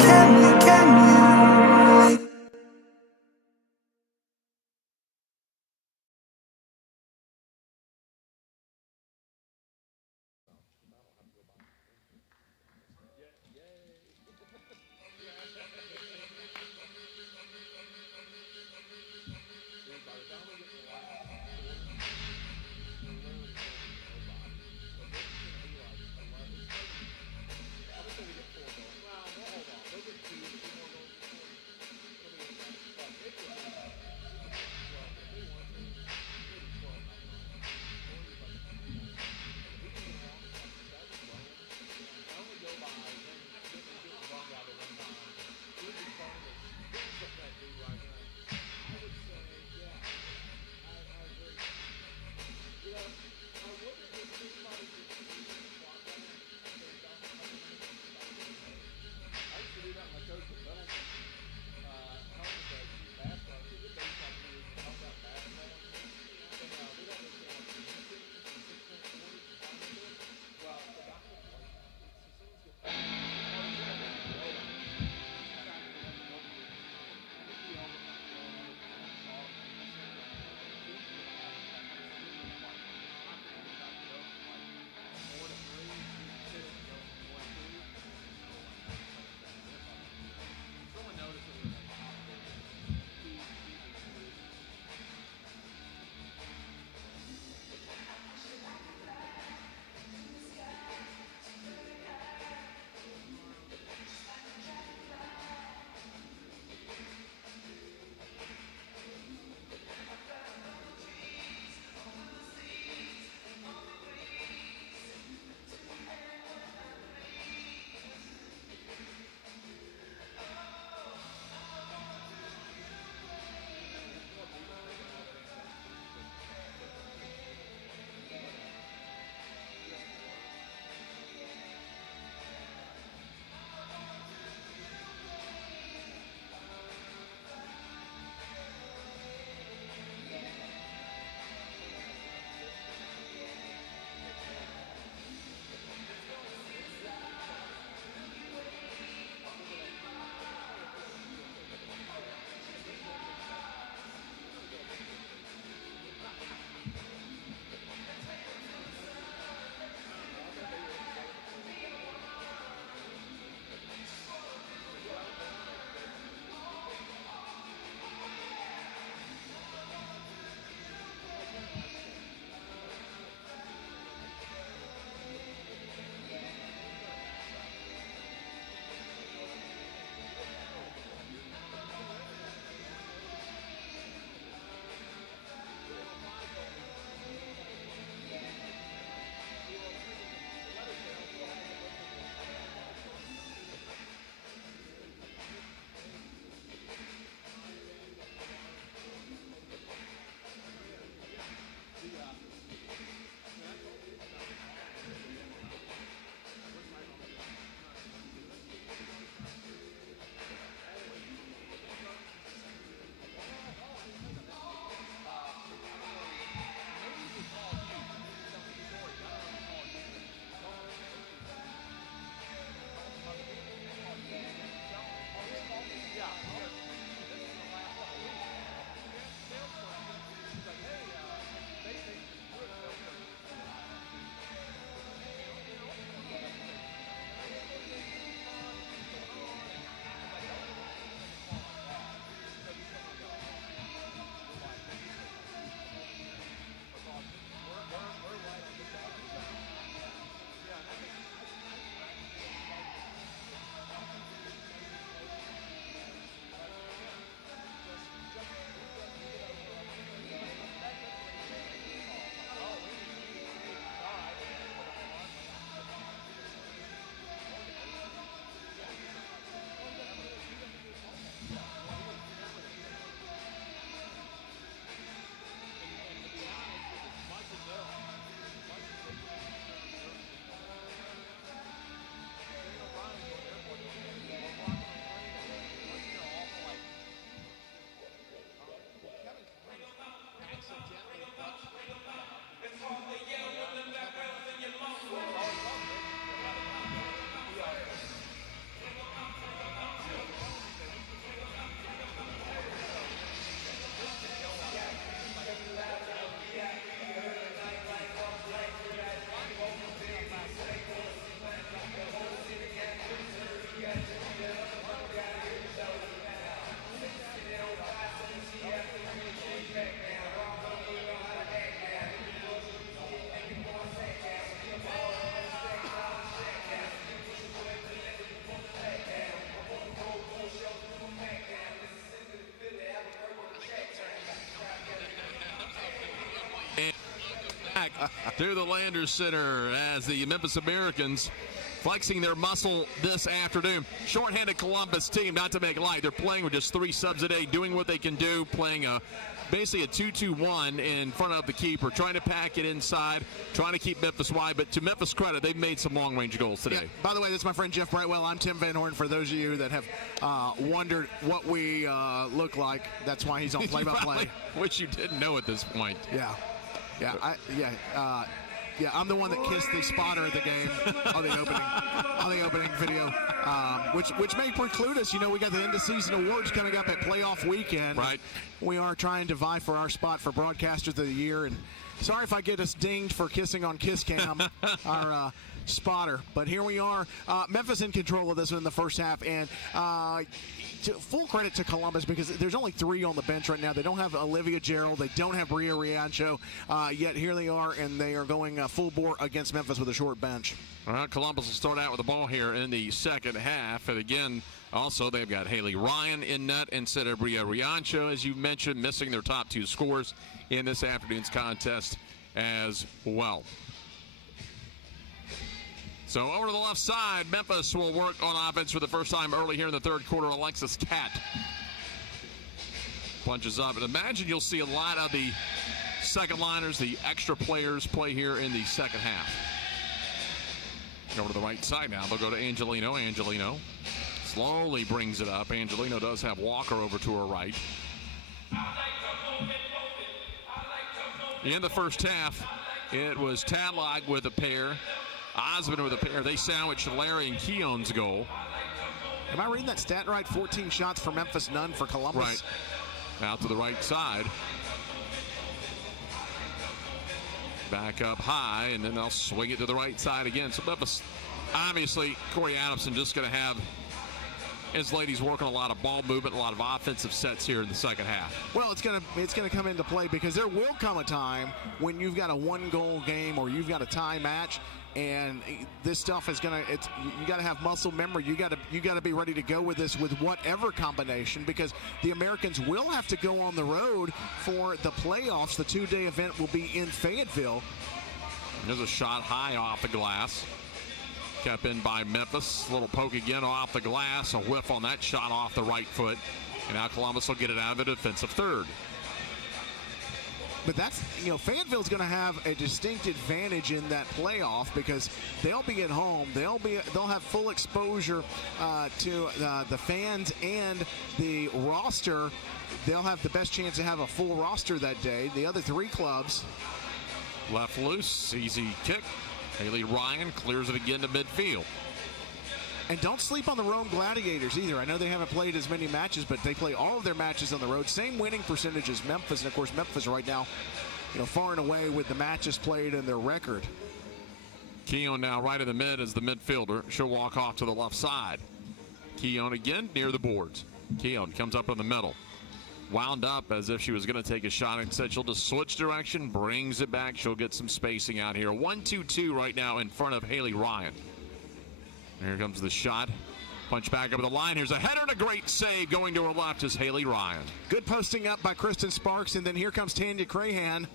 Can you back to the Landers Center as the Memphis Americans flexing their muscle this afternoon. Shorthanded Columbus team, not to make light. They're playing with just 3 subs a day, doing what they can do, playing basically a 2-2-1 in front of the keeper, trying to pack it inside, trying to keep Memphis wide. But to Memphis' credit, they've made some long-range goals today. Yeah. By the way, this is my friend Jeff Brightwell. I'm Tim Van Horn. For those of you that have wondered what we look like, that's why he's on play-by-play. Which you didn't know at this point. Yeah. Yeah, I'm the one that kissed the spotter at the game on the opening video, which may preclude us. You know, we got the end of season awards coming up at playoff weekend. Right. We are trying to vie for our spot for broadcasters of the year, and sorry if I get us dinged for kissing on Kiss Cam, our spotter. But here we are, Memphis in control of this one in the first half, and full credit to Columbus because there's only 3 on the bench right now. They don't have Olivia Gerald. They don't have Bria Riancho. Yet here they are, and they are going full bore against Memphis with a short bench. Well, Columbus will start out with the ball here in the second half. And again, also they've got Haley Ryan in net instead of Bria Riancho, as you mentioned, missing their top 2 scorers in this afternoon's contest as well. So over to the left side, Memphis will work on offense for the first time early here in the third quarter. Alexis Catt punches up. And imagine you'll see a lot of the second liners, the extra players play here in the second half. Over to the right side now. They'll go to Angelino. Angelino slowly brings it up. Angelino does have Walker over to her right. In the first half, it was Tadlock with a pair. Osmond with a pair. They sandwiched Larry and Keon's goal. Am I reading that stat right? 14 shots for Memphis, none for Columbus. Right. Out to the right side. Back up high, and then they'll swing it to the right side again. So Memphis, obviously, Corey Adamson just going to have his ladies working a lot of ball movement, a lot of offensive sets here in the second half. Well, it's gonna come into play because there will come a time when you've got a 1-goal game or you've got a tie match, and this stuff is you got to have muscle memory. You got to be ready to go with this with whatever combination, because the Americans will have to go on the road for the playoffs. The 2-day event will be in Fayetteville. There's a shot high off the glass. Kept in by Memphis. A little poke again off the glass. A whiff on that shot off the right foot. And now Columbus will get it out of the defensive third. But that's, Fayetteville's going to have a distinct advantage in that playoff because they'll be at home. They'll have full exposure to the fans and the roster. They'll have the best chance to have a full roster that day. The other 3 clubs. Left loose, easy kick. Haley Ryan clears it again to midfield. And don't sleep on the Rome Gladiators either. I know they haven't played as many matches, but they play all of their matches on the road. Same winning percentage as Memphis. And, of course, Memphis right now, far and away with the matches played and their record. Keon now right in the mid as the midfielder. She'll walk off to the left side. Keon again near the boards. Keon comes up in the middle. Wound up as if she was going to take a shot. Instead, she'll just switch direction, brings it back. She'll get some spacing out here. 1-2-2 right now in front of Haley Ryan. Here comes the shot. Punch back over the line. Here's a header and a great save going to her left is Haley Ryan. Good posting up by Kristen Sparks, and then here comes Tanya Crahan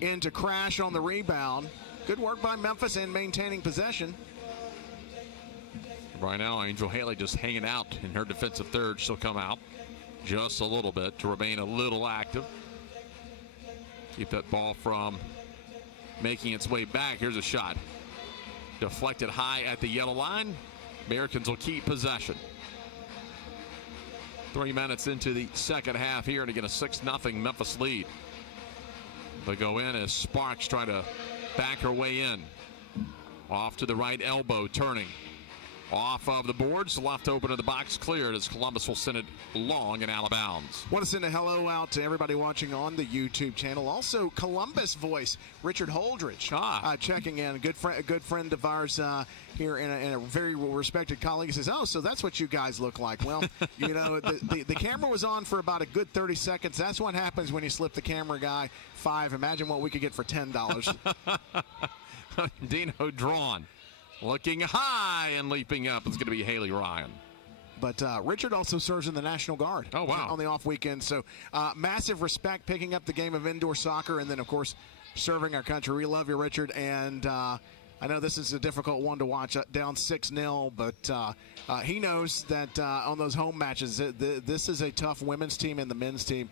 in to crash on the rebound. Good work by Memphis in maintaining possession. Right now, Angel Haley just hanging out in her defensive third. She'll come out just a little bit to remain a little active. Keep that ball from making its way back. Here's a shot. Deflected high at the yellow line. Americans will keep possession. 3 minutes into the second half here to get a 6-0 Memphis lead. They go in as Sparks trying to back her way in. Off to the right elbow, turning. Off of the boards, left open of the box cleared as Columbus will send it long and out of bounds. Want to send a hello out to everybody watching on the YouTube channel. Also, Columbus voice, Richard Holdridge, checking in. A good friend of ours here and a very respected colleague. He says, oh, so that's what you guys look like. Well, the camera was on for about a good 30 seconds. That's what happens when you slip the camera guy $5. Imagine what we could get for $10. Dino drawn. Looking high and leaping up is going to be Haley Ryan. But Richard also serves in the National Guard. Oh, wow. On the off weekend. So massive respect picking up the game of indoor soccer. And then, of course, serving our country. We love you, Richard, and I know this is a difficult one to watch, down 6-0, but he knows that on those home matches, this is a tough women's team and the men's team,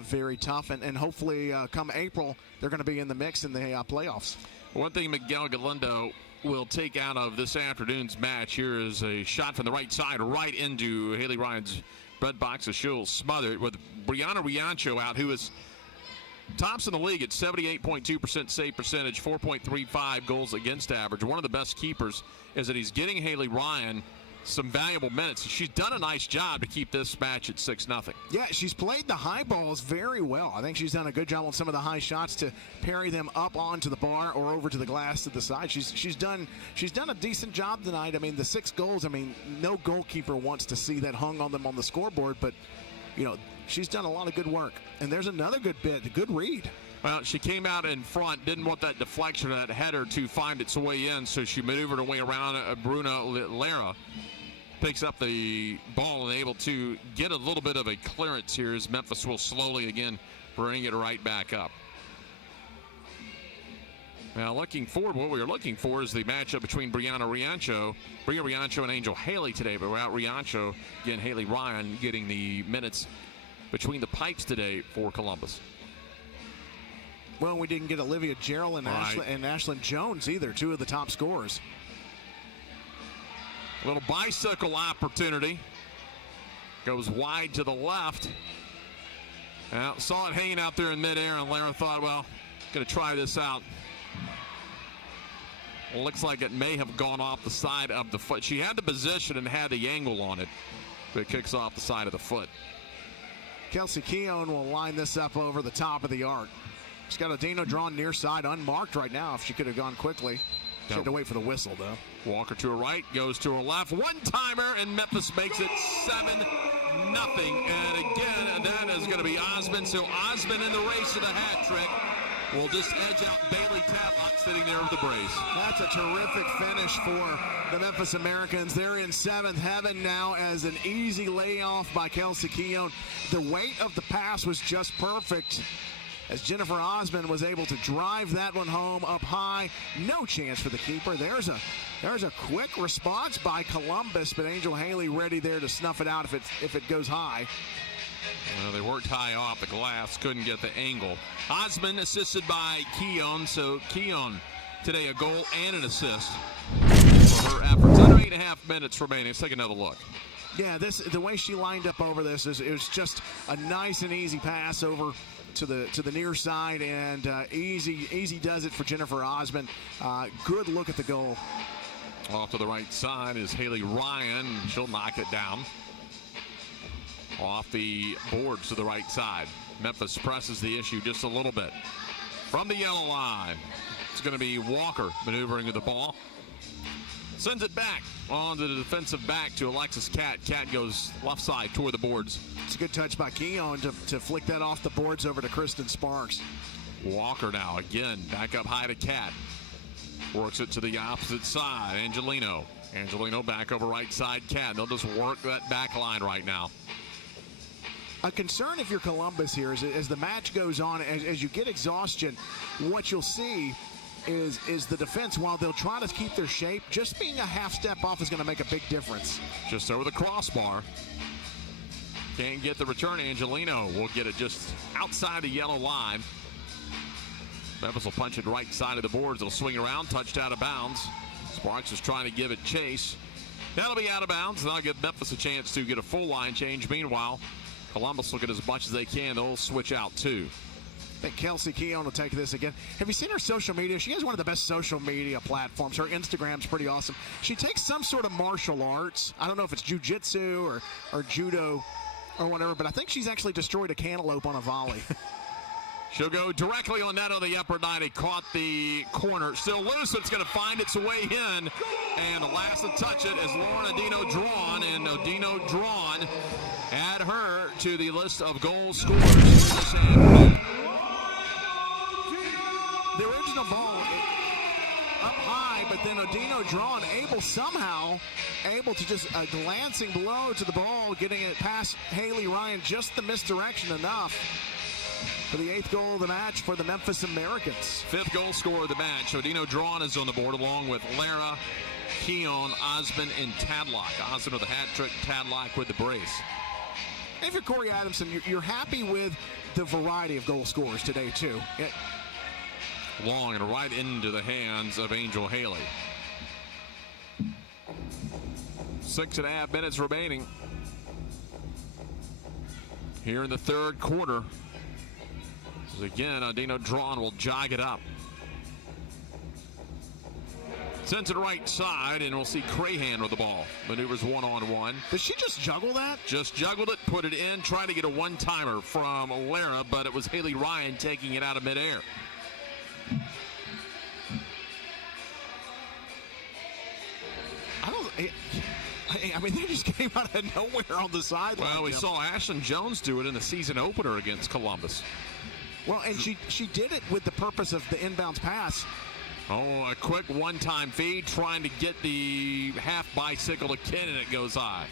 very tough, and hopefully come April, they're going to be in the mix in the playoffs. One thing Miguel Galindo will take out of this afternoon's match here is a shot from the right side right into Haley Ryan's bread box, so she'll smother it with Brianna Riancho out, who is tops in the league at 78.2% save percentage, 4.35 goals against average. One of the best keepers is that he's getting Haley Ryan some valuable minutes. She's done a nice job to keep this match at 6-0. Yeah, she's played the high balls very well. I think she's done a good job on some of the high shots to parry them up onto the bar or over to the glass to the side. She's done a decent job tonight. I mean, the 6 goals, I mean, no goalkeeper wants to see that hung on them on the scoreboard, but you know, she's done a lot of good work. And there's another good bit, a good read. Well, she came out in front, didn't want that deflection or that header to find its way in, so she maneuvered her way around Bruna Lara. Picks up the ball and able to get a little bit of a clearance here as Memphis will slowly again bring it right back up. Now looking forward, what we're looking for is the matchup between Brianna Riancho and Angel Haley today, but without Riancho, again, Haley Ryan getting the minutes between the pipes today for Columbus. Well, we didn't get Olivia Gerald and Ashlyn Jones either, 2 of the top scorers. A little bicycle opportunity. Goes wide to the left. Now, saw it hanging out there in midair, and Lara thought, well, going to try this out. Well, looks like it may have gone off the side of the foot. She had the position and had the angle on it, but it kicks off the side of the foot. Kelsey Keown will line this up over the top of the arc. She's got Odino drawn near side, unmarked right now. If she could have gone quickly. She had to wait for the whistle, though. Walker to her right, goes to her left. One-timer, and Memphis makes it 7-0. And again, that is going to be Osmond. So Osmond in the race to the hat trick will just edge out Bailey Tadlock sitting there with the brace. That's a terrific finish for the Memphis Americans. They're in 7th heaven now as an easy layoff by Kelsey Keown. The weight of the pass was just perfect, as Jennifer Osmond was able to drive that one home up high. No chance for the keeper. There's a quick response by Columbus, but Angel Haley ready there to snuff it out if it goes high. Well, they worked high off the glass, couldn't get the angle. Osmond assisted by Keown, so Keown today a goal and an assist for her efforts. Under 8.5 minutes remaining. Let's take another look. Yeah, the way she lined up over this it was just a nice and easy pass over to the near side, and easy does it for Jennifer Osmond. Good look at the goal. Off to the right side is Haley Ryan. She'll knock it down. Off the boards to the right side. Memphis presses the issue just a little bit. From the yellow line, it's going to be Walker maneuvering with the ball. Sends it back on the defensive back to Alexis Cat. Cat goes left side toward the boards. It's a good touch by Keown to flick that off the boards over to Kristen Sparks. Walker now again back up high to Cat. Works it to the opposite side. Angelino back over right side. Cat. They'll just work that back line right now. A concern if you're Columbus here is as the match goes on, as you get exhaustion, what you'll see is the defense, while they'll try to keep their shape, just being a half step off is going to make a big difference. Just over the crossbar. Can't get the return. Angelino will get it just outside the yellow line. Memphis will punch it right side of the boards. It'll swing around, touched out of bounds. Sparks is trying to give it chase. That'll be out of bounds, and that'll give Memphis a chance to get a full line change. Meanwhile, Columbus will get as much as they can. They'll switch out too. I think Kelsey Keown will take this again. Have you seen her social media? She has one of the best social media platforms. Her Instagram's pretty awesome. She takes some sort of martial arts. I don't know if it's jiu-jitsu or judo or whatever, but I think she's actually destroyed a cantaloupe on a volley. She'll go directly on that on the upper 90. Caught the corner. Still loose. It's going to find its way in. And the last to touch it is Lauren Odino Drawn. And Odino Drawn add her to the list of goal scorers this afternoon. The original ball up high, but then Odino Drawn able to just a glancing blow to the ball, getting it past Haley Ryan, just the misdirection enough. for the 8th goal of the match for the Memphis Americans. 5th goal scorer of the match. Odino Drawn is on the board along with Lara, Keon, Osmond, and Tadlock. Osmond with a hat trick, Tadlock with the brace. And if you're Corey Adamson, you're happy with the variety of goal scorers today, too. Long and right into the hands of Angel Haley. 6.5 minutes remaining here in the third quarter. Again, Odino Drawn will jog it up. Sends it right side, and we'll see Crahan with the ball. Maneuvers one-on-one. Did she just juggle that? Just juggled it, put it in, trying to get a one-timer from Lara, but it was Haley Ryan taking it out of midair. I mean, they just came out of nowhere on the sideline. Well, we saw Ashlyn Jones do it in the season opener against Columbus. Well, and she did it with the purpose of the inbounds pass. Oh, a quick one-time feed, trying to get the half bicycle to Ken, and it goes high.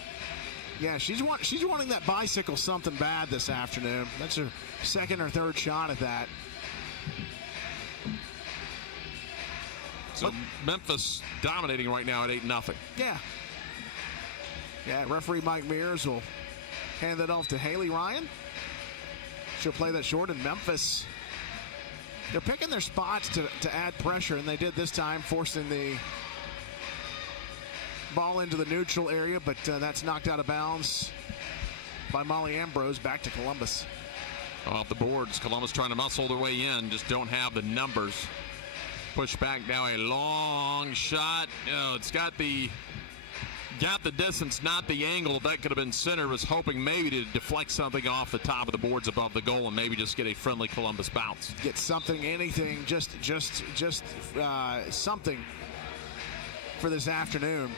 Yeah, she's wanting that bicycle something bad this afternoon. That's her second or third shot at that. So Memphis dominating right now at 8-0. Yeah. Yeah, referee Mike Mears will hand that off to Haley Ryan. She'll play that short, and Memphis, they're picking their spots to add pressure, and they did this time, forcing the ball into the neutral area, but that's knocked out of bounds by Molly Ambrose. Back to Columbus. Off the boards, Columbus trying to muscle their way in, just don't have the numbers. Push back now, a long shot. Oh, it's got the distance, not the angle. That could have been center. Was hoping maybe to deflect something off the top of the boards above the goal and maybe just get a friendly Columbus bounce. Get something, anything, just something for this afternoon.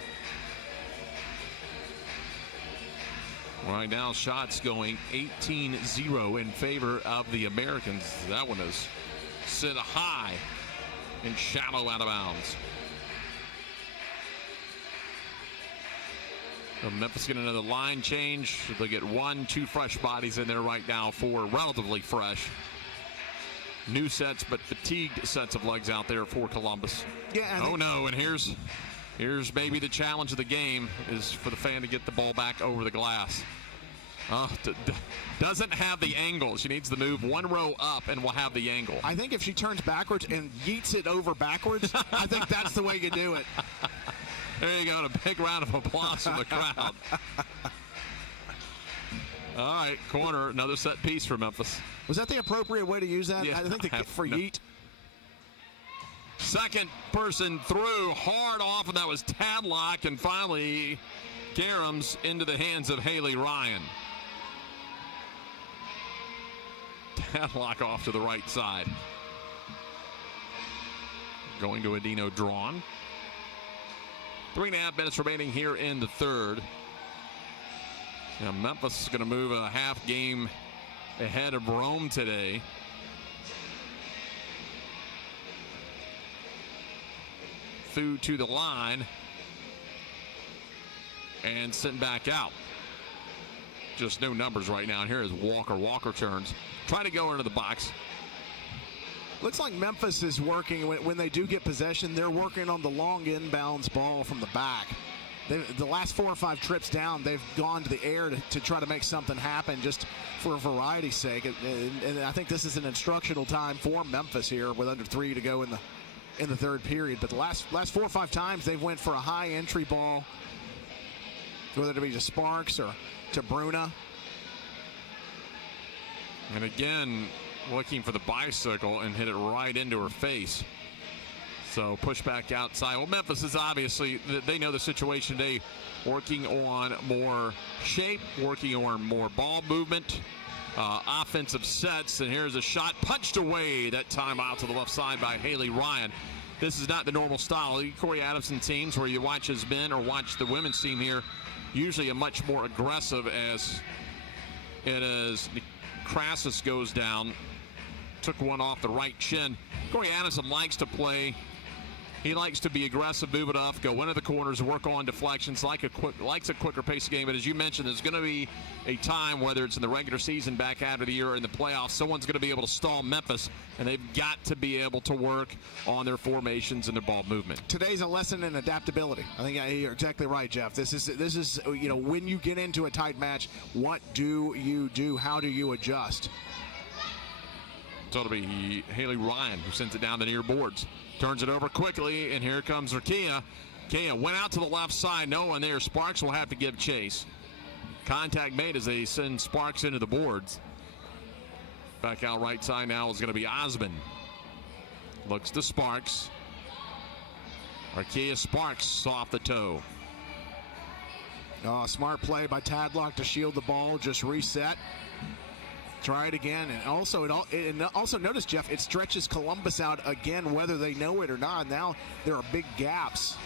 Right now, shots going 18-0 in favor of the Americans. That one is sit high and shallow out of bounds. Memphis getting another line change. They'll get 2 fresh bodies in there right now, 4 relatively fresh. New sets, but fatigued sets of legs out there for Columbus. Yeah. Oh no, and here's maybe the challenge of the game is for the fan to get the ball back over the glass. Doesn't have the angle. She needs to move 1 row up and will have the angle. I think if she turns backwards and yeets it over backwards, I think that's the way you do it. There you go, a big round of applause from the crowd. All right, corner, another set piece for Memphis. Was that the appropriate way to use that? Yeah, I think for yeet. Second person through, hard off, and that was Tadlock, and finally Garams into the hands of Haley Ryan. Tadlock off to the right side. Going to Odino Drawn. 3.5 minutes remaining here in the third. Now Memphis is going to move a half game ahead of Rome today. Through to the line and sent back out. Just no numbers right now. And here is Walker. Walker turns. Trying to go into the box. Looks like Memphis is working, when they do get possession, they're working on the long inbounds ball from the back. The last 4 or 5 trips down, they've gone to the air to try to make something happen just for variety's sake. And I think this is an instructional time for Memphis here with under 3 to go in the third period. But the last 4 or 5 times, they've went for a high entry ball, whether it be to Sparks or to Bruna. And again, looking for the bicycle and hit it right into her face. So push back outside. Well, Memphis is obviously, they know the situation today, working on more shape, working on more ball movement, offensive sets. And here's a shot punched away that time out to the left side by Haley Ryan. This is not the normal style. Corey Adamson teams where you watch his men or watch the women's team here, usually a much more aggressive as it is. Crassus goes down, took one off the right shin. Corey Adamson likes to play He likes to be aggressive, move it up, go into the corners, work on deflections, likes a quicker pace game. But as you mentioned, there's going to be a time, whether it's in the regular season, back out of the year, or in the playoffs, someone's going to be able to stall Memphis, and they've got to be able to work on their formations and their ball movement. Today's a lesson in adaptability. I think you're exactly right, Jeff. This is when you get into a tight match, what do you do? How do you adjust? So it'll be Haley Ryan who sends it down the near boards. Turns it over quickly, and here comes Rakia. Kea went out to the left side. No one there. Sparks will have to give chase. Contact made as they send Sparks into the boards. Back out right side now is going to be Osmond. Looks to Sparks. Rakia Sparks off the toe. Smart play by Tadlock to shield the ball. Just reset. Try it again, and also notice, Jeff, it stretches Columbus out again, whether they know it or not. Now there are big gaps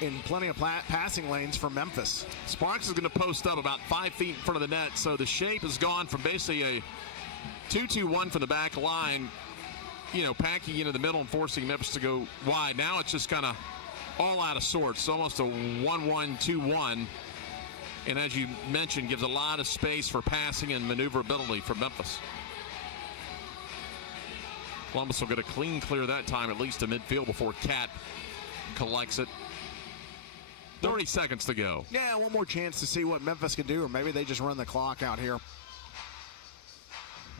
in plenty of passing lanes for Memphis. Sparks is going to post up about 5 feet in front of the net, so the shape has gone from basically a 2-2-1 from the back line, packing into the middle and forcing Memphis to go wide. Now it's just kind of all out of sorts. It's almost a 1-1-2-1. And as you mentioned, gives a lot of space for passing and maneuverability for Memphis. Columbus will get a clean clear that time, at least to midfield, before Cat collects it. 30 seconds to go. Yeah, one more chance to see what Memphis can do, or maybe they just run the clock out here.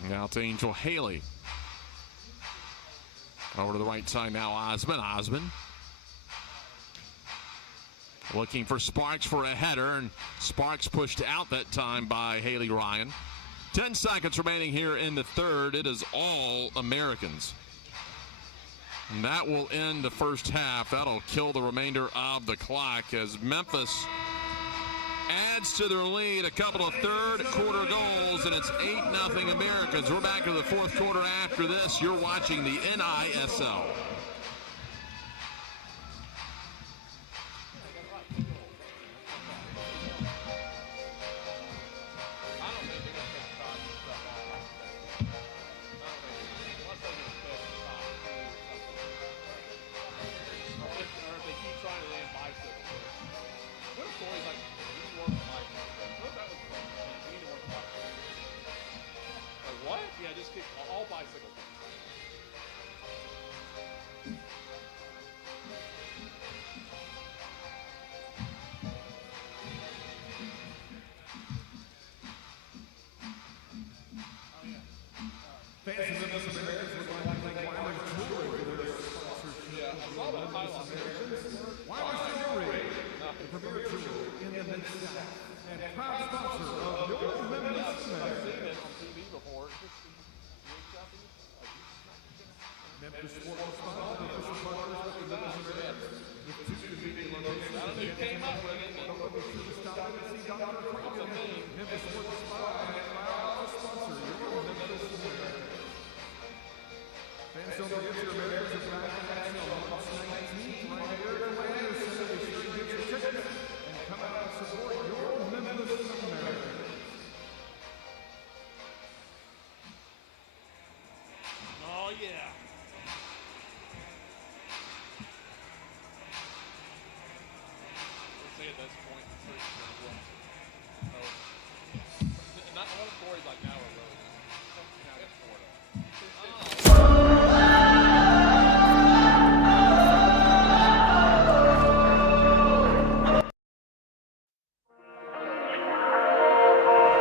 Now to Angel Haley. Over to the right side now, Osmond. Looking for Sparks for a header, and Sparks pushed out that time by Haley Ryan. 10 seconds remaining here in the third. It is all Americans. And that will end the first half. That'll kill the remainder of the clock as Memphis adds to their lead a couple of third quarter goals, and it's 8-0 Americans. We're back to the fourth quarter after this. You're watching the NISL.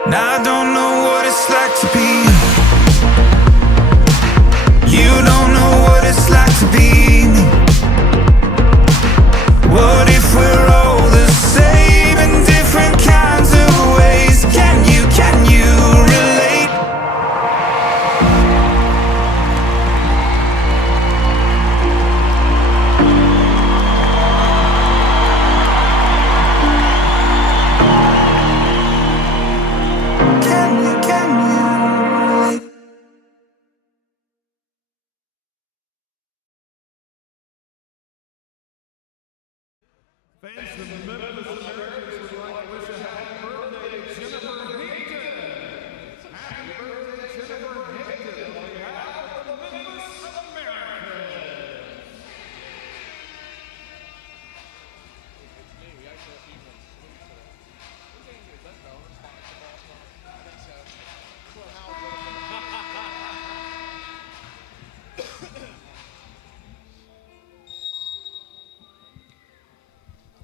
Now I don't know what it's like to be. You don't know what it's like to be me. What if we're all the same in different kinds of ways? Can you relate? Can you relate? Fans from the Memphis Americans would like to wish a happy birthday to Jennifer Hinkton. Happy birthday, Jennifer Hinkton, on behalf of the Memphis Americans.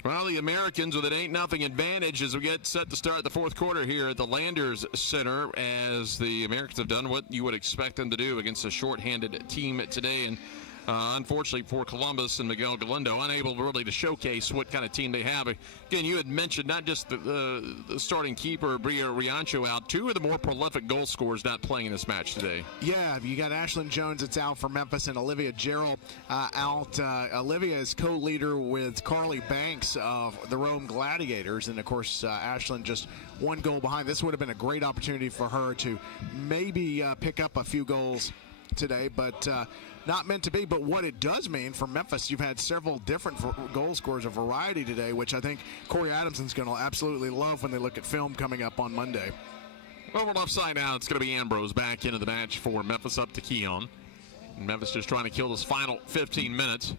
Well, the Americans with an 8-0 advantage as we get set to start the fourth quarter here at the Landers Center, as the Americans have done what you would expect them to do against a shorthanded team today. And unfortunately for Columbus and Miguel Galindo, unable really to showcase what kind of team they have. Again, you had mentioned not just the starting keeper, Bria Riancho, out. Two of the more prolific goal scorers not playing in this match today. Yeah, you got Ashlyn Jones that's out for Memphis and Olivia Gerald out. Olivia is co-leader with Carly Banks of the Rome Gladiators. And, of course, Ashlyn just one goal behind. This would have been a great opportunity for her to maybe pick up a few goals today, but not meant to be. But what it does mean for Memphis, you've had several different goal scorers, a variety today, which I think Corey Adamson's going to absolutely love when they look at film coming up on Monday. Over left side now, it's going to be Ambrose back into the match for Memphis, up to Keon. Memphis just trying to kill this final 15 minutes.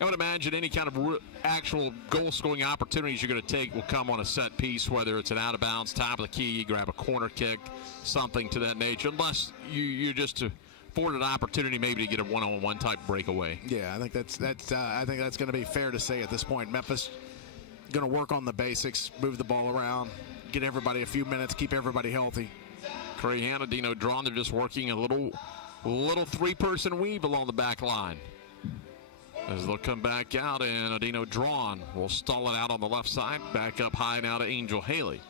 I would imagine any kind of actual goal-scoring opportunities you're going to take will come on a set piece, whether it's an out-of-bounds, top of the key, you grab a corner kick, something to that nature, unless you're just afforded an opportunity maybe to get a one-on-one type breakaway. Yeah, I think that's going to be fair to say at this point. Memphis going to work on the basics, move the ball around, get everybody a few minutes, keep everybody healthy. Crahan, Adino Drawn, they're just working a little three-person weave along the back line. As they'll come back out, and Adino Drawn will stall it out on the left side, back up high now to Angel Haley.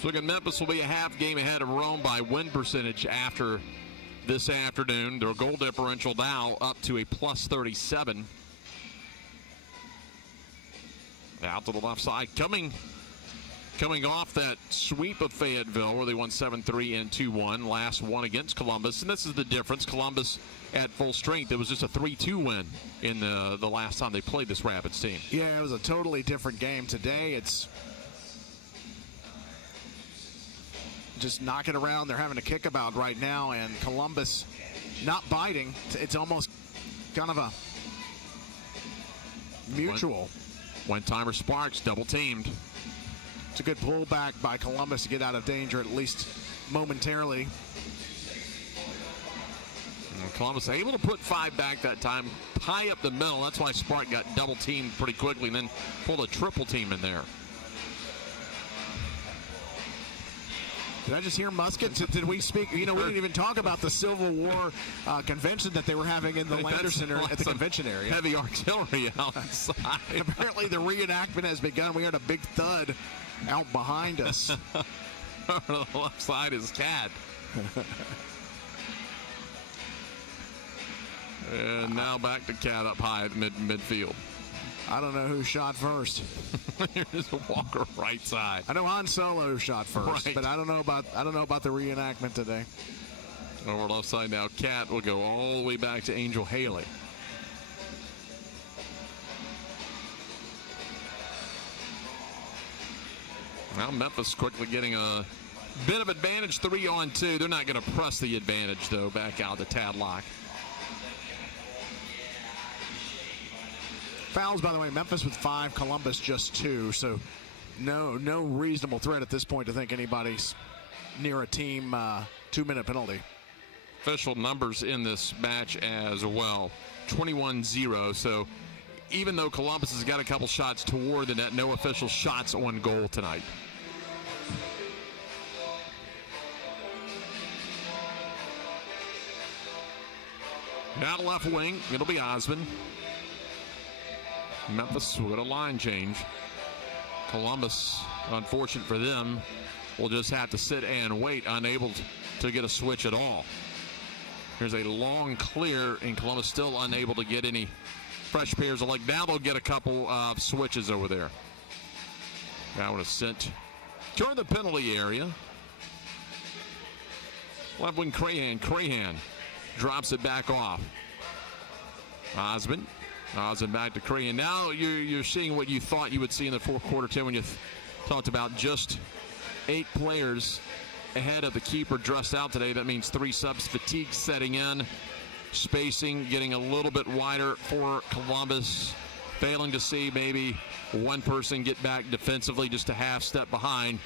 So again, Memphis will be a half game ahead of Rome by win percentage after this afternoon. Their goal differential now up to a plus 37. Out to the left side, coming off that sweep of Fayetteville where they won 7-3 and 2-1. Last one against Columbus, and this is the difference. Columbus at full strength. It was just a 3-2 win in the last time they played this Rapids team. Yeah, it was a totally different game. Today it's just knocking around. They're having a kickabout right now, and Columbus not biting. It's almost kind of a mutual. One-timer Sparks double teamed. It's a good pullback by Columbus to get out of danger, at least momentarily. And Columbus able to put 5 back that time, high up the middle. That's why Spark got double teamed pretty quickly and then pulled a triple team in there. Did I just hear muskets? Did we speak? We didn't even talk about the Civil War convention that they were having in the Landers Center at the convention area. Heavy artillery outside. Apparently the reenactment has begun. We heard a big thud out behind us. On the left side is Cat. And now back to Cat up high at midfield. I don't know who shot first. Here's a Walker right side. I know Han Solo shot first, right, but I don't know about the reenactment today. Over left side now, Cat will go all the way back to Angel Haley. Now Memphis quickly getting a bit of advantage, 3-on-2. They're not going to press the advantage, though, back out to Tadlock. Fouls, by the way, Memphis with 5, Columbus just 2. So no reasonable threat at this point to think anybody's near a team 2-minute penalty. Official numbers in this match as well, 21-0. So even though Columbus has got a couple shots toward the net, no official shots on goal tonight. Now left wing, it'll be Osmond. Memphis with a line change. Columbus, unfortunate for them, will just have to sit and wait, unable to get a switch at all. Here's a long clear, and Columbus still unable to get any fresh pairs of leg. Now they'll get a couple of switches over there. That would have sent toward the penalty area. Left wing Crahan drops it back off. Osmond back to Crahan. Now you're seeing what you thought you would see in the fourth quarter, Tim, when you talked about just 8 players ahead of the keeper dressed out today. That means 3 subs, fatigue setting in, spacing getting a little bit wider for Columbus, failing to see maybe one person get back defensively, just a half step behind.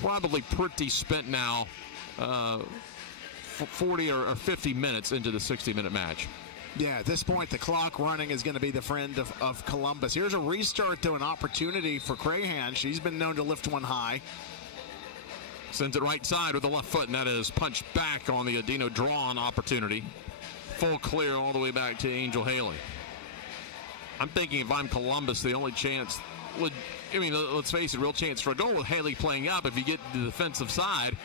Probably pretty spent now, 40 or 50 minutes into the 60-minute match. Yeah, at this point, the clock running is going to be the friend of Columbus. Here's a restart, though, an opportunity for Crahan. She's been known to lift one high. Sends it right side with the left foot, and that is punched back on the Adino drawn opportunity. Full clear all the way back to Angel Haley. I'm thinking if I'm Columbus, the only chance would, I mean, let's face it, real chance for a goal with Haley playing up if you get to the defensive side.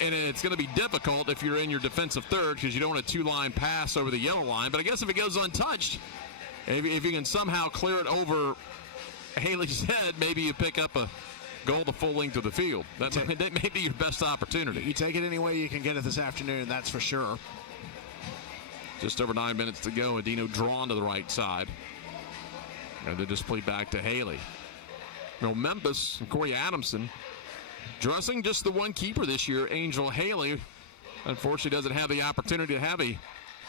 And it's going to be difficult if you're in your defensive third because you don't want a two-line pass over the yellow line. But I guess if it goes untouched, if you can somehow clear it over Haley's head, maybe you pick up a goal the full length of the field. That may be your best opportunity. You take it any way you can get it this afternoon, that's for sure. Just over 9 minutes to go. Adino drawn to the right side. And they just play back to Haley. Memphis and Corey Adamson dressing just the one keeper this year, Angel Haley. Unfortunately, doesn't have the opportunity to have a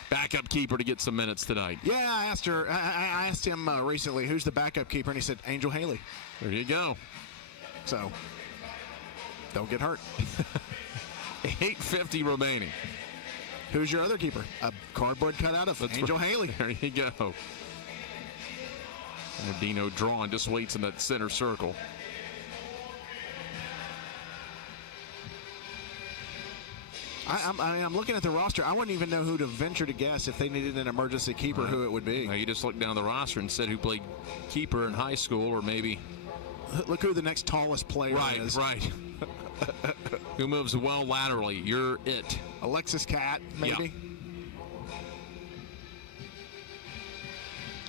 backup keeper to get some minutes tonight. Yeah, I asked him recently, who's the backup keeper, and he said Angel Haley. There you go. So, don't get hurt. 8:50 remaining. Who's your other keeper? A cardboard cutout of Angel Haley. There you go. And Adino drawn, just waits in that center circle. I'm looking at the roster. I wouldn't even know who to venture to guess if they needed an emergency keeper, who it would be. Now you just look down the roster and said who played keeper in high school, or maybe. Look who the next tallest player is. Right. Who moves well laterally? You're it. Alexis Cat, maybe. Yep.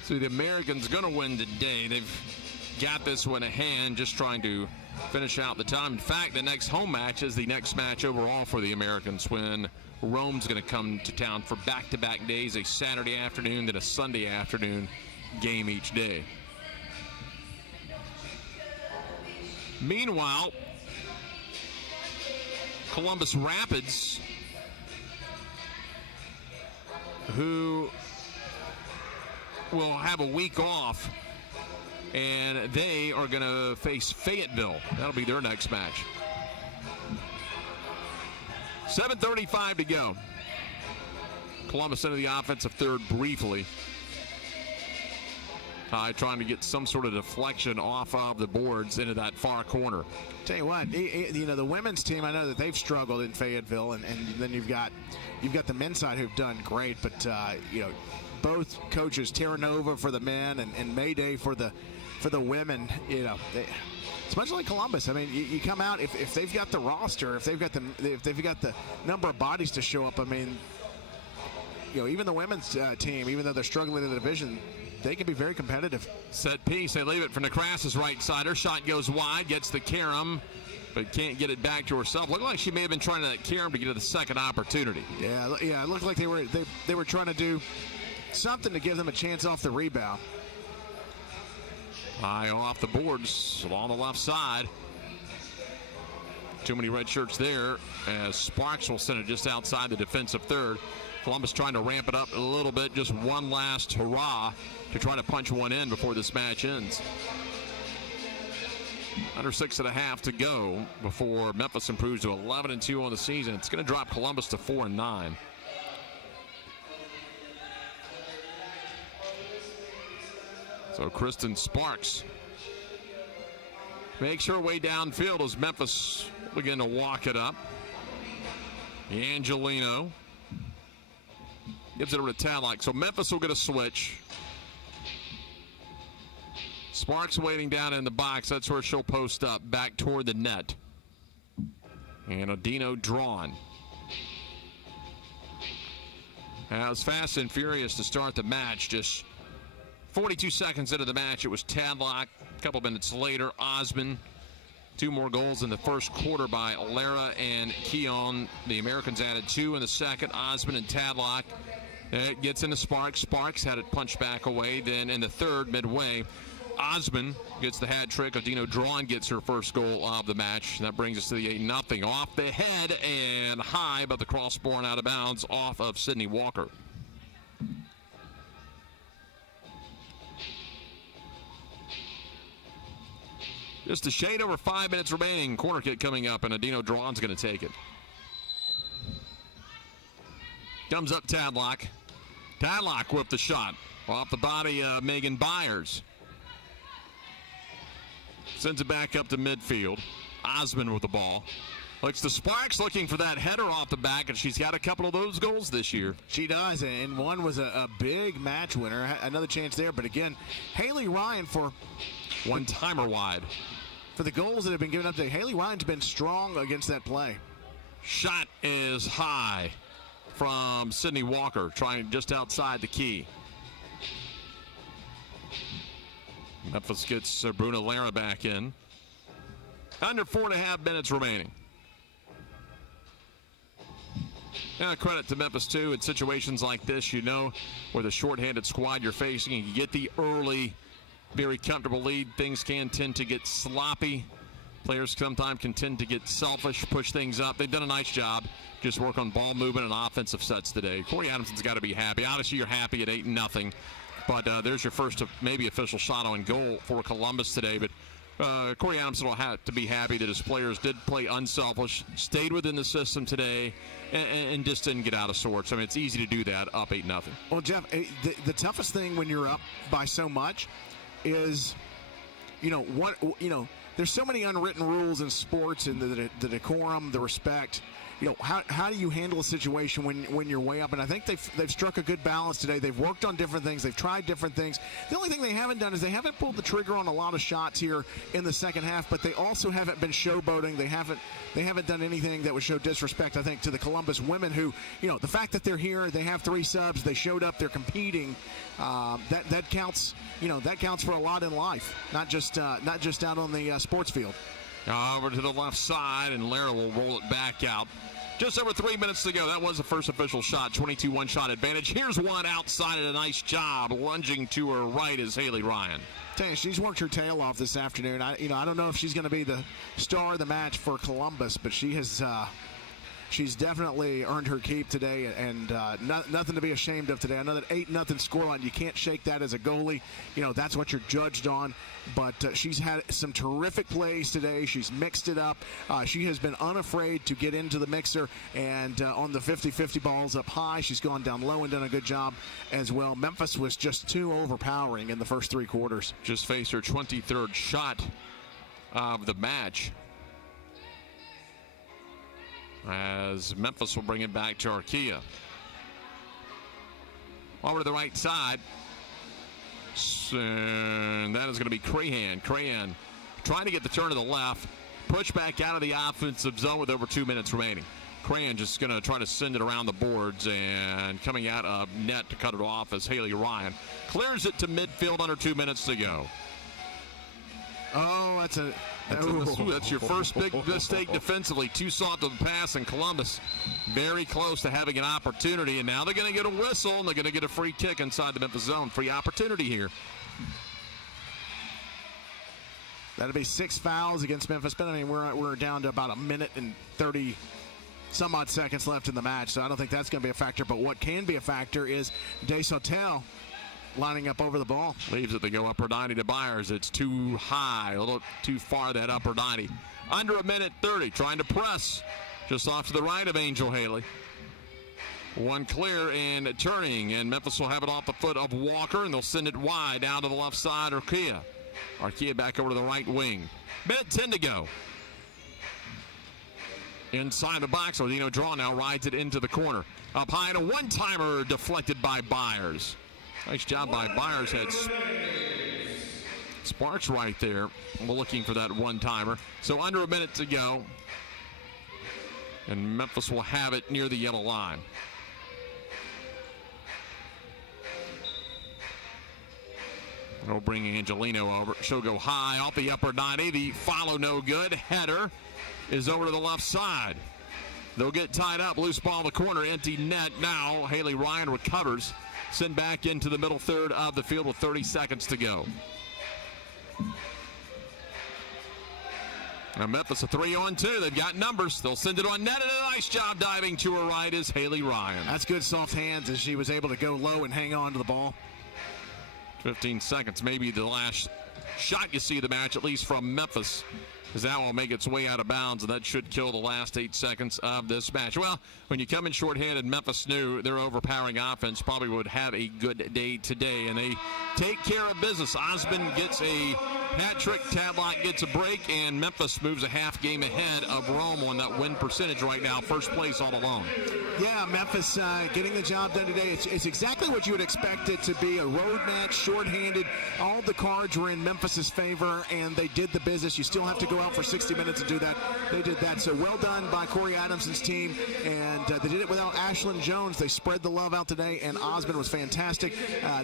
So the Americans going to win today. They've got this one in hand, just trying to finish out the time. In fact, the next home match is the next match overall for the Americans when Rome's going to come to town for back-to-back days, a Saturday afternoon and a Sunday afternoon game each day. Meanwhile, Columbus Rapids, who will have a week off, and they are going to face Fayetteville. That'll be their next match. 7:35 to go. Columbus into the offensive third briefly. Trying to get some sort of deflection off of the boards into that far corner. Tell you what, the women's team, I know that they've struggled in Fayetteville, and then you've got the men's side who've done great, but both coaches, Terranova for the men and Mayday for the women, it's much like Columbus. I mean, you come out if they've got the roster, if they've got the number of bodies to show up. I mean, even the women's team, even though they're struggling in the division, they can be very competitive. Set piece, they leave it for Nekras's right side. Her shot goes wide, gets the carom, but can't get it back to herself. Looked like she may have been trying to carom to get to the second opportunity. Yeah, it looked like they were trying to do something to give them a chance off the rebound. High off the boards along the left side. Too many red shirts there as Sparks will send it just outside the defensive third. Columbus trying to ramp it up a little bit. Just one last hurrah to try to punch one in before this match ends. Under 6.5 to go before Memphis improves to 11-2 on the season. It's going to drop Columbus to 4-9. So Kristen Sparks makes her way downfield as Memphis begin to walk it up. Angelino gives it over to Tadlock. So Memphis will get a switch. Sparks waiting down in the box. That's where she'll post up back toward the net. And Adino drawn. As fast and furious to start the match. Just 42 seconds into the match, it was Tadlock. A couple minutes later, Osmond. 2 more goals in the first quarter by Lara and Keon. The Americans added 2 in the second. Osmond and Tadlock. It gets into Sparks. Sparks had it punched back away. Then in the third, midway, Osmond gets the hat trick. Adino drawn gets her first goal of the match. That brings us to the 8-0. Off the head and high, but the crossbar and out of bounds off of Sydney Walker. Just a shade over 5 minutes remaining. Corner kick coming up, and Adino Drawn's going to take it. Comes up Tadlock. Tadlock with the shot off the body of Megan Byers. Sends it back up to midfield. Osmond with the ball. Looks to Sparks, looking for that header off the back, and she's got a couple of those goals this year. She does, and one was a big match winner. Another chance there, but again, Haley Ryan for one-timer wide. For the goals that have been given up today, Haley Ryan's been strong against that play. Shot is high from Sydney Walker, trying just outside the key. Memphis gets Bruna Lara back in. Under 4.5 minutes remaining. Yeah, credit to Memphis, too. In situations like this, you know, where the shorthanded squad you're facing, and you get the early, very comfortable lead, things can tend to get sloppy. Players sometimes can tend to get selfish, push things up. They've done a nice job. Just work on ball movement and offensive sets today. Corey Adamson's got to be happy. Obviously, you're happy at 8-0. But there's your first maybe official shot on goal for Columbus today. But Corey Adamson will have to be happy that his players did play unselfish, stayed within the system today, and just didn't get out of sorts. I mean, it's easy to do that up 8-0. Well, Jeff, the toughest thing when you're up by so much is, there's so many unwritten rules in sports, and the decorum, the respect. How do you handle a situation when you're way up? And I think they've struck a good balance today. They've worked on different things. They've tried different things. The only thing they haven't done is they haven't pulled the trigger on a lot of shots here in the second half, but they also haven't been showboating. They haven't done anything that would show disrespect, I think, to the Columbus women who, the fact that they're here, they have 3 subs, they showed up, they're competing. That counts. That counts for a lot in life, not just out on the sports field. Over to the left side, and Lara will roll it back out. Just over 3 minutes to go. That was the first official shot. 22 one-shot advantage. Here's one outside, and a nice job. Lunging to her right is Haley Ryan. Tell you, she's worked her tail off this afternoon. I don't know if she's going to be the star of the match for Columbus, but she has. She's definitely earned her keep today, and nothing to be ashamed of today. I know that 8-0 scoreline, you can't shake that as a goalie. That's what you're judged on. But she's had some terrific plays today. She's mixed it up. She has been unafraid to get into the mixer, and on the 50-50 balls up high, she's gone down low and done a good job as well. Memphis was just too overpowering in the first 3 quarters. Just faced her 23rd shot of the match, as Memphis will bring it back to Arkia. Over to the right side. And that is going to be Crahan. Crahan trying to get the turn to the left. Push back out of the offensive zone with over 2 minutes remaining. Crahan just going to try to send it around the boards, and coming out of net to cut it off is Haley Ryan. Clears it to midfield under 2 minutes to go. Oh, that's your first big mistake defensively. Too soft of a pass, and Columbus very close to having an opportunity. And now they're going to get a whistle, and they're going to get a free kick inside the Memphis zone. Free opportunity here. That'll be 6 fouls against Memphis. But I mean, we're down to about 1 minute and 30 some odd seconds left in the match, so I don't think that's going to be a factor. But what can be a factor is DeSautel lining up over the ball. Leaves it to go upper 90 to Byers. It's too high, a little too far, that upper 90. Under 1 minute 30, trying to press just off to the right of Angel Haley. One clear and turning, and Memphis will have it off the foot of Walker, and they'll send it wide down to the left side. Arkia back over to the right wing. Minute 10 to go. Inside the box, Odino Draw now rides it into the corner. Up high, and a one-timer deflected by Byers. Nice job by Byers. Had Sparks right there. We're looking for that one-timer. So under 1 minute to go. And Memphis will have it near the yellow line. They'll bring Angelino over. She'll go high off the upper 90. The follow no good. Header is over to the left side. They'll get tied up. Loose ball in the corner. Empty net now. Haley Ryan recovers. Send back into the middle third of the field with 30 seconds to go. Now Memphis a 3-on-2. They've got numbers. They'll send it on net, and a nice job diving to her right is Haley Ryan. That's good soft hands as she was able to go low and hang on to the ball. 15 seconds, maybe the last shot you see the match, at least from Memphis, as that will make its way out of bounds, and that should kill the last 8 seconds of this match. Well, when you come in shorthanded, Memphis knew their overpowering offense probably would have a good day today, and they take care of business. Osmond gets a hat trick, Tadlock gets a break, and Memphis moves a half game ahead of Rome on that win percentage right now, first place all alone. Yeah, Memphis getting the job done today. It's exactly what you would expect it to be, a road match, shorthanded. All the cards were in Memphis's favor, and they did the business. You still have to go out for 60 minutes and do that. They did that. So well done by Corey Adamson's team, and they did it without Ashlyn Jones. They spread the love out today, and Osmond was fantastic.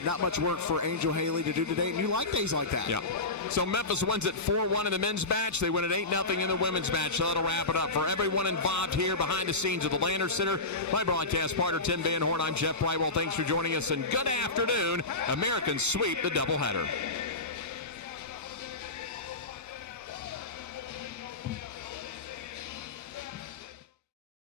Not much work for Angel Haley to do today, and you like days like that. Yeah. So Memphis wins at 4-1 in the men's match. They win at 8-0 in the women's match. So that'll wrap it up. For everyone involved here behind the scenes at the Landers Center, my broadcast partner Tim Van Horn, I'm Jeff Brightwell. Thanks for joining us, and good afternoon. Americans sweep the doubleheader.